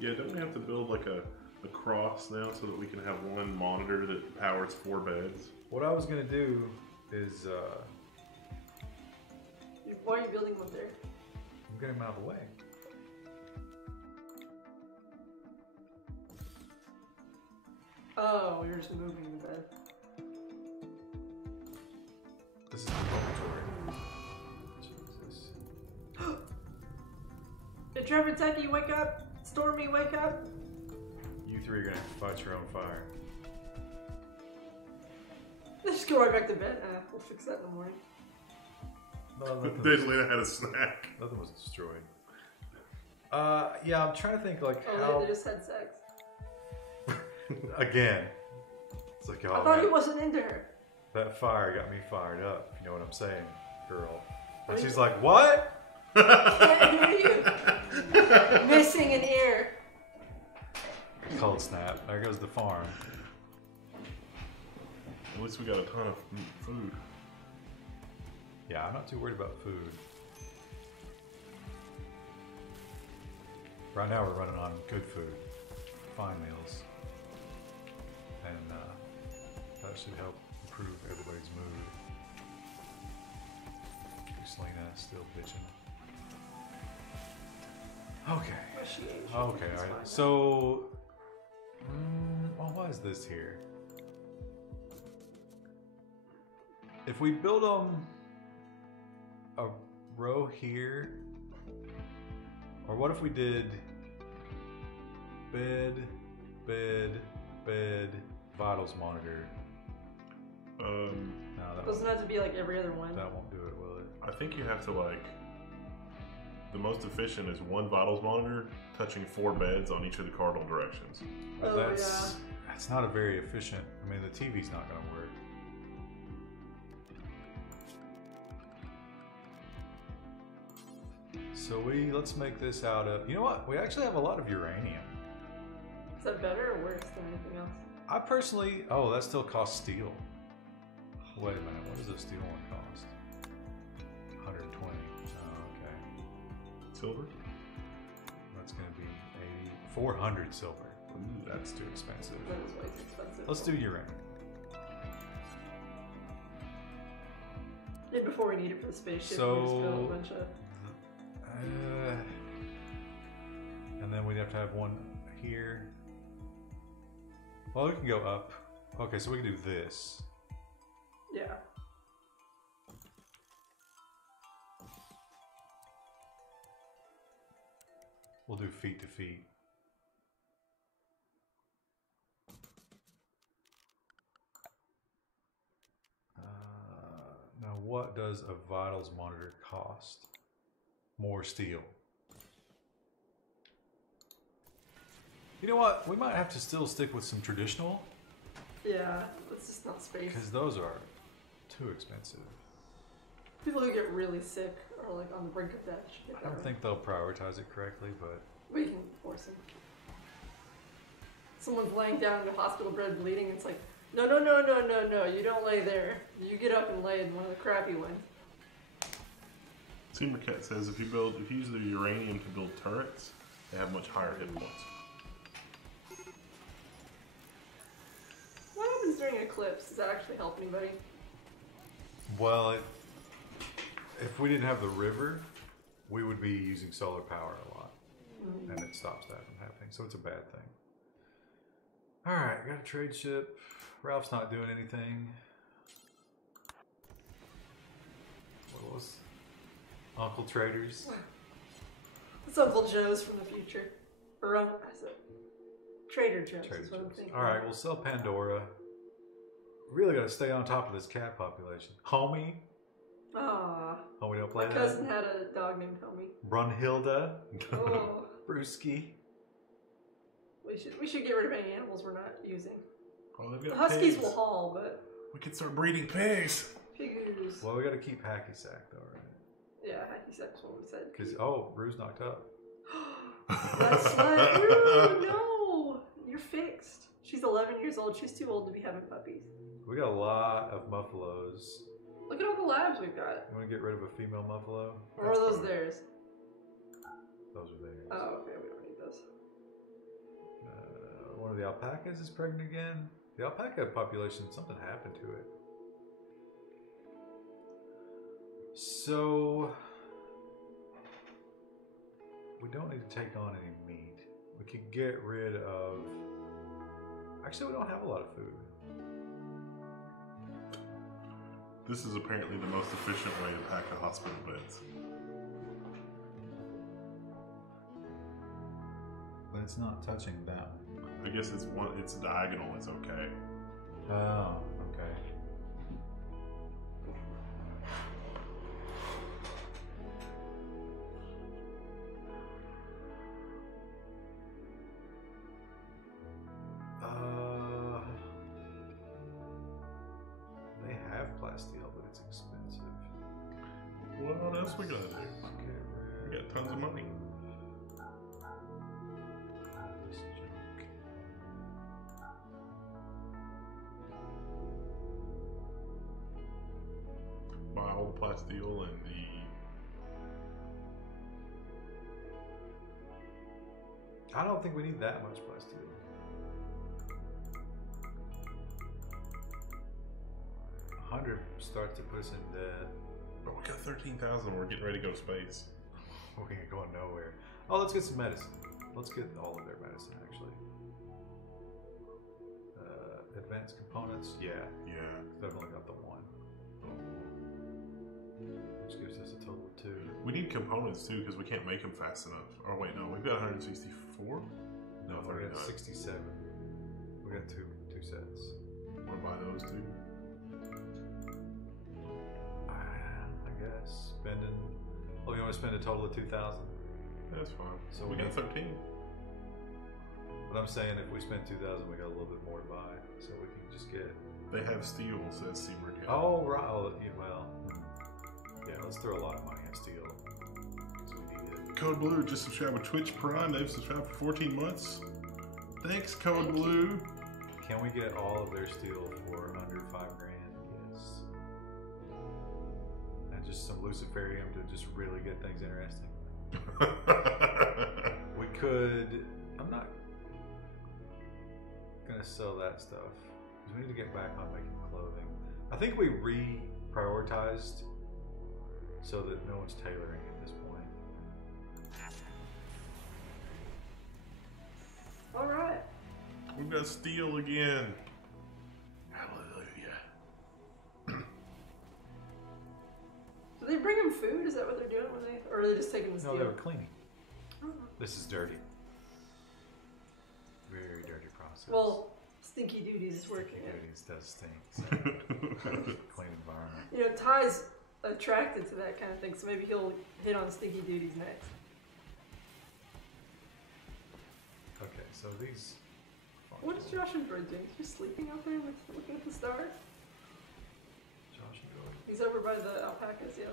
Yeah, don't we have to build like a cross now so that we can have one monitor that powers 4 beds? What I was gonna do is Why are you building one there? I'm getting him out of the way. Oh, you're just moving the bed. This is the laboratory. Jesus. Hey, Trevor, Techie, wake up! Stormy, wake up! You three are gonna have to fight your own fire. Let's just go right back to bed. We'll fix that in the morning. No, Days later, I had a snack. nothing was destroyed. Yeah, I'm trying to think like Oh, how. they just had sex. Again. It's like, oh, I thought man, he wasn't into her. that fire got me fired up. You know what I'm saying, girl? And What? she's like, what? Can't hear you. Missing an ear. Cold snap. There goes the farm. At least we got a ton of food. Yeah, I'm not too worried about food. Right now we're running on good food, fine meals, and that should help improve everybody's mood. Selena still bitching. Okay. Okay, alright. So, well, why is this here? If we build a row here, or what if we did bed, bed, bed, vitals monitor? No, that Doesn't have to be like every other one. that won't do it, will it? I think you have to like. The most efficient is 1 vitals monitor touching 4 beds on each of the cardinal directions. But Oh, that's not a very efficient. I mean, the TV's not going to work. So let's make this out of. You know what? We actually have a lot of uranium. Is that better or worse than anything else? I personally. Oh, that still costs steel. Wait a minute. What does a steel one cost? 120. Oh, okay. Silver? That's going to be 80. 400 silver. Ooh, that's too expensive. That is way too expensive. Let's do uranium. And before we need it for the spaceship, So- we just build a bunch of. And then we'd have to have one here. Well, we can go up. Okay, so we can do this. Yeah. We'll do feet to feet. Now, what does a vitals monitor cost? More steel. You know what? We might have to still stick with some traditional, Yeah, it's just not space. because those are too expensive. People who get really sick are like on the brink of death should get I that don't right. think they'll prioritize it correctly, but We can force them. Someone's laying down in the hospital bed bleeding, and it's like, no, you don't lay there. You get up and lay in one of the crappy ones. Seamer Cat says if you use the uranium to build turrets, they have much higher hit points. What happens during an eclipse? Does that actually help anybody? Well, if we didn't have the river, we would be using solar power a lot. And it stops that from happening. So it's a bad thing. Alright, got a trade ship. Ralph's not doing anything. What was Uncle Traders? It's Uncle Joe's from the future. Or I said Trader Joe's is what I'm thinking. Alright, we'll sell Pandora. Really gotta stay on top of this cat population. Homie. Aww. Homie don't play My that. cousin had a dog named Homie. Brunhilde. Oh. Brewski. We should get rid of any animals we're not using. Oh, they've got Huskies pigs. will haul, but We could start breeding pigs. pigoos. Well, we gotta keep Hacky Sack though, right? Yeah, hacky sack's what we said. Because, oh, Brew's knocked up. That's slut. Ooh, no! You're fixed. She's 11 years old. She's too old to be having puppies. We got a lot of Muffalos. Look at all the labs we've got. You want to get rid of a female Muffalo? Or are those theirs? Those are theirs. Oh, okay. We don't need those. One of the alpacas is pregnant again. The alpaca population, something happened to it. So, we don't need to take on any meat. We could get rid of... Actually, we don't have a lot of food. This is apparently the most efficient way to pack the hospital beds. But it's not touching them. I guess it's diagonal, it's okay. Oh, okay. They have plasteel, but it's expensive. What else we gotta do? We got tons of money. This junk. Buy all the plasteel and the... I don't think we need that much plasteel. $100 starts to put us in debt. But we got 13,000, we're getting ready to go to space. We ain't going nowhere. Oh, let's get some medicine. Let's get all of their medicine, actually. Advanced components, yeah. Yeah. I've only got the one. Which gives us a total of 2. We need components too, because we can't make them fast enough. Oh wait, no, we've got 164? No, we 39. got 67. We got two sets. Want to buy those two? I guess. Spending... Oh, you want to spend a total of 2,000? That's fine. So we got 13. But I'm saying if we spend 2,000, we got a little bit more to buy. So we can just get... They have steel, says Seamer Cat. Oh, right. Oh, yeah, well... Yeah, let's throw a lot of money at steel. Because we need it. Code Blue just subscribed with Twitch Prime. They've subscribed for 14 months. Thanks, Code Thank Blue. Can we get all of their steel for under $5,000? Yes. And just some Luciferium to just really get things interesting. We could... I'm not gonna sell that stuff. Because we need to get back on making clothing. I think we reprioritized so that no one's tailoring at this point. Alright. We've got steel again. Hallelujah. Do they bring them food? Is that what they're doing when they... Or are they just taking the steel? No, they were cleaning. Oh. This is dirty. Very dirty process. Well, Stinky Duties is working. Duties does stink. So clean environment. You know, Ty's attracted to that kind of thing, so maybe he'll hit on Stinky Duties next. Okay, so these. What is Josh and Bird doing? He's just sleeping out there with, looking at the stars? Josh and Joey. He's over by the alpacas, yeah.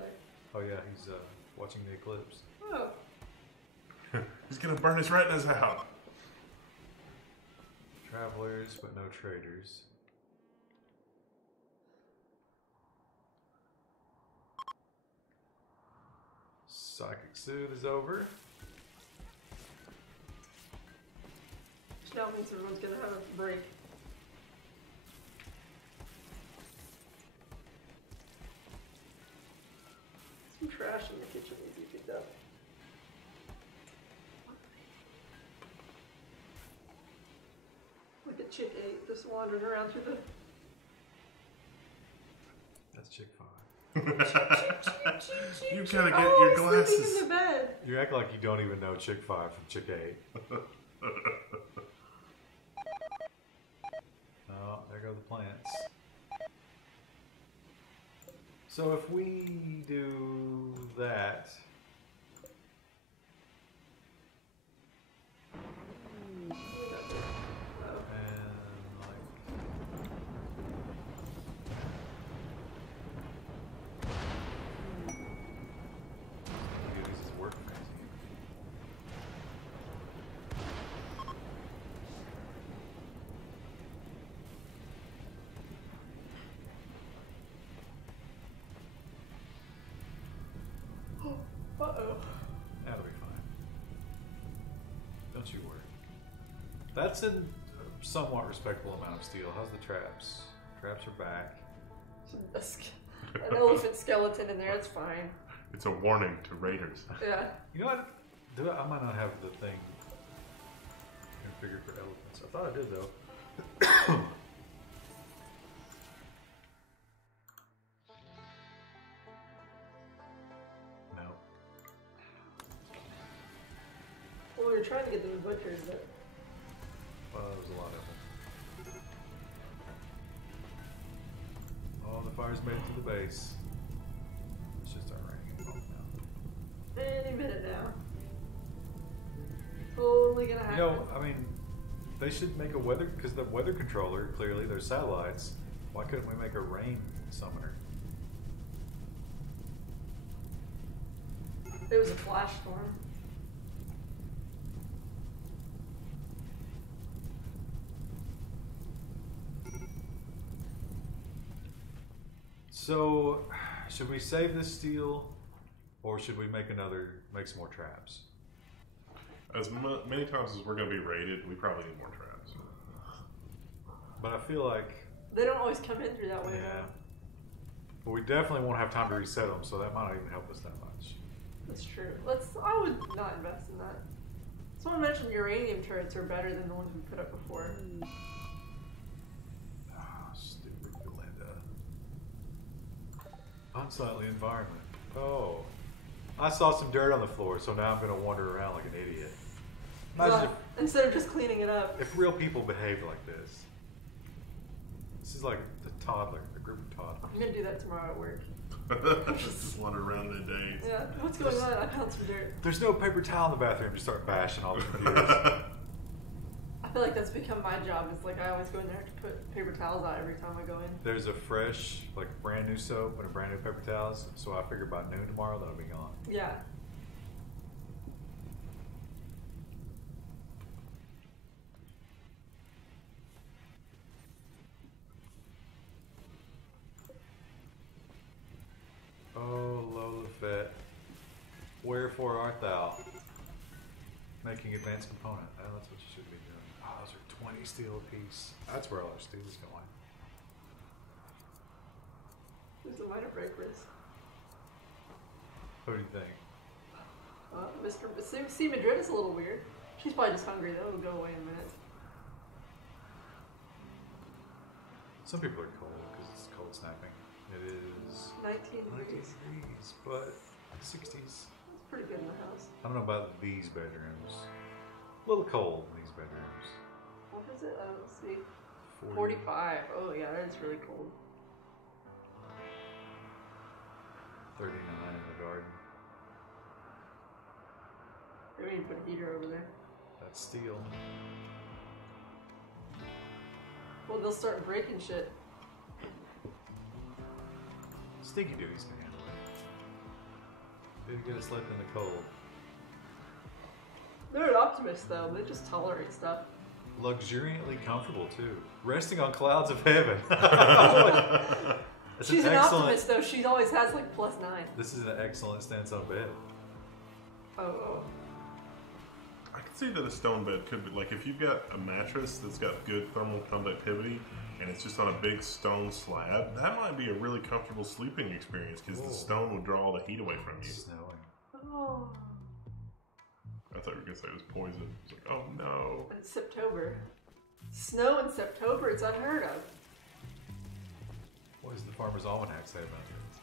Oh yeah, he's watching the eclipse. Oh. He's gonna burn his retinas out. Travelers, but no traders. Psychic Soothe is over. Which now means everyone's gonna have a break. Some trash in the kitchen needs to be picked up. Like a chick 8 just wandering around through the... That's chick 5. You gotta get your glasses. Sleeping in the bed. You act like you don't even know chick 5 from chick 8. Oh, there go the plants. So if we do that, and like this is work fancy. Uh-oh. That'll be fine. Don't you worry. That's a somewhat respectable amount of steel. How's the traps? Traps are back. An elephant skeleton in there, it's fine. It's a warning to raiders. Yeah. You know what? I might not have the thing configured for elephants. I thought I did though. No. Well, we were trying to get them butchered, but... Well, there was a lot of them. Oh, the fire's made it to the base. Let's just start raining it now. Any minute now. Totally gonna happen. You know, I mean, they should make a weather, because the weather controller, clearly, there's satellites. Why couldn't we make a rain summoner? It was a flash storm. So, should we save this steel, or should we make some more traps? As many times as we're going to be raided, we probably need more traps. But I feel like... They don't always come in through that way, Yeah. though. But we definitely won't have time to reset them, so that might not even help us that much. That's true. I would not invest in that. Someone mentioned uranium turrets are better than the ones we put up before. Oh, stupid Belinda. Unsightly environment. Oh. I saw some dirt on the floor, so now I'm going to wander around like an idiot. Imagine Instead of just cleaning it up. if real people behaved like this. This is like the group of toddlers. I'm going to do that tomorrow at work. Just wander around in a day. Yeah, what's going on? I found some dirt. There's no paper towel in the bathroom. Just start bashing all the computers. I feel like that's become my job. It's like I always go in there to put paper towels out every time I go in. There's a fresh, like brand new soap and a brand new paper towels. So I figure by noon tomorrow that'll be gone. Yeah. Oh, Lola Fett, wherefore art thou? Making advanced component. Oh, that's what you should be doing. Oh, those are 20 steel apiece. That's where all our steel is going. There's a minor break risk. What do you think? See, Madrid is a little weird. She's probably just hungry though. It'll go away in a minute. Some people are cold because it's cold snapping. It is 19 degrees. degrees, but 60s. It's pretty good in the house. I don't know about these bedrooms. A little cold in these bedrooms. What is it? Let's see. 40. 45. Oh yeah, that's really cold. 39 in the garden. Maybe we need to put a heater over there. That's steel. Well, they'll start breaking shit. Stinky Dooties can handle it. Didn't get us left in the cold. They're an optimist though. They just tolerate stuff. Luxuriantly comfortable too. Resting on clouds of heaven. She's an optimist though. She always has like +9. This is an excellent stance on bed. Oh. I can see that a stone bed could be, like, if you've got a mattress that's got good thermal conductivity and it's just on a big stone slab, that might be a really comfortable sleeping experience because the stone would draw all the heat away from you. It's snowing. Oh. I thought you were going to say it was poison. It's like, oh no. It's September. Snow in September, it's unheard of. What does the Farmer's Almanac say about this?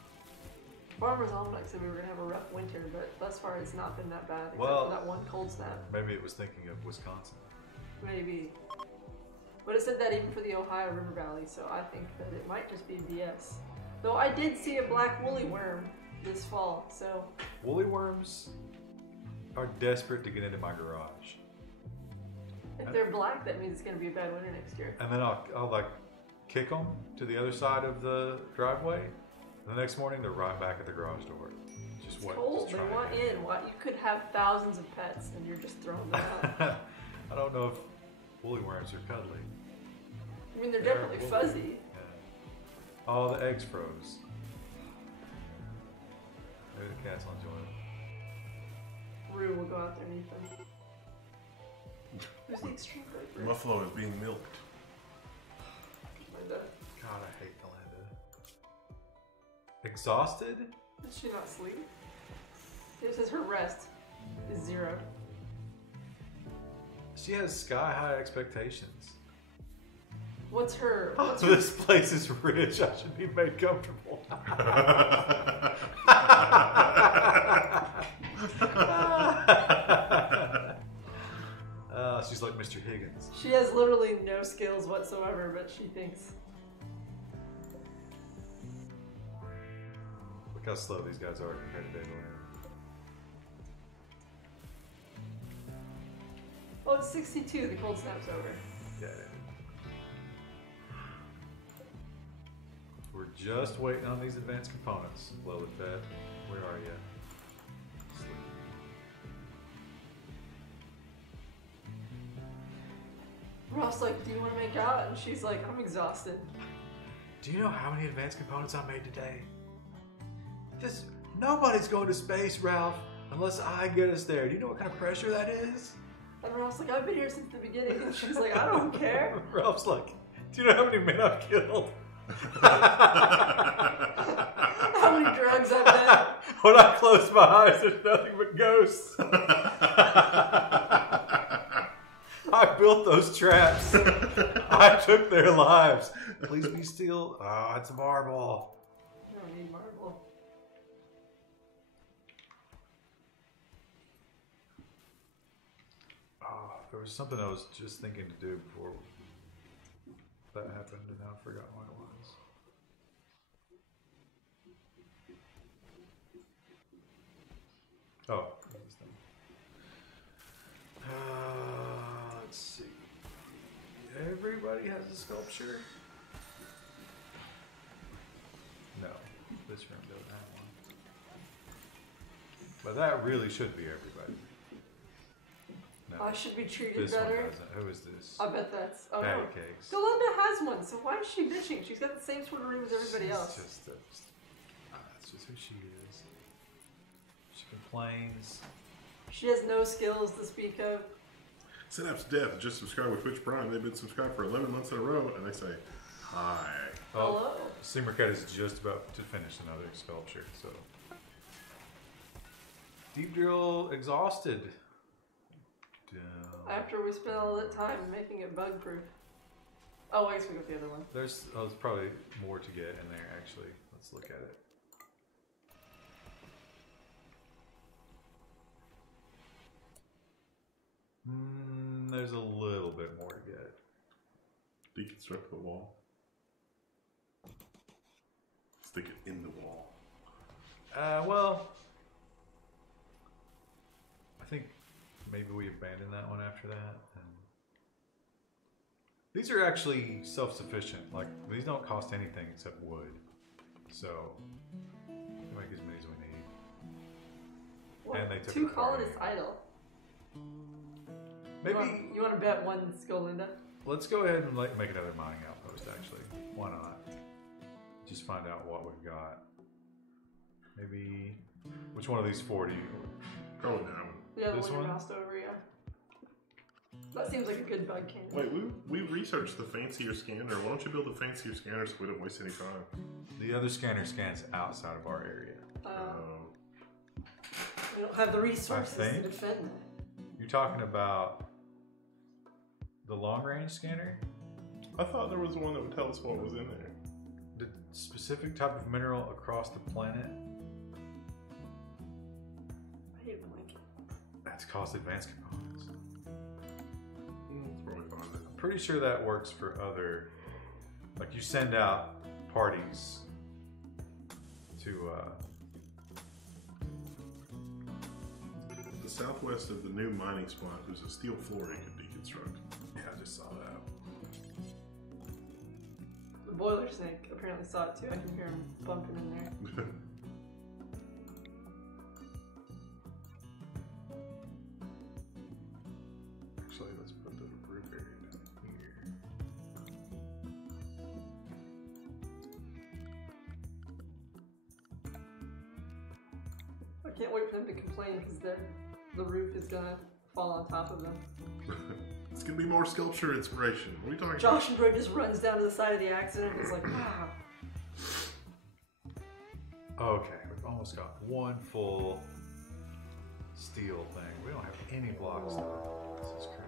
Farmer's Almanac said we were going to have a rough winter, but thus far it's not been that bad, except Well, for that one cold snap. Maybe it was thinking of Wisconsin. Maybe. But it said that even for the Ohio River Valley, so I think that it might just be BS. Though I did see a black woolly worm this fall, so... Woolly worms are desperate to get into my garage. If they're black, that means it's going to be a bad winter next year. And then I'll like kick them to the other side of the driveway. The next morning, they're right back at the garage door. Just It's wait. cold. Just They trying want to get in. You could have thousands of pets, and you're just throwing them out. I don't know if woolly worms are cuddly. I mean, they're They're definitely woolly. fuzzy. Yeah. Oh, the eggs froze. Maybe the cat's not enjoying it. Rue will go out there and eat them. Who's the extreme bird? Buffalo is being milked. Linda. God, I hate Melinda. Exhausted? Does she not sleep? It says her rest is 0. She has sky-high expectations. What's her? Oh, this place is rich. I should be made comfortable. She's like Mr. Higgins. She has literally no skills whatsoever, but she thinks. Look how slow these guys are compared to Dandelion. Oh, it's 62. The cold snap's over. Yeah. We're just waiting on these advanced components. Lilith Fed, where are you? Sleep. Ross like, do you want to make out? And she's like, I'm exhausted. Do you know how many advanced components I made today? Nobody's going to space, Ralph, unless I get us there. Do you know what kind of pressure that is? And Ralph's like, I've been here since the beginning. And she's like, I don't care. Ralph's like, do you know how many men I've killed? How many drugs I've done? When I close my eyes, there's nothing but ghosts. I built those traps. I took their lives. Please be still. Oh, it's marble. I don't need marble. Oh, there was something I was just thinking to do before that happened, and now I forgot what it was. Oh, this thing. Let's see. Everybody has a sculpture? No, this room doesn't have one. But that really should be everybody. No, I should be treated this better. one doesn't. Who is this? I bet that's. Oh Patty no. Cakes. Galinda has one, so why is she bitching? She's got the same sort of room as everybody else. That's just who she is. She complains. She has no skills to speak of. Synapse Death just subscribed with Twitch Prime. They've been subscribed for 11 months in a row, and they say, hi. Hello. Simmercat is just about to finish another sculpture, so. Deep Drill exhausted. After we spent all that time making it bug proof. Oh, I guess we got the other one. There's probably more to get in there, actually. Let's look at it. There's a little bit more to get. Deconstruct the wall. Stick it in the wall. Well, I think maybe we abandon that one after that. And these are actually self-sufficient. Like, these don't cost anything except wood. So, we can make as many as we need. What? And they took 2 it apart colonists idle. Maybe You want to bet one Galinda? let's go ahead and make another mining outpost, actually. Why not? Just find out what we've got. Maybe Which one of these four do you? Probably that one. Yeah, the This one you one? moused over, yeah. That seems like a good bug cannon. Wait, we researched the fancier scanner. Why don't you build a fancier scanner so we don't waste any time? The other scanner scans outside of our area. We don't have the resources to think. defend that. You're talking about the long range scanner? I thought there was one that would tell us what was in there. The specific type of mineral across the planet I hate blanket. that's caused advanced components. It's probably fine then. I'm pretty sure that works for other, like you send out parties to The southwest of the new mining spot, there's a steel floor you could deconstruct. yeah, I just saw that. The boiler snake apparently saw it too. I can hear him bumping in there. Actually, let's put the roof area down here. I can't wait for them to complain because the roof is gonna fall on top of them. It's gonna be more sculpture inspiration. What are you talking Josh and Bro just runs down to the side of the accident and is like, ah. Okay, we've almost got one full steel thing. We don't have any blocks though. This is crazy.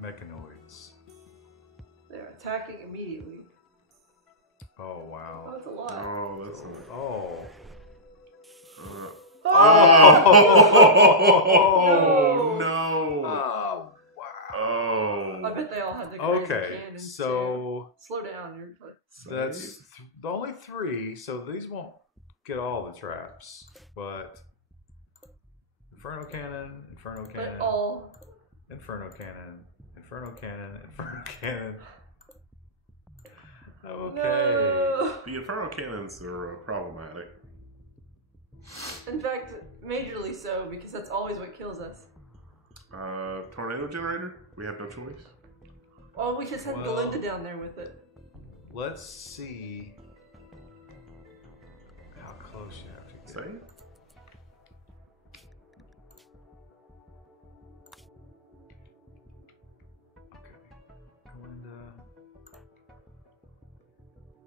Mechanoids. They're attacking immediately. Oh Oh, wow. that's a lot. Oh, that's not. Oh. Oh, no! Oh wow. I Oh. bet they all had the crazy Okay, cannons so too. Slow down, you're like, that's the only three. So these won't get all the traps, but Inferno Cannon, Inferno Cannon, but all. Inferno Cannon, Inferno Cannon, Inferno Cannon. Okay. No. The Inferno cannons are problematic. In fact, majorly so, because that's always what kills us. Tornado generator? We have no choice. Oh, we just send Well- Galinda down there with it. Let's see how close you have to get. Say? Okay. Galinda.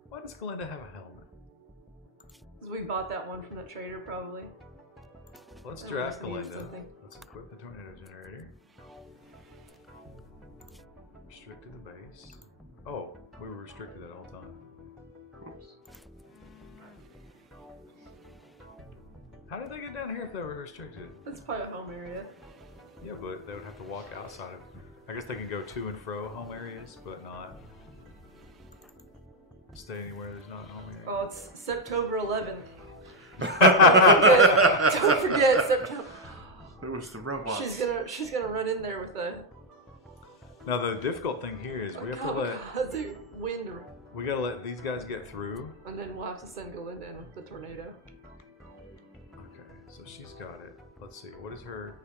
Why does Galinda have a helmet? Because we bought that one from the trader, probably. Let's Or draft we used Galinda. something. Let's equip the tornado generator. Restrict to the base. Oh, we were restricted at all time. Oops. How did they get down here if they were restricted? That's probably a home area. Yeah, but they would have to walk outside of. I guess they can go to and fro home areas, but not stay anywhere there's not a home area. Oh, it's September 11th. Don't forget September. It was the robots. She's gonna run in there with a. Now the difficult thing here is we have to let That's a wind, we gotta let these guys get through. and then we'll have to send Galinda in with the tornado. Okay, so she's got it. Let's see, what is her?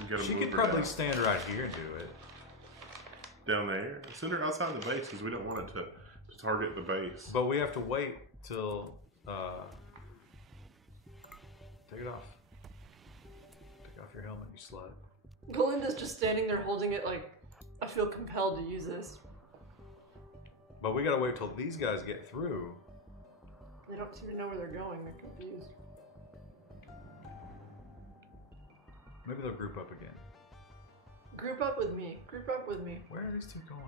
You gotta She move could her probably down. stand right here and do it. Down there. Send her outside the base because we don't want it to target the base. But we have to wait till take it off. Take off your helmet, you slut. Galinda's just standing there holding it like, I feel compelled to use this. But we gotta wait till these guys get through. They don't seem to know where they're going. They're confused. Maybe they'll group up again. Group up with me. Group up with me. Where are these two going?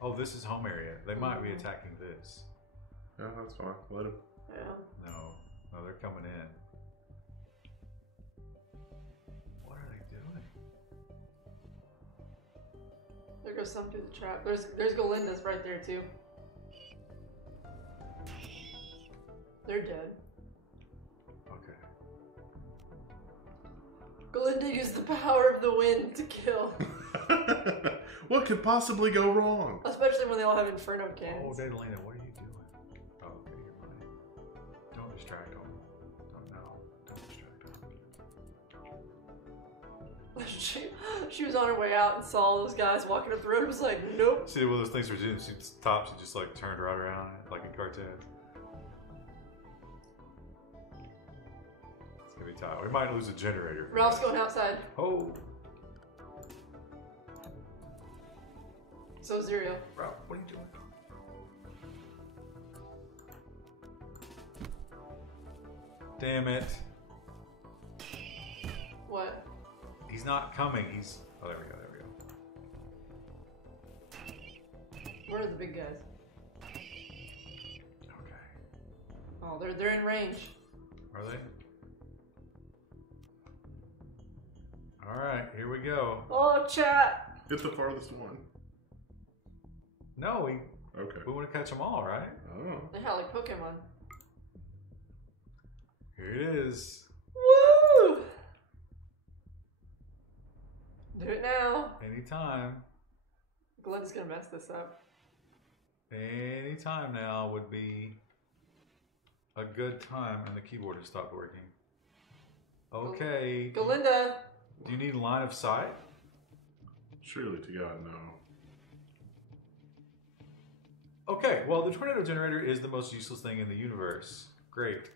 Oh, this is home area. They might be attacking this. Yeah, that's fine. Let him. Yeah. No, they're coming in. What are they doing? There goes some through the trap. There's Galinda's right there too. They're dead. Okay. Galinda used the power of the wind to kill. What could possibly go wrong? Especially when they all have Inferno Oh, cannons. Dadalina, what are you doing? Oh, okay, you're fine. Don't distract them. Don't distract them. she was on her way out and saw all those guys walking up the road and was like, nope. See, one of those things where she stopped, she just like turned right around like a cartoon. It's gonna be tight. We might lose a generator. Ralph's going outside. Oh. So Zero. Ralph, what are you doing? Damn it. What? He's not coming. He's. Oh, there we go. There we go. Where are the big guys? Okay. Oh, they're in range. Are they? All right, here we go. Oh, chat. Hit the farthest one. No, we want to catch them all, right? Oh. Yeah, like Pokemon. Here it is. Woo! Do it now. Anytime. Glenn's gonna mess this up. Anytime now would be a good time, and the keyboard has stopped working. Okay. Galinda. Do you need line of sight? Surely to God, no. Okay, well, the tornado generator is the most useless thing in the universe. Great.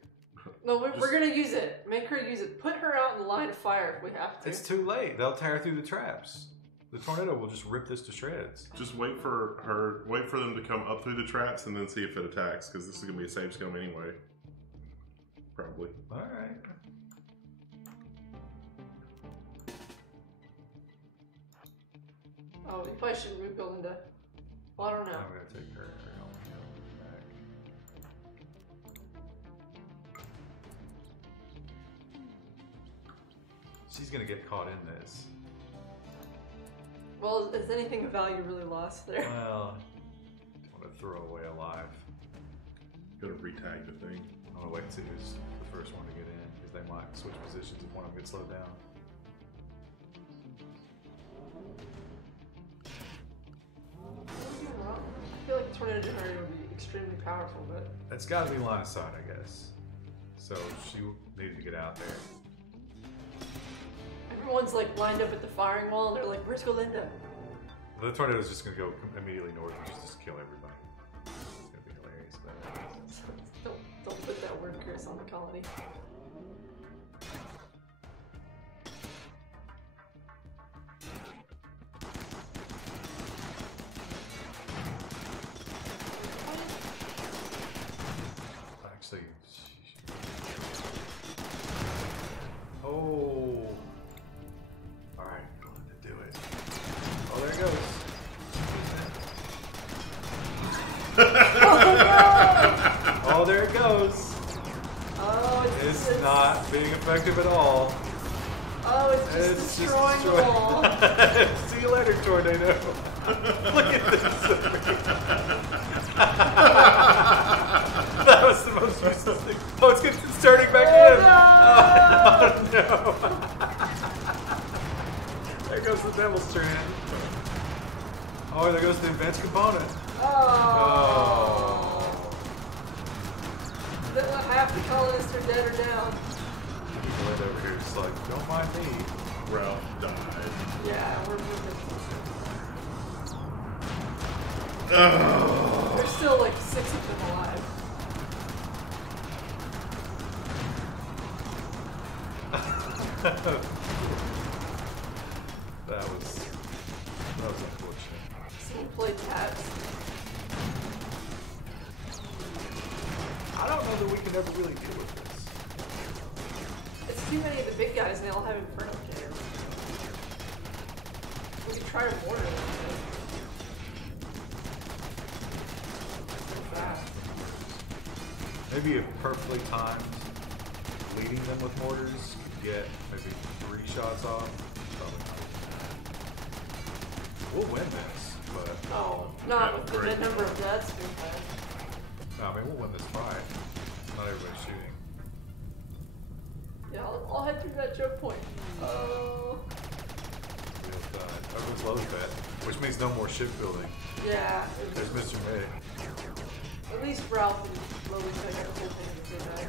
No, we're gonna use it. Make her use it. Put her out in the line of fire if we have to. It's too late. They'll tear through the traps. The tornado will just rip this to shreds. Just wait for them to come up through the traps and then see if it attacks, because this is going to be a safe scum anyway. Probably. Alright. Oh, you probably shouldn't move Galinda. Well, I don't know. I'm going to take her helmet back. She's going to get caught in this. Well, is anything of value really lost there? Well, I want to throw away alive. Gotta retag the thing. I want to wait and see who's the first one to get in, because they might switch positions if one of them gets slowed down. I feel like the tornado generator would be extremely powerful, but... It's got to be line of sight, I guess. So she needed to get out there. Everyone's like lined up at the firing wall and they're like, where's Galinda? The tornado's just going to go immediately north and just kill everybody. It's going to be hilarious. But... Don't put that word curse on the colony. Actually, oh, all right, going to do it. Oh, there it goes. Oh, there it goes. Oh, It's not being effective at all. Oh, it's just destroying the wall. See you later, tornado. Look at this. That was the most useless thing. Oh, it's turning back in. No. Oh, no. There goes the devil's strand. Oh, there goes the advanced component. Oh. Half the colonists are dead or down. People over here just like, don't mind me. Ralph died. Yeah, we're moving. Oh. There's still like 6 of them alive. That was unfortunate. Someone played tabs. I don't know that we can ever really deal with this. It's too many of the big guys and they all have Inferno cannons. We could try to mortar them. So fast. Maybe if perfectly timed, leading them with mortars could get maybe 3 shots off. Probably not. We'll win this, but Oh, not with the number of deaths we've had. no, I mean we'll win this fight. Not everybody's shooting. Yeah, I'll head through that choke point. Oh. Everyone's low bet, which means no more shipbuilding. Yeah. There's Mr. Meg. At least Ralph and Lois got the whole thing to say that.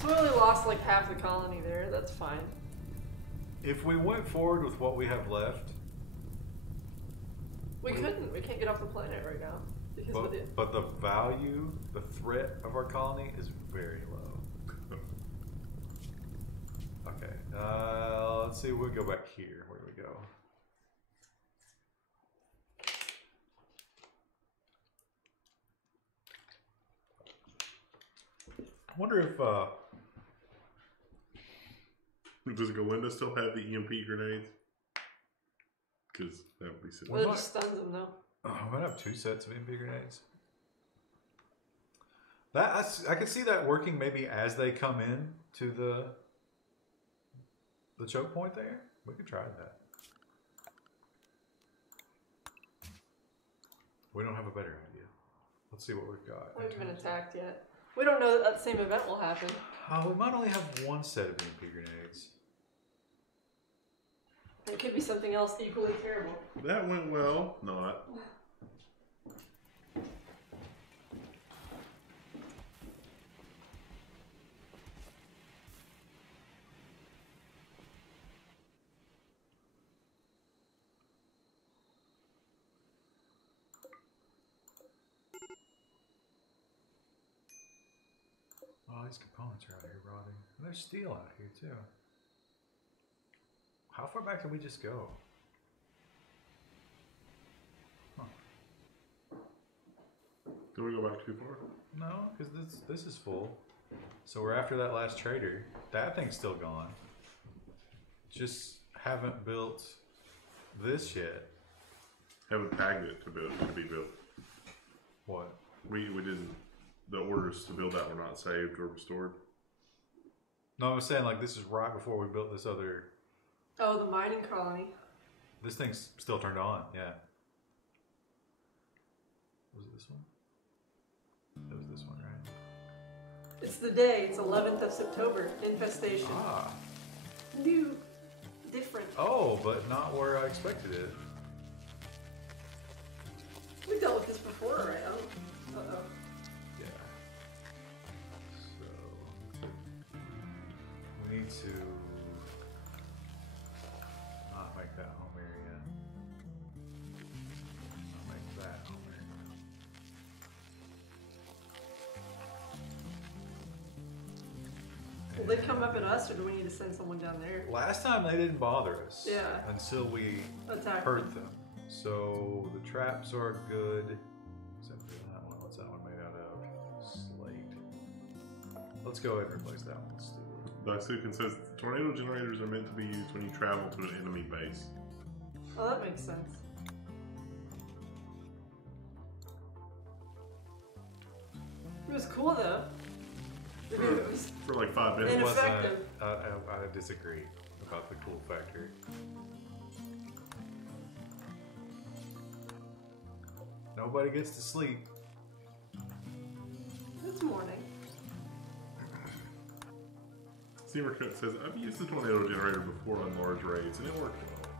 So we only lost like half the colony there. That's fine. if we went forward with what we have left, we couldn't. We can't get off the planet right now because of it. But the value, the threat of our colony is very low. Okay, let's see. We'll go back here. Where do we go? I wonder if does Galinda still have the EMP grenades? Because that would be silly. Well, it just stuns them though. Oh, I'm gonna have 2 sets of EMP grenades. I can see that working maybe as they come in to the choke point there. We could try that. We don't have a better idea. Let's see what we've got. We haven't been attacked yet. We don't know that same event will happen. We might only have 1 set of EMP grenades. It could be something else equally terrible. That went well. Not. Oh, these components are out here rotting. And there's steel out here too. How far back did we just go? Huh. Did we go back too far? No, because this is full. So we're after that last trader. That thing's still gone. Just haven't built this yet. Haven't tagged it to be built. What? We didn't. The orders to build that were not saved or restored. No, I was saying like this is right before we built this other. Oh, the mining colony. This thing's still turned on, yeah. Was it this one? It was this one, right? It's the day. It's 11th of September. Infestation. Ah. New. Different. Oh, but not where I expected it. We dealt with this before, right? Oh. Uh-oh. Yeah. So we need to not make that home area. Not make that home area. Will they come up at us, or do we need to send someone down there? Last time they didn't bother us. Yeah. Until we Attack hurt them. So the traps are good. Except for that one. What's that one made out of? Slate. Let's go ahead and replace that one. Let's do it. Daisuken says tornado generators are meant to be used when you travel to an enemy base. Oh, that makes sense. It was cool though. It was For like 5 minutes. It wasn't- ineffective. I disagree about the cool factor. Nobody gets to sleep. It's morning. Steamer Cut says, I've used the tornado generator before on large raids and it worked well.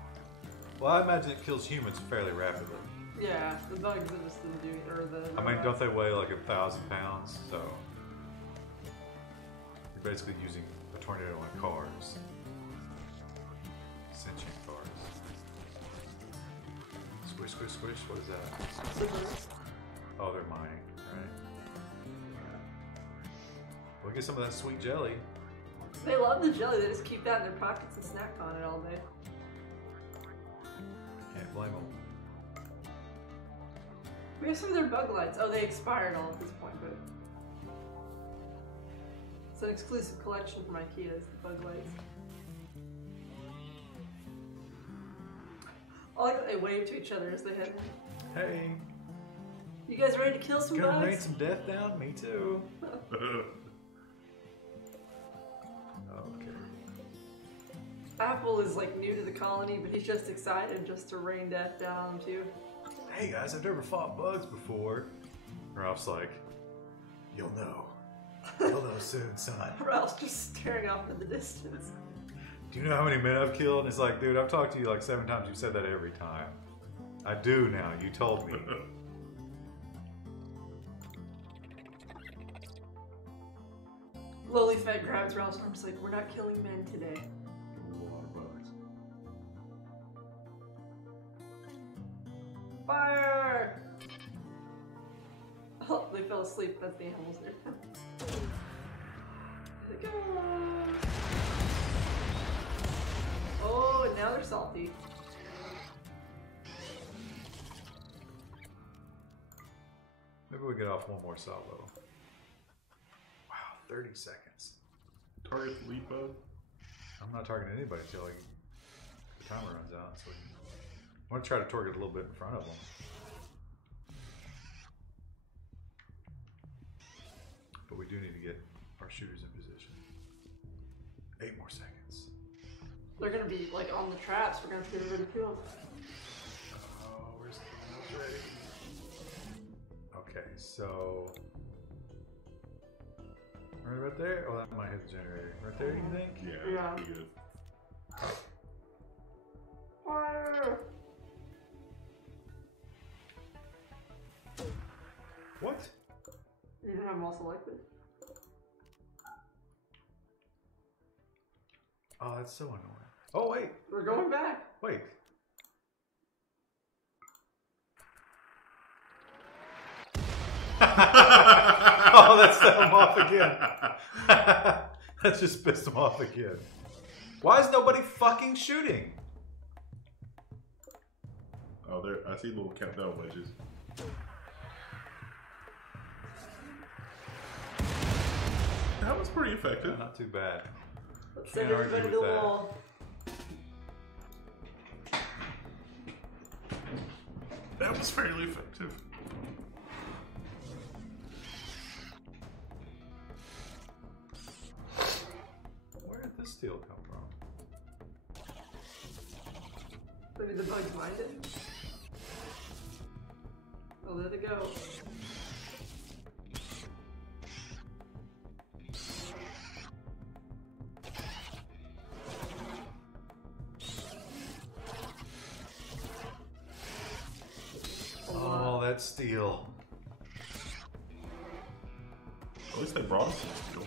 Well, I imagine it kills humans fairly rapidly. Yeah, the bugs that just didn't do it, or the. I mean, don't they weigh like 1,000 pounds? So you're basically using a tornado on cars. Sentient cars. Squish, squish, squish. What is that? Oh, they're mining, right? We'll get some of that sweet jelly. They love the jelly. They just keep that in their pockets and snack on it all day. Can't blame them. We have some of their bug lights. Oh, they expired all at this point, but it's an exclusive collection from IKEA. Is the bug lights. I like that they wave to each other as they head. Hey, You guys ready to kill some gonna rain bugs? some death down? Me too. Okay. Apple is like new to the colony, but he's just excited just to rain death down on them too. Hey guys, I've never fought bugs before. Ralph's like, you'll know. You'll know soon, son. Ralph's just staring off in the distance. Do you know how many men I've killed? And it's like, dude, I've talked to you like 7 times. You've said that every time. I do now. You told me. Lily Fett grabs Ralph's arm. She's like, "We're not killing men today." A lot of bugs. Fire! Oh, they fell asleep. That's the animals there. Go! Oh, and now they're salty. Maybe we get off one more salvo. Wow, 30 seconds. Target the lead bug. I'm not targeting anybody until the timer runs out. So I want to try to target a little bit in front of them. But we do need to get our shooters in position. 8 more seconds. They're gonna be like on the traps. We're gonna have to get rid of them. Oh, where's the ready? Okay, so right there. Oh, that might hit the generator. Right there, you think? Yeah. Pretty good. Fire! What? You didn't have them all selected. Oh, that's so annoying. Oh, wait. We're going back. Wait. Oh, that set him off again. That just pissed him off again. Why is nobody fucking shooting? Oh, there. I see little countdown wedges. That was pretty effective. Not too bad. Let's send Can't everybody to argue the with that. wall. That was fairly effective. Where did this steel come from? Maybe the bugs minded. Oh, there they go. Oh, that's steel. At least they brought us some steel.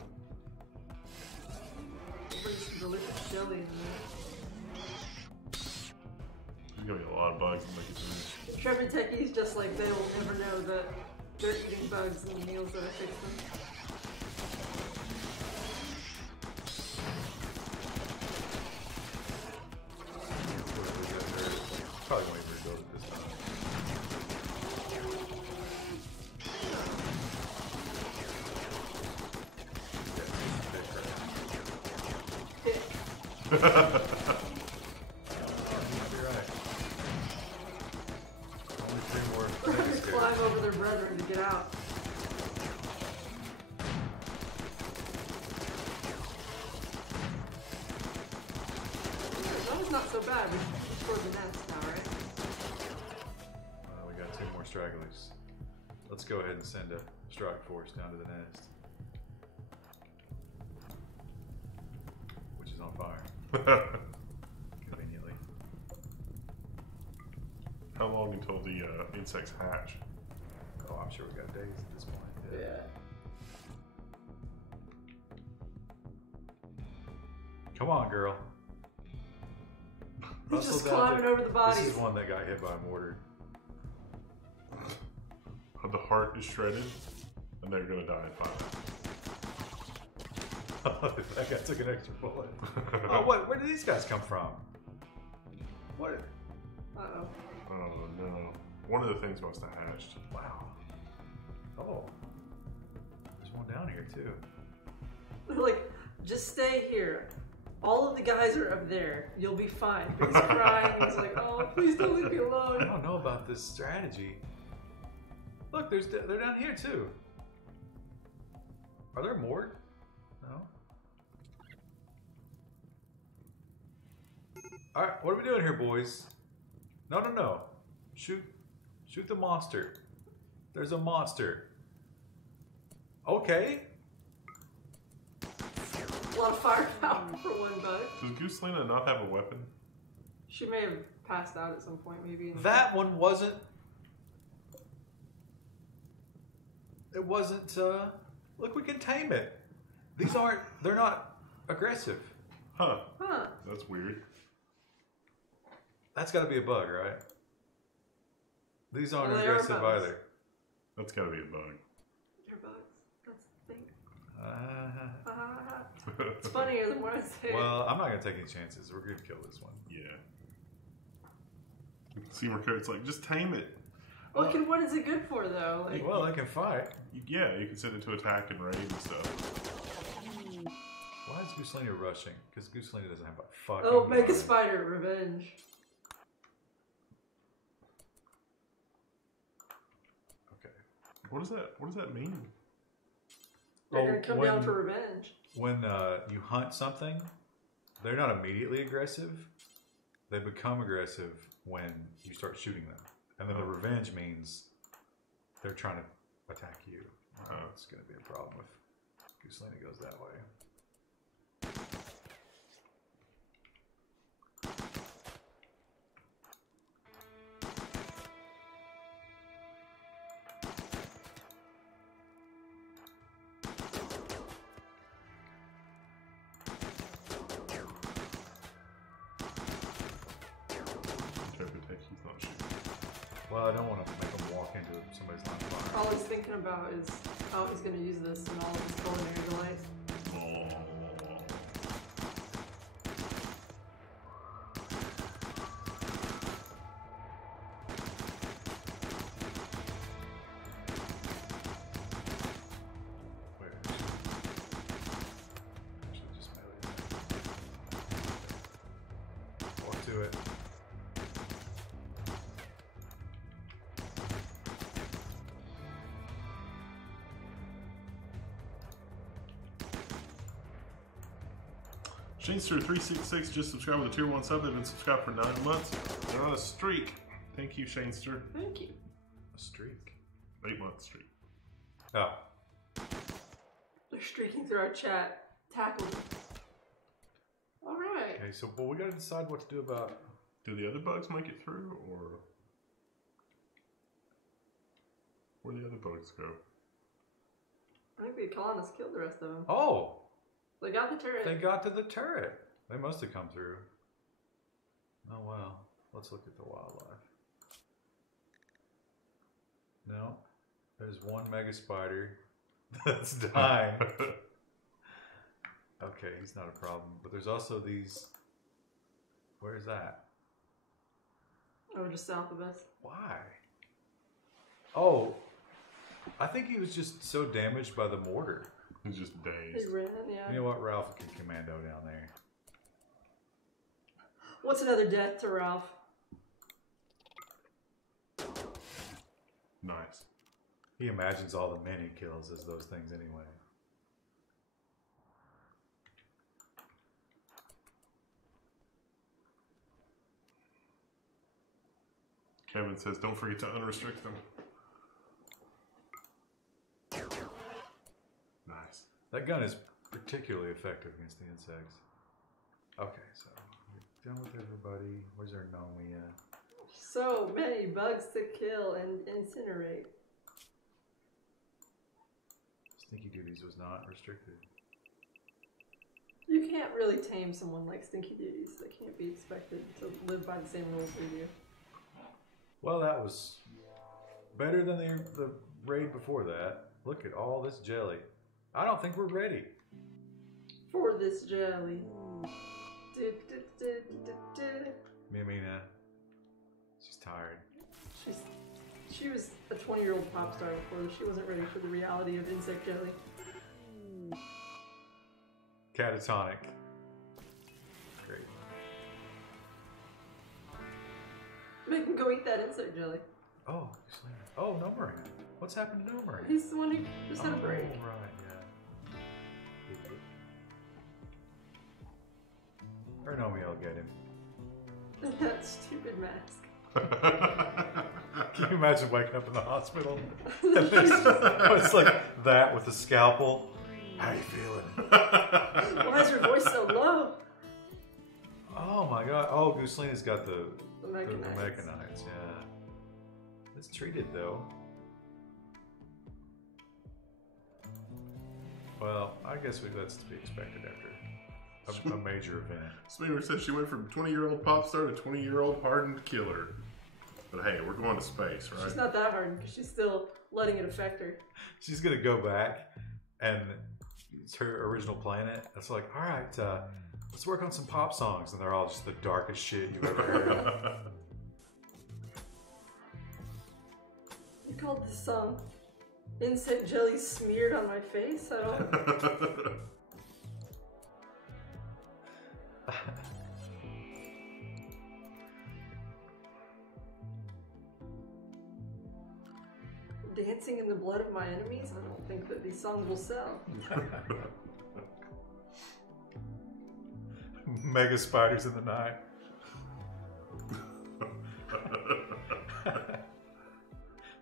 Bring some delicious jelly in there. There's gonna be a lot of bugs in making food. Trevor Techies just like they'll never know that they're eating bugs in the meals that I fix them. Probably won't even rebuild it this time. Pick. You might be right. Only 3 more They're gonna minutes here. climb over their brethren to get out. That was not so bad. We explored the nest now, right? We got 2 more stragglers. Let's go ahead and send a strike force down to the nest. Which is on fire. Conveniently. How long until the insects hatch? Oh, I'm sure we got days at this point. Yeah. Come on, girl. He's just Rustle down climbing to- over the bodies. This is one that got hit by a mortar. The heart is shredded, and they're gonna die in 5 That guy took an extra bullet. Oh, what? Where did these guys come from? What? Uh-oh. Oh no. One of the things must have hatched. Wow. Oh. There's one down here, too. They're like, just stay here. All of the guys are up there. You'll be fine. But he's crying. He's like, oh, please don't leave me I alone. don't know about this strategy. Look, they're down here, too. Are there more? No? Alright, what are we doing here, boys? No, no, no. Shoot the monster. There's a monster. Okay. A lot of firepower for one bug. Does Gooselina not have a weapon? She may have passed out at some point, maybe. That one wasn't... It wasn't, Look, we can tame it. These aren't... They're not aggressive. Huh. Huh. That's weird. That's gotta be a bug, right? These aren't Well, they are aggressive bugs. either. That's gotta be a bug. They're bugs. That's the thing. It's funnier than what I say. Well, I'm not gonna take any chances. We're gonna kill this one. Yeah. Seymour Coates like, just tame it. What is it good for though? Like, Well, I can fight. Yeah, you can send it to attack and raid and stuff. Why is Gooselina rushing? Because Gooselina doesn't have a fucking oh, make a gun. spider revenge. Okay. What does that mean? They're gonna come down for revenge. When you hunt something, they're not immediately aggressive. They become aggressive when you start shooting them. And then the revenge means they're trying to attack you. It's going to be a problem if Gooselina goes that way. Well, I don't want to make him walk into somebody's line of fire. All he's thinking about is how he's going to use this in all of his culinary delights. Where? Actually, just melee. Walk to it. Shanester366 just subscribed with a tier 1 sub. They've been subscribed for 9 months. They're on a streak. Thank you, Shanester. Thank you. A streak. 8-month streak. Oh. They're streaking through our chat. Tackle them. Alright. Okay, so we gotta decide what to do about... Do the other bugs make it through, or... Where the other bugs go? I think the colonists killed the rest of them. Oh! They got the turret. They got to the turret. They must have come through. Oh well. Let's look at the wildlife. No. There's one mega spider that's dying. Okay, he's not a problem. But there's also these... Where's that? Oh, just south of us. Why? Oh. I think he was just so damaged by the mortar. He's just He dazed. ran, yeah. You know what? Ralph can commando down there. What's another death to Ralph? Nice. He imagines all the men he kills as those things anyway. Kevin says, don't forget to unrestrict them. Nice. That gun is particularly effective against the insects. Okay, so we're done with everybody. Where's our Nomia? So many bugs to kill and incinerate. Stinky Duties was not restricted. You can't really tame someone like Stinky Duties. They can't be expected to live by the same rules we do. Well, that was better than the raid before that. Look at all this jelly. I don't think we're ready. For this jelly. Mimina. She's tired. She was a 20-year-old pop star before. She wasn't ready for the reality of insect jelly. Catatonic. Great. Make him go eat that insect jelly. Oh, Slayer. Oh, Nomarin. What's happened to Nomarin? He's the one who just had a break. Oh, right, yeah. Or Nomi, I'll get him. That stupid mask. Can you imagine waking up in the hospital? And it's like that with a scalpel. How you feeling? Why is your voice so low? Oh my god. Oh, Gooselina's got the Mechanites. Mechanites, yeah. It's treated though. Well, I guess that's to be expected after a major event. Smeaver says she went from 20-year-old pop star to 20-year-old hardened killer. But hey, we're going to space, right? She's not that hard because she's still letting it affect her. She's gonna go back, and it's her original planet. It's like, all right, let's work on some pop songs, and they're all just the darkest shit you've ever heard. You called this song "Insect Jelly Smeared on My Face"? I don't. Dancing in the blood of my enemies? I don't think that these songs will sell. Mega spiders in the night.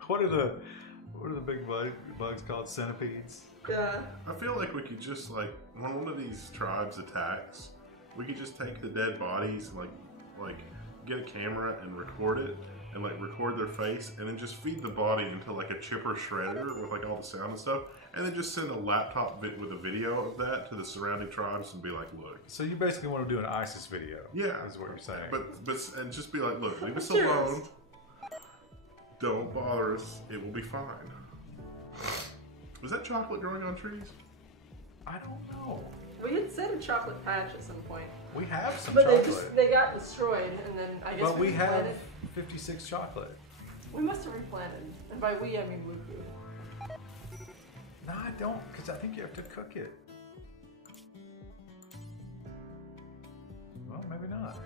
What are the big bugs called? Centipedes? Yeah. I feel like we could just like when one of these tribes attacks, we could just take the dead bodies, like get a camera and record it, and like record their face, and then just feed the body into like a chipper shredder with like all the sound and stuff, and then just send a laptop with a video of that to the surrounding tribes and be like, look. So you basically want to do an ISIS video? Yeah, is what you're saying. But and just be like, look, leave us alone. Don't bother us. It will be fine. Was that chocolate growing on trees? I don't know. We had said a chocolate patch at some point. We have some but chocolate. They got destroyed, and then I guess but we have replanted. 56 chocolate. We must have replanted. And by we, I mean Wuku. No, I don't, because I think you have to cook it. Well, maybe not.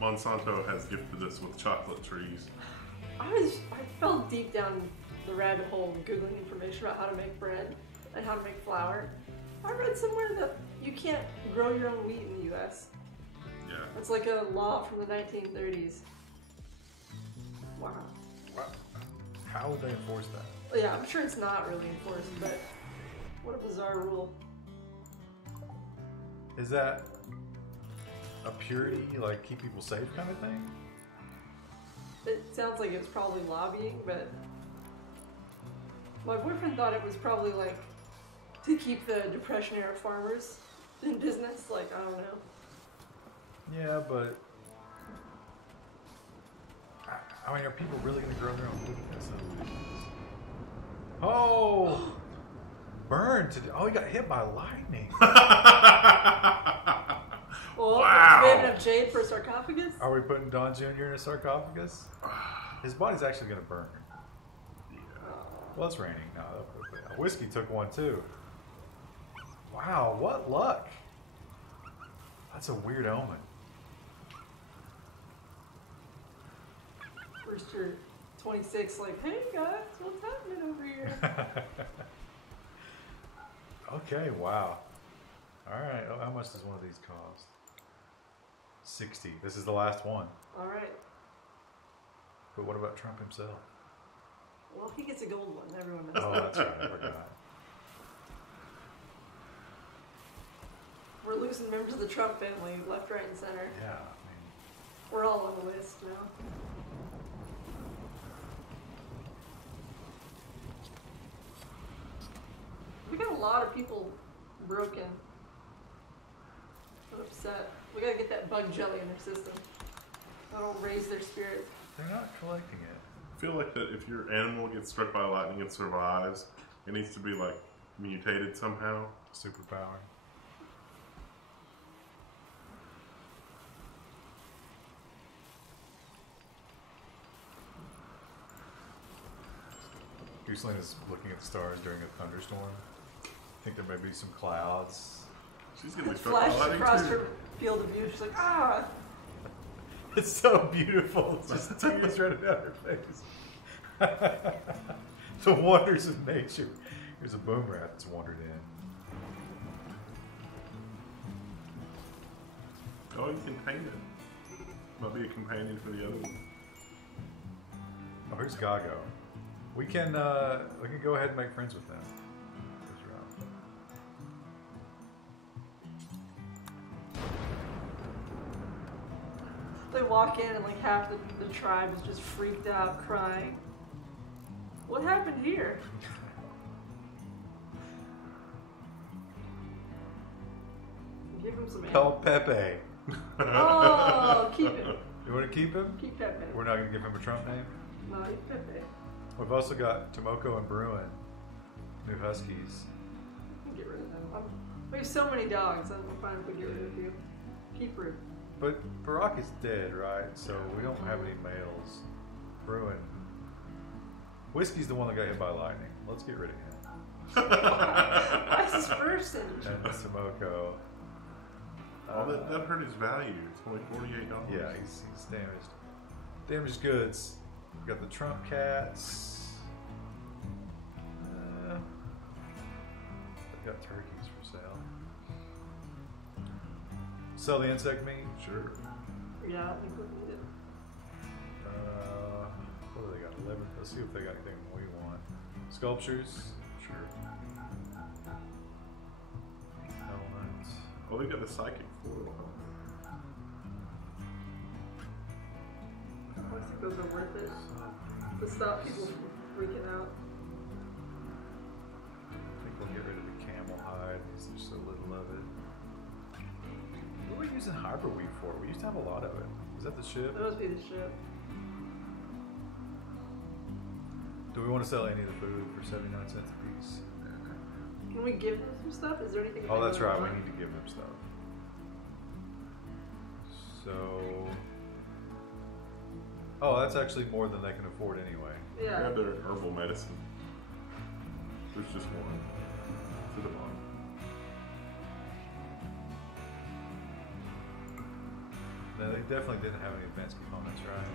Monsanto has gifted us with chocolate trees. I fell deep down the rabbit hole Googling information about how to make bread and how to make flour. I read somewhere that you can't grow your own wheat in the U.S. Yeah. It's like a law from the 1930s. Wow. How would they enforce that? Yeah, I'm sure it's not really enforced, but what a bizarre rule. Is that a purity, like keep people safe kind of thing? It sounds like it was probably lobbying, but my boyfriend thought it was probably like to keep the Depression era farmers in business. Like, I don't know. Yeah, but I mean, are people really going to grow their own food? That's not Oh! Burned. Oh, he got hit by lightning. Well, wow. Do we have enough jade for a sarcophagus? Are we putting Don Jr. in a sarcophagus? His body's actually going to burn. Yeah. Well, it's raining. No, whiskey took one too. Wow, what luck. That's a weird omen. First you're 26, like, hey guys, what's happening over here? Okay, wow. Alright, how much does one of these cost? 60. This is the last one. Alright. But what about Trump himself? Well, he gets a gold one. Everyone knows Oh, that. that's right. I forgot. We're losing members of the Trump family, left, right, and center. Yeah, We're all on the list now. We got a lot of people broken and upset. We gotta get that bug jelly in their system. That'll raise their spirits. They're not collecting it. I feel like that if your animal gets struck by lightning and survives, it needs to be like mutated somehow. Superpower. Selena's looking at the stars during a thunderstorm. I think there may be some clouds. She's gonna be struck by Flashed lightning across too. her field of view. She's like, ah! It's so beautiful. It's just tears running down her face. The wonders of nature. Here's a boom rat that's wandered in. Oh, you can paint it. Might be a companion for the other one. Oh, here's Gago. We can go ahead and make friends with them. They walk in and like half the tribe is just freaked out, crying. What happened here? Give him some El Pepe. Oh, keep him. You want to keep him? Keep Pepe. We're not going to give him a Trump name? No, he's Pepe. We've also got Tomoko and Bruin, new Huskies. Get rid of them. We have so many dogs. I'm fine if we get rid of you. Keep Ruth. But Barack is dead, right? So we don't have any males. Bruin. Whiskey's the one that got hit by lightning. Let's get rid of him. That's his person. And Tomoko. Oh, that hurt his value. It's only $48. Yeah, he's damaged. Damaged goods. We got the Trump cats. They've got turkeys for sale. Sell the insect meat? Sure. Yeah, I think we need it. What do they got? 11. Let's see if they got anything we want. Sculptures? Sure. Element. Oh, they got the psychic foil. I think those are worth it. To stop people from freaking out. I think we'll get rid of the camel hide because there's so little of it. What are we using hybrid wheat for? We used to have a lot of it. Is that the ship? That must be the ship. Do we want to sell any of the food for 79 cents a piece? Can we give them some stuff? Is there anything? Oh, that's right. We want? need to give them stuff. So... Oh, that's actually more than they can afford anyway. Yeah. Grab their herbal medicine. There's just one. To the bottom. No, they definitely didn't have any advanced components, right?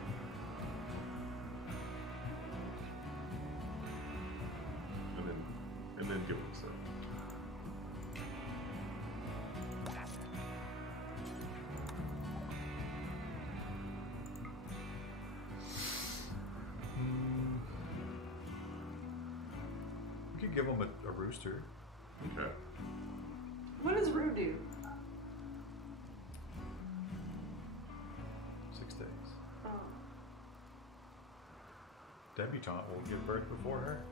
And then give them stuff. We could give them a rooster. Okay. What does Rue do? 6 days. Oh. Debutante will give birth before her.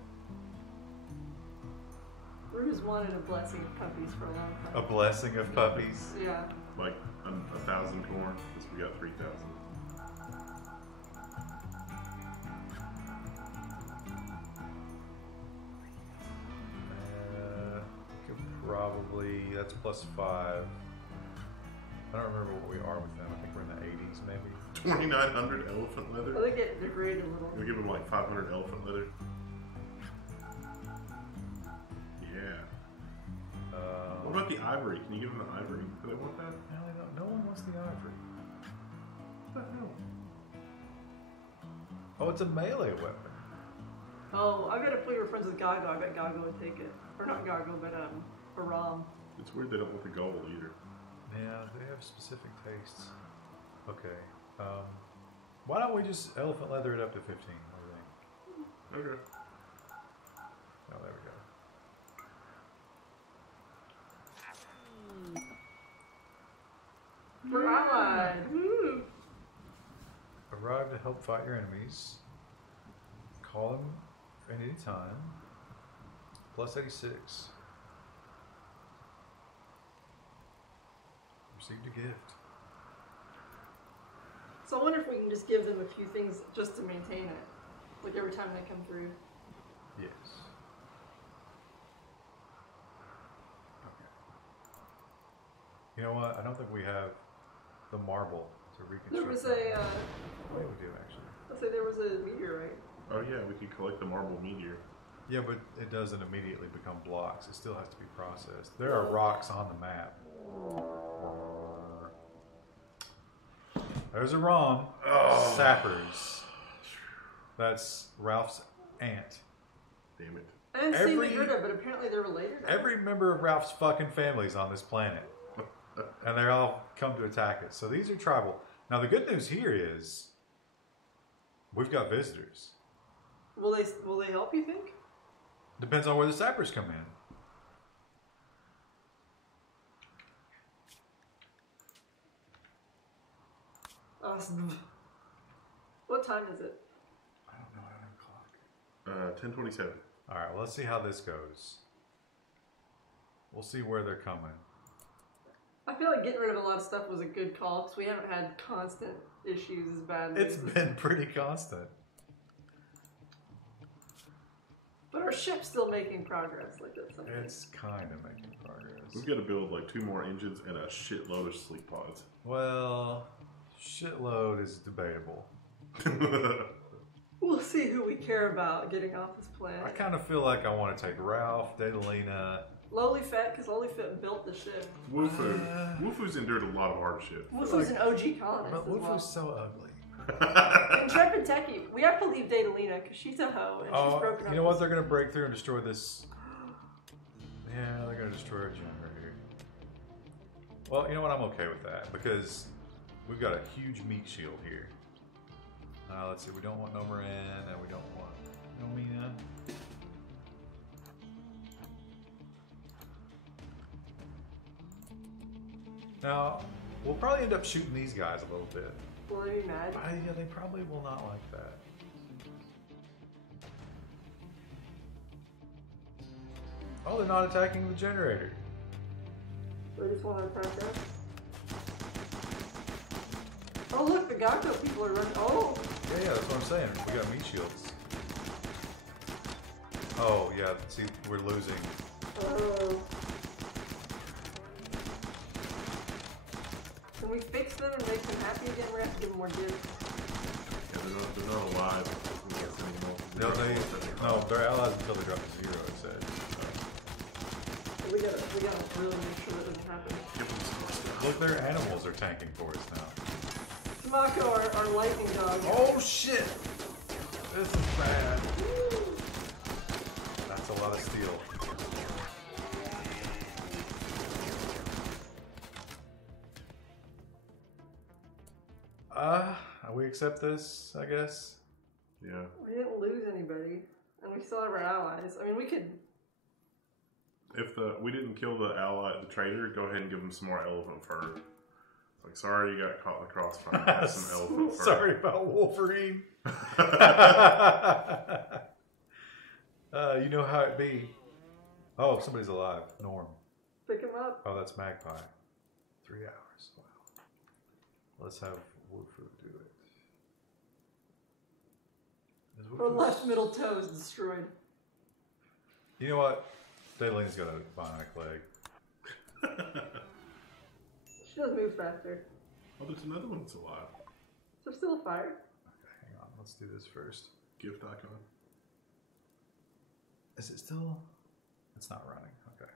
Rue's wanted a blessing of puppies for a long time. A blessing of puppies. Yeah. Like 1,000 corn, because we got 3,000. Could probably, that's +5. I don't remember what we are with them. I think we're in the 80s maybe. 2,900 elephant leather. Well, they get degraded a little. We give them like 500 elephant leather. Yeah. What about the ivory? Can you give them the ivory? Do they want that? No, they don't. No one wants the ivory. What the hell? Oh, it's a melee weapon. Oh, I bet if we were friends with Gago, I bet Gago would take it. Or not Gago, but Aram. It's weird they don't want the gold either. Yeah, they have specific tastes. Okay. Why don't we just elephant leather it up to 15? What do you think? Okay. Oh, there we go. We're allied. Woo. Arrive to help fight your enemies. Call them at any time. +86. Received a gift. So I wonder if we can just give them a few things just to maintain it. Like every time they come through. Yes. Okay. You know what? I don't think we have the marble to reconstruct. There was a, Maybe we do actually. let's say there was a meteorite. Oh yeah, we could collect the marble meteor. Yeah, but it doesn't immediately become blocks. It still has to be processed. There are rocks on the map. There's a ROM. Oh. Sappers. That's Ralph's aunt. Damn it. I didn't see Every- Negrita, but apparently they're related. Every member of Ralph's fucking family is on this planet. And they all come to attack us. So these are tribal. Now the good news here is we've got visitors. Will they help, you think? Depends on where the sappers come in. What time is it? I don't know. I don't have a clock. 10:27. All right. Well, let's see how this goes. We'll see where they're coming. I feel like getting rid of a lot of stuff was a good call because we haven't had constant issues as bad. It's been pretty constant. But our ship's still making progress. Like that's something. It's kind of making progress. We've got to build like 2 more engines and a shitload of sleep pods. Well, shitload is debatable. We'll see who we care about getting off this I planet. kind of feel like I want to take Ralph, Datalina. Lowly Fett, because Lowly Fett built the ship. Wufu. Wufu's endured a lot of hardship. Wufu's an OG colonist But as well. Wufu's so ugly. Intrepid Techie, we have to leave Datalina because she's a hoe and she's broken up. You know what? They're going to break through and destroy this. Yeah, they're going to destroy our generator. Well, you know what? I'm okay with that because we've got a huge meat shield here. Let's see. We don't want Nomarin and we don't want Nomina. Now, we'll probably end up shooting these guys a little bit. Will they be mad? Yeah, they probably will not like that. Oh, they're not attacking the generator. They just want to attack us. Oh look, the Gakko people are running. Oh! Yeah, that's what I'm saying. We got meat shields. Oh, yeah, see, we're losing. Oh. Can we fix them and make them happy again? We're going to have to give them more gifts. Yeah, they're not alive anymore. No, they're allies until they drop to 0, it said. We gotta really make sure that doesn't happen. Look, their animals are tanking for us now. Mako, our lightning dog. Oh, shit! This is bad. That's a lot of steel. We accept this, I guess. Yeah. We didn't lose anybody, and we still have our allies. I mean, we could. If we didn't kill the ally, the traitor, go ahead and give him some more elephant fur. It's like, sorry you got caught in the crossfire. Have some elephant fur. Sorry about Wolverine. You know how it be. Oh, somebody's alive. Norm. Pick him up. Oh, that's Magpie. 3 hours. Wow. Let's have Wufu do it. Her left middle toe is destroyed. You know what? Datalina's got a bionic leg. She does move faster. Oh, there's another one that's alive. Is there still a fire? Okay, hang on. Let's do this first. Gift icon. Is it still? It's not running. Okay.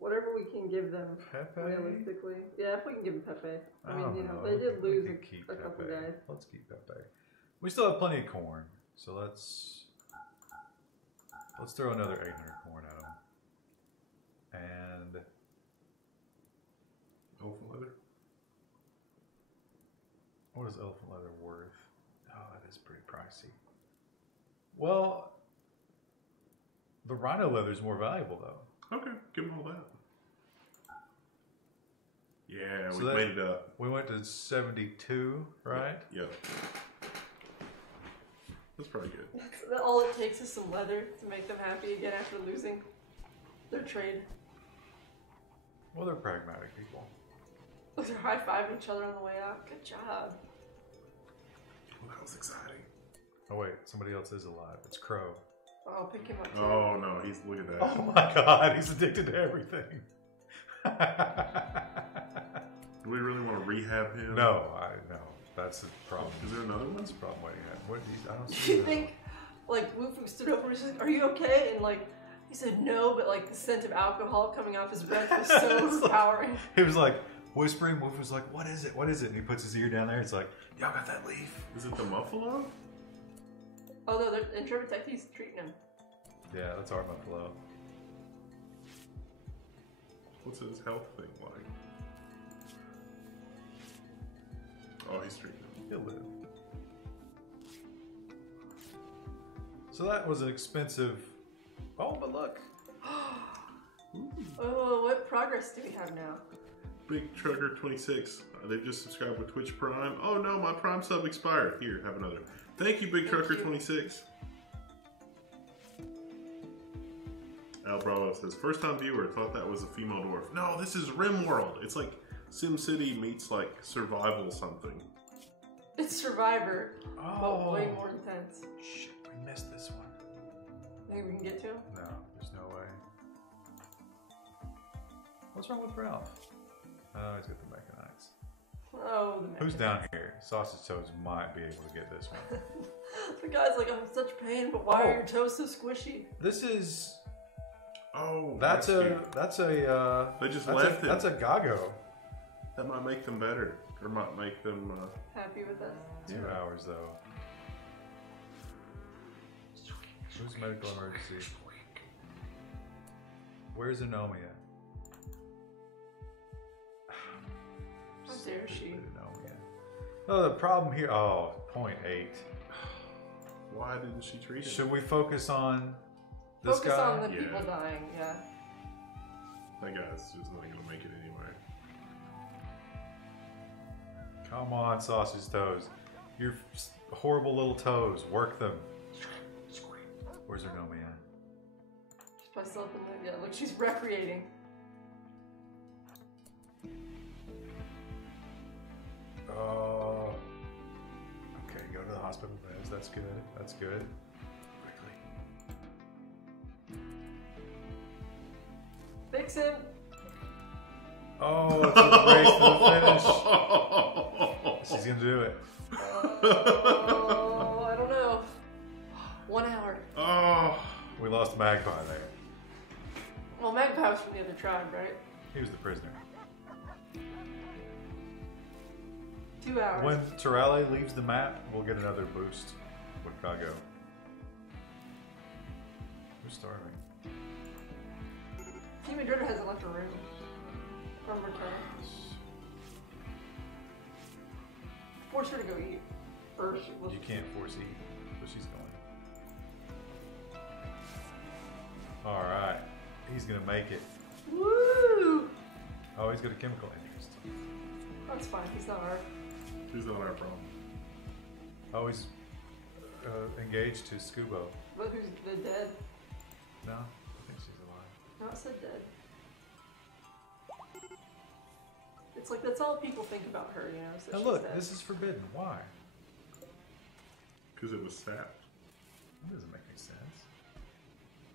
Whatever we can give them, Pepe? realistically. Yeah, if we can give them Pepe. I mean, you know, know. they did We lose could keep a couple Pepe. guys. Let's keep Pepe. We still have plenty of corn, so let's throw another 800 corn at them. And Elephant leather. what is elephant leather worth? Oh, that is pretty pricey. Well, the rhino leather is more valuable though. Okay, give him all that. Yeah, So we made it up. We went to 72, right? Yep. That's pretty good. All it takes is some leather to make them happy again after losing their trade. Well, they're pragmatic people. They're high-fiving each other on the way out. Good job. Well, that was exciting. Oh wait, somebody else is alive. It's Crow. I'll pick him up too. Oh no, look at that. Oh my god, he's addicted to everything. Do we really want to rehab him? No, that's the problem. Is there another one? That's the problem why you have. What? I don't see. You think, like, Wufu stood over and was like, "Are you okay?" And like, he said no, but like the scent of alcohol coming off his breath was so overpowering. He was like whispering. Wolf was like, "What is it? What is it?" And he puts his ear down there. It's like, "Y'all got that leaf?" Is it the Muffalo? Oh no, Intrepid Techie's treating him. Yeah, that's our buffalo. What's his health thing like? Oh, he's treating him. He'll live. So that was an expensive. Oh, but look. Oh, what progress do we have now? Big Trucker 26. They've just subscribed with Twitch Prime. Oh no, my Prime sub expired. Here, have another. Thank you, Big Trucker 26. Al Bravo says, first time viewer, thought that was a female dwarf. No, this is Rimworld. It's like SimCity meets like survival something. It's Survivor, Oh. but way more intense. Shit, we missed this one. Think we can get to him? No, there's no way. What's wrong with Ralph? Oh, he's got the mechanites. Oh, the Who's Mechanites. down here? Sausage Toes might be able to get this one. The guy's like, I'm in such pain, but why are your toes so squishy? This is. Oh, That's rescue. They just left it. That's a Gago. That might make them better, or might make them. Happy with us? 2 hours though. Who's medical emergency? Where's Anomia? How dare she? Stupid Anomia. Oh, the problem here. Oh, 0.8. Why didn't she treat it? Should we focus on this Focus guy? on the Yeah. people dying, yeah. That guy's just not gonna make it anyway. Come on, Sausage Toes. Your horrible little toes. Work them. Where's Anomia? She's probably still up in the, yeah, look, she's recreating. Okay, go to the hospital beds. That's good. That's good. Quickly. Fix him! Oh, it's a race to the finish. She's gonna do it. Oh, I don't know. 1 hour. Oh, We lost Magpie there. Well, Magpie was from the other tribe, right? He was the prisoner. 2 hours. When Terale leaves the map, we'll get another boost with Gago. Who's starving? Team Madrid hasn't left a room from return. Force her to go eat first. You can't force eat, but she's going. Alright. He's gonna make it. Woo! Oh, he's got a chemical interest. That's fine. He's not our. she's not our problem. Oh, he's engaged to Scubo. But who's the dead? No, I think she's alive. No, it said dead. It's like that's all people think about her, you know. So Now she's look, dead. this is forbidden. Why? Because it was sapped. That doesn't make any sense.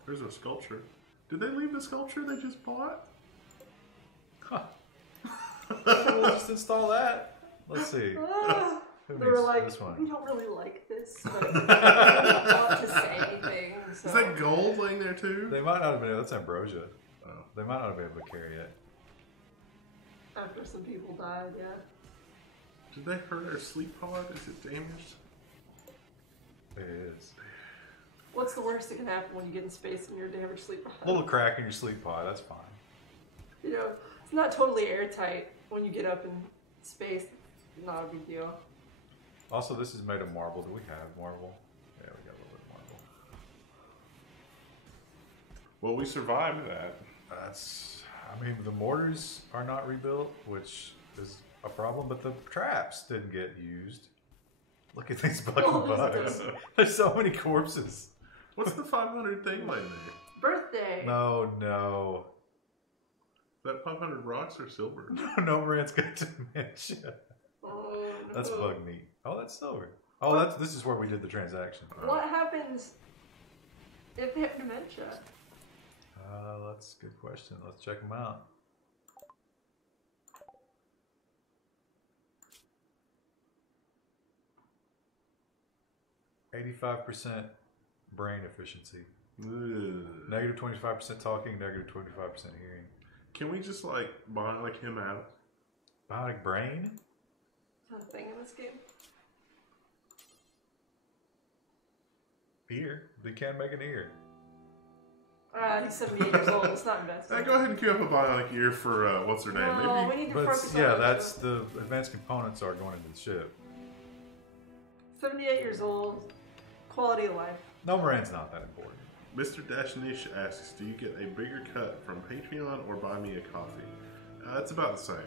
There's a sculpture. Did they leave the sculpture they just bought? Huh. We'll just install that. Let's see. Ah, Who they were needs like, this one? we don't really like this, but we don't want to say anything. So. Is that gold laying there too? They might not have been able. That's ambrosia. Oh. They might not have been able to carry it. After some people died, yeah. Did they hurt our sleep pod? Is it damaged? It is. What's the worst that can happen when you get in space and you're damaged sleep? A little crack in your sleep pod. That's fine. You know, it's not totally airtight when you get up in space. Not a big deal. Also, this is made of marble. Do we have marble? Yeah, we got a little bit of marble. Well, we survived that. That's. I mean, the mortars are not rebuilt, which is a problem. But the traps didn't get used. Look at these fucking Oh, bugs. There's so many corpses. What's the 500 thing laying there? Birthday! No. Is that 500 rocks or silver? No man's got dementia. Oh, no. That's bug meat. Oh, that's silver. Oh, this is where we did the transaction. What happens if they have dementia? That's a good question. Let's check them out. %85% brain efficiency. Ugh. Negative 25% talking, negative 25% hearing. Can we just like buy like him out? Bionic brain? Is that a thing in this game? Ear. They can make an ear. He's 78 years old. It's not invested. Go ahead and queue up a bionic ear for what's her name? No, we Maybe. need to But focus on yeah, other that's stuff. the advanced components are going into the ship. 78 years old. Quality of life. No, Moran's not that important. Mr. Dashnish asks, do you get a bigger cut from Patreon or buy me a coffee? It's about the same.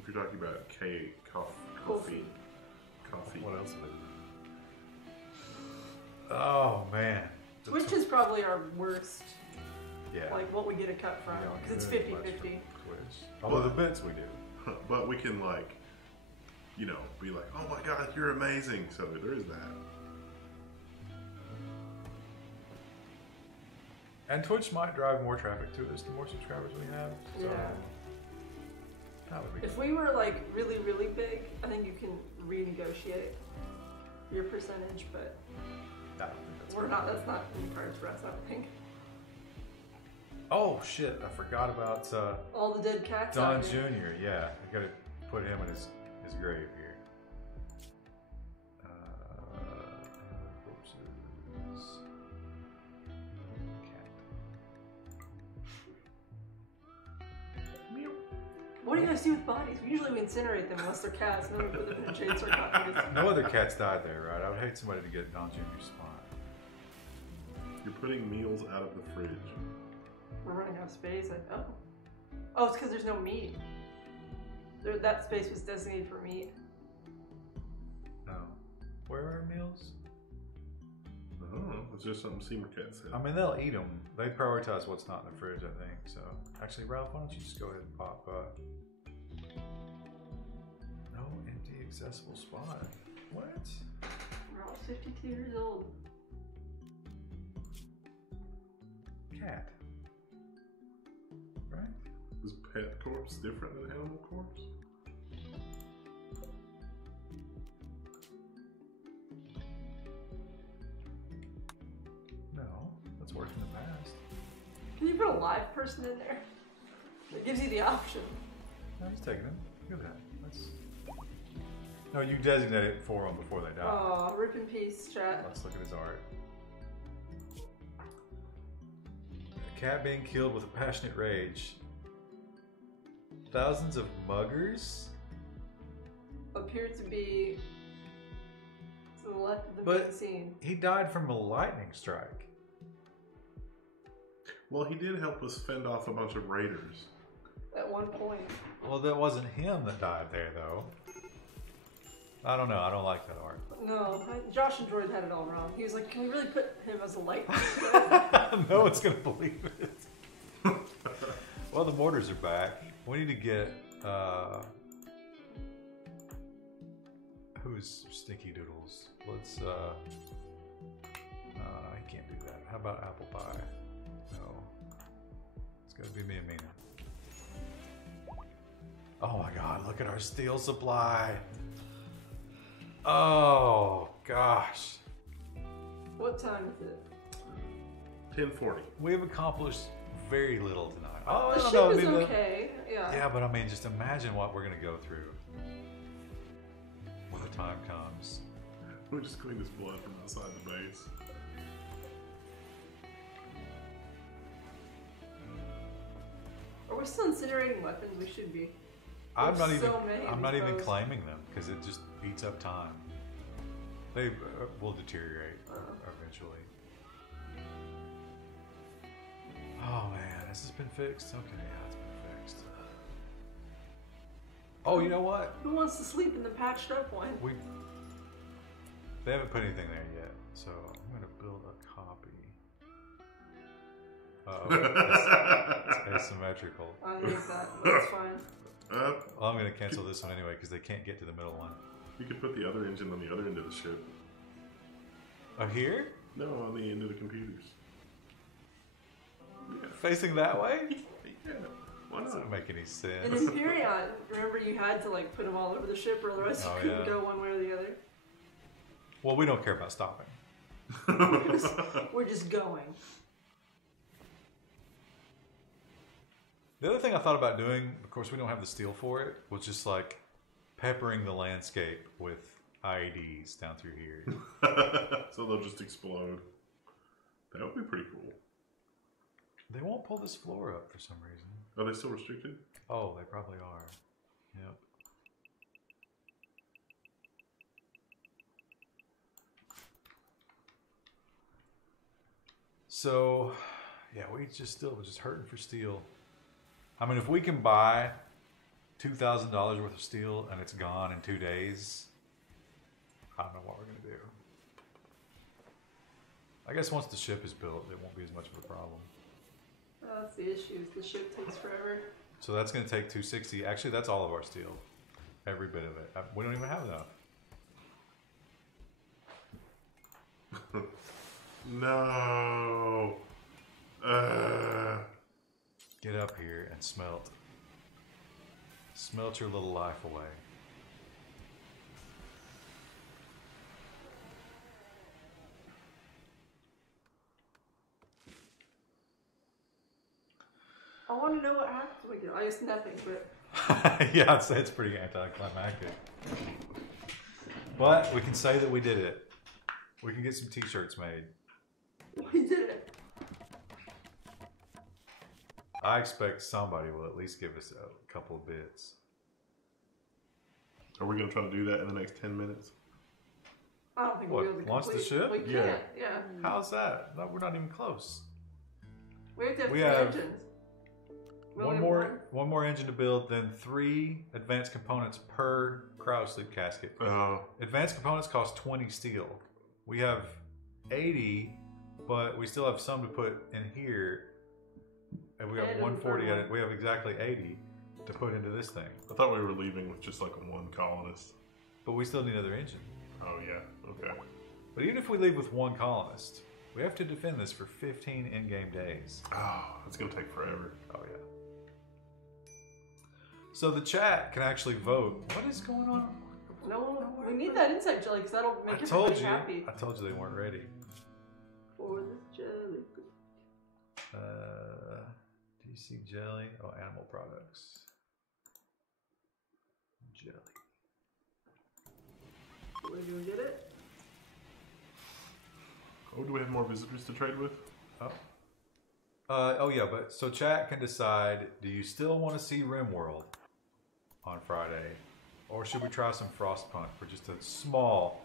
If you're talking about coffee. What else is it? Oh man. Twitch is probably our worst Yeah. Like what we get a cut from. We don't Because it's get much 50-50. from Twitch. Although the bits we do. But we can like, you know, be like, oh my god, you're amazing. So there is that. And Twitch might drive more traffic to us the more subscribers we have. So Yeah. that would be If we were like really, really big, I think you can renegotiate your percentage, but I don't think that's we're good. not. That's not in cards for us, I don't think. Oh shit! I forgot about All the dead cats. Don out here. Jr. Yeah, I gotta put him in his grave here. Corpses. Cat. What do you guys do with bodies? Usually we incinerate them unless they're cats, and then we put them in a chainsaw cotton. No other cats died there, right? I would hate somebody to get Don Jr.'s spot. You're putting meals out of the fridge. We're running out of space. Oh, it's because there's no meat. That space was designated for meat. No. Where are meals? I don't know. It's just something Seymour Cat said. I mean, they'll eat them. They prioritize what's not in the fridge, I think. So, actually, Ralph, why don't you just go ahead and pop no empty accessible spot. What? We're all 52 years old. Cat. Right? Is pet corpse different than animal corpse? No, that's worked in the past. Can you put a live person in there? It gives you the option. No, he's taking him. Look at that. That's... No, you designate it for them before they die. Oh, rip in peace, chat. Let's look at his art. A cat being killed with a passionate rage. Thousands of muggers? Appear to be to the left of the But- main scene. He died from a lightning strike. Well, he did help us fend off a bunch of raiders. At one point. Well, that wasn't him that died there, though. I don't know. I don't like that art. No, Josh and Jordan had it all wrong. He was like, can we really put him as a light strike? No one's going to believe it. Well, the mortars are back. We need to get... who's Stinky Doodles? Let's... I can't do that. How about apple pie? No. It's got to be me and Mina. Oh my god, look at our steel supply. Oh gosh. What time is it? 10:40. We've accomplished very little tonight. Oh, The I don't ship know. I is mean, okay. Yeah. yeah, but I mean, just imagine what we're going to go through when the time comes. We just cleaned his blood from outside the base. Are we still incinerating weapons? We should be. I'm not There's even. so many I'm not even exposed. claiming them because it just eats up time. They will deteriorate eventually. Oh man, this has been fixed. Okay, yeah, it's been fixed. Oh, you know what? Who wants to sleep in the patched up one? They haven't put anything there yet, so I'm gonna build a copy. It's asymmetrical. I hate that. That's fine. Well, I'm gonna cancel this one anyway because they can't get to the middle one. You could put the other engine on the other end of the ship. Oh, here? No, on the end of the computers. Yeah. Facing that way? Yeah. Why Doesn't not? make any In sense. Imperion, remember you had to like put them all over the ship, or otherwise Oh, you couldn't yeah. go one way or the other. Well, we don't care about stopping. We're just going. The other thing I thought about doing, of course, we don't have the steel for it, was just like peppering the landscape with IEDs down through here. So they'll just explode. That would be pretty cool. They won't pull this floor up for some reason. Are they still restricted? Oh, they probably are. Yep. So, yeah, we're just hurting for steel. I mean, if we can buy $2,000 worth of steel and it's gone in 2 days, I don't know what we're going to do. I guess once the ship is built, it won't be as much of a problem. That's the issue. The ship takes forever. So that's going to take 260. Actually, that's all of our steel. Every bit of it. We don't even have enough. No. Get up here and smelt. Smelt your little life away. I want to know what happens when we get. I guess nothing, but. Yeah, I'd say it's pretty anticlimactic. But we can say that we did it. We can get some t-shirts made. We did it. I expect somebody will at least give us a couple of bits. Are we going to try to do that in the next 10 minutes? I don't think What, we'll be able to launch the complete. ship? We can't, Yeah. yeah. How's that? No, we're not even close. We have to have We two have engines. We One only more, have one more engine to build, then 3 advanced components per cryo sleep casket. Advanced components cost 20 steel. We have 80, but we still have some to put in here. And we have And 140 one. at it. We have exactly 80 to put into this thing. I thought we were leaving with just like one colonist. But we still need another engine. Oh, yeah. Okay. But even if we leave with 1 colonist, we have to defend this for 15 in-game days. Oh, it's going to take forever. Oh, yeah. So the chat can actually vote. What is going on? No, we need that inside jelly because that'll make I told everybody you. happy. I told you they weren't ready. For the jelly. DC jelly. Oh, animal products. Jelly. We're gonna get it. Oh, do we have more visitors to trade with? Oh yeah, but so chat can decide, do you still want to see Rimworld on Friday? Or should we try some Frostpunk for just a small,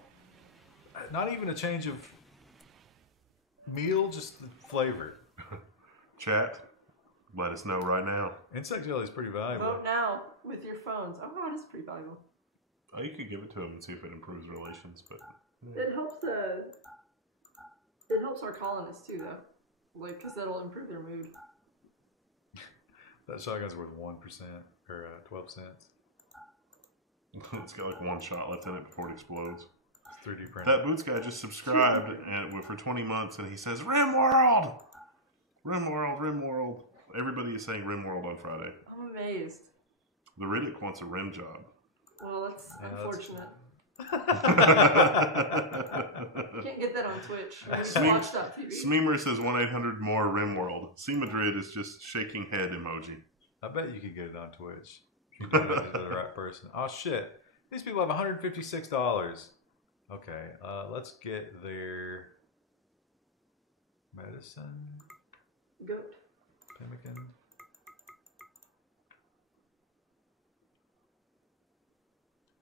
not even a change of meal, just the flavor? Chat, let us know right now. Insect jelly is pretty valuable. Vote now with your phones. Oh, that is pretty valuable. Oh, you could give it to them and see if it improves relations, but... It helps our colonists too, though. Like, because that'll improve their mood. That shotgun's worth 1% or 12 cents. It's got like 1 shot left in it before it explodes. It's 3D printed. That Boots guy just subscribed and for 20 months and he says, Rimworld! Rimworld, Rimworld. Everybody is saying Rimworld on Friday. I'm amazed. The Riddick wants a rim job. Well, that's Yeah, unfortunate. Can't get that on Twitch. Smeem- Watch.tv. Smeemer says 1-800 more Rimworld. C Madrid is just shaking head emoji. I bet you could get it on Twitch. If you did it to the right person. Oh shit. These people have $156. Okay, let's get their medicine. Goat. Pemmican.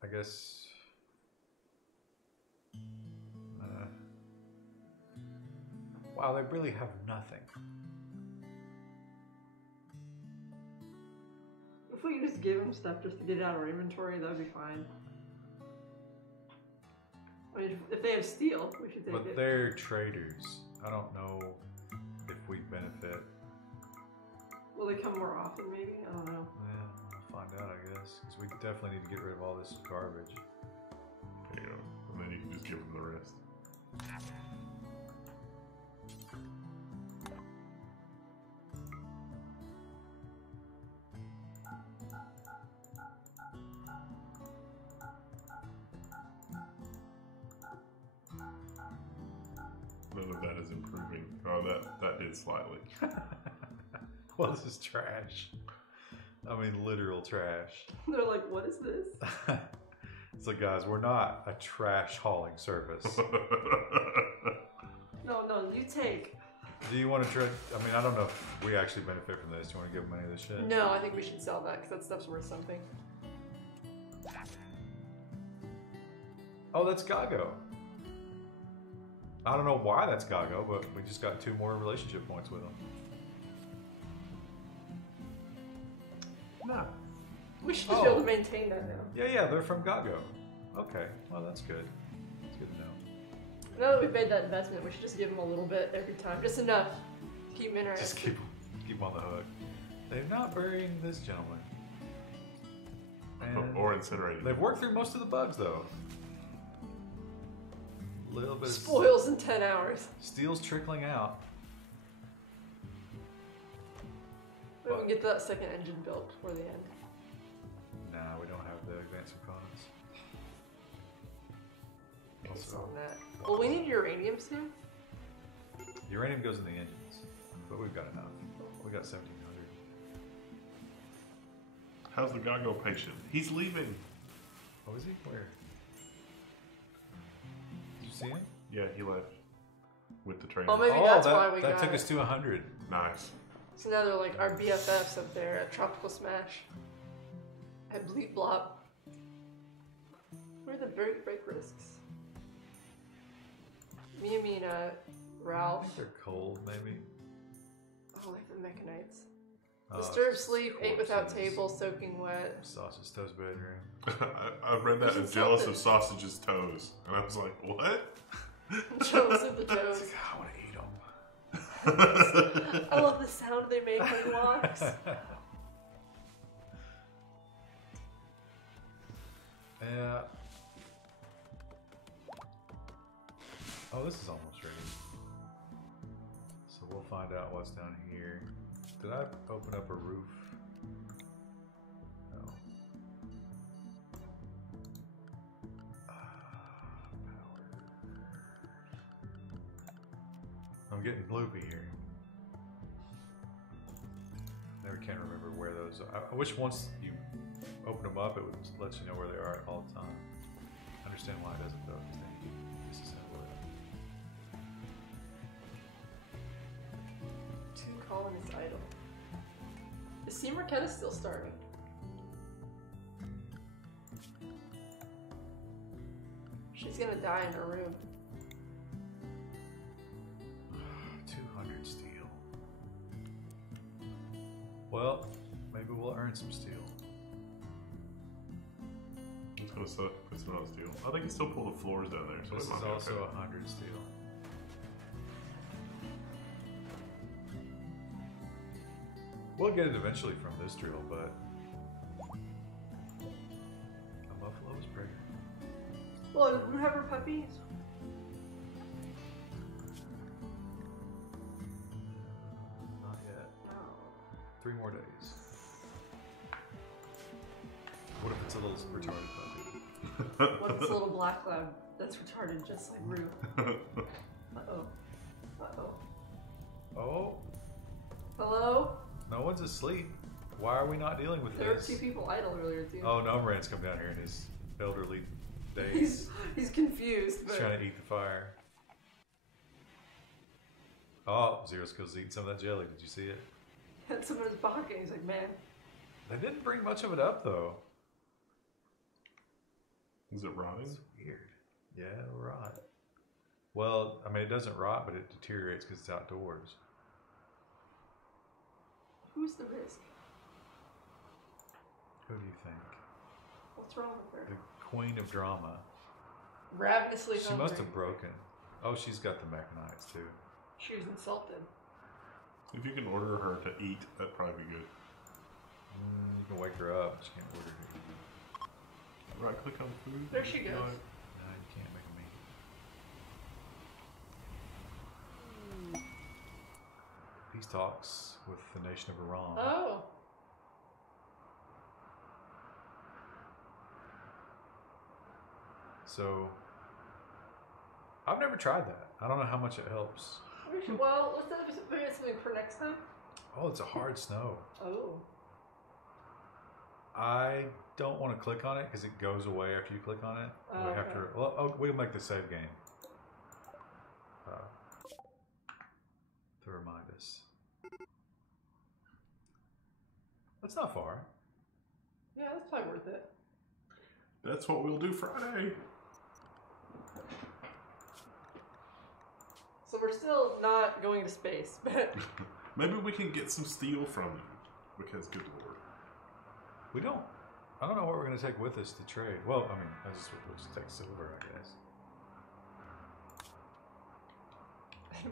I guess. Wow, they really have nothing. If we could just give them stuff just to get it out of our inventory, that would be fine. I mean, if they have steel, we should take But it. they're traders. I don't know if we benefit. Will they come more often, maybe? I don't know. Yeah, we'll find out, I guess. Because we definitely need to get rid of all this garbage. There you go. And then you can just give them the rest. None of that is improving. Oh, that did slightly. Well, this is trash. I mean, literal trash. They're like, what is this? It's like, guys, we're not a trash hauling service. No, you take. Do you want to try? I mean, I don't know if we actually benefit from this. Do you want to give them any of this shit? No, I think we should sell that because that stuff's worth something. Oh, that's Gago. I don't know why that's Gago, but we just got 2 more relationship points with him. No. We should just be able to maintain that now. Yeah, they're from Gago. Okay, well, that's good. That's good to know. Now that we've made that investment, we should just give them a little bit every time. Just enough to keep them interested. Just keep Keep 'em on the hook. They're not burying this gentleman. And Or incinerated. they've worked through most of the bugs, though. A little bit Spoils in 10 hours. Steel's trickling out. We can get that second engine built before the end. Nah, we don't have the advanced components. Also, on that. Well, we need uranium soon. Uranium goes in the engines, but we've got enough. We got 1,700. How's the Gago patient? He's leaving. Oh, is he? Where? Did you see him? Yeah, he left with the train. Oh, maybe that's why we that got took it. us to 100. Nice. So now they're like our BFFs up there at Tropical Smash. And Bleep Blop. What are the break risks? Me and I Ralph. think they're cold, maybe. Oh, like the Mechanites. Oh, Disturbed sleep, ate without corpses. table, soaking wet. Sausage Toast bedroom. I read that He's as jealous insulted. of sausage's toes, and I was like, what? Jealous of the toes. I want to eat them. I love the sound they make when he walks. Yeah. Oh, this is almost ready. So we'll find out what's down here. Did I open up a roof? No. Power. I'm getting loopy here. Never can remember where those are. I wish once you open them up, it would let you know where they are all the time. I understand why it doesn't though. Because then you disassemble it. 2 colonists idle. Is Sea Marquetta still starving? She's gonna die in her room. 200 steel. Well, maybe we'll earn some steel. It's gonna suck if it's not steel. I think can still pull the floors down there, so This it might is be also okay. 100 steel. We'll get it eventually from this drill, but a buffalo is pregnant. Well, did we have her puppies? Not yet. No. 3 more days. What if it's a little retarded puppy? What if it's a little black cloud that's retarded just like Rue? Uh-oh. Uh-oh. Oh, Hello? no one's asleep. Why are we not dealing with There were this? 2 people idle earlier too. Oh, Nomran's come down here in his elderly days. He's confused, He's but trying to eat the fire. Oh, Zero Skill's eating some of that jelly. Did you see it? had some in his pocket. He's like, man. They didn't bring much of it up, though. Is it rotting? It's weird. Yeah, it'll rot. Well, I mean, it doesn't rot, but it deteriorates because it's outdoors. Who's the risk? Who do you think? What's wrong with her? The queen of drama. Ravenously She hungry. must have broken. Oh, she's got the mechanites, too. She was insulted. If you can order her to eat, that'd probably be good. You can wake her up. She can't order her to eat. Right click on food. There she goes. No, you can't make them eat. Peace talks with the nation of Iran. Oh. So, I've never tried that. I don't know how much it helps. Well, let's put something for next time. Oh, it's a hard snow. Oh. I don't want to click on it because it goes away after you click on it. Oh, We have to. okay. Well, we'll make the save game to remind us. That's not far. Yeah, that's probably worth it. That's what we'll do Friday. So we're still not going to space, but Maybe we can get some steel from them. Because, good lord. We don't. I don't know what we're going to take with us to trade. Well, I mean, we'll just take silver, I guess.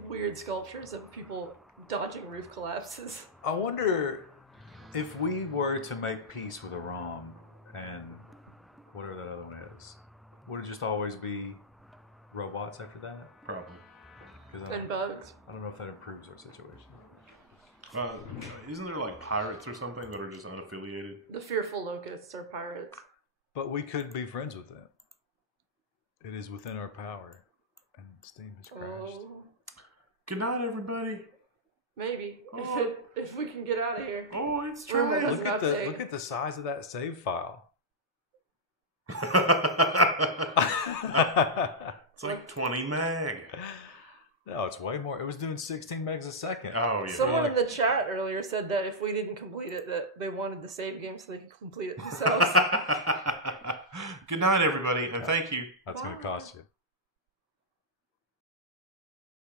weird sculptures of people dodging roof collapses. I wonder if we were to make peace with Aram and whatever that other one is, would it just always be robots after that? Probably. And bugs. I don't know if that improves our situation. Isn't there like pirates or something that are just unaffiliated? The fearful locusts are pirates. But we could be friends with them. It is within our power. And Steam has crashed. Oh, Good night, everybody. maybe. Oh. If we can get out of here. Oh, it's Rimworld trying. doesn't Look at the size of that save file. It's like 20 meg. No, it's way more. It was doing 16 megs a second. Oh, yeah. Someone in the chat earlier said that if we didn't complete it, that they wanted the save game so they could complete it themselves. Good night, everybody, and thank you. That's going to cost you.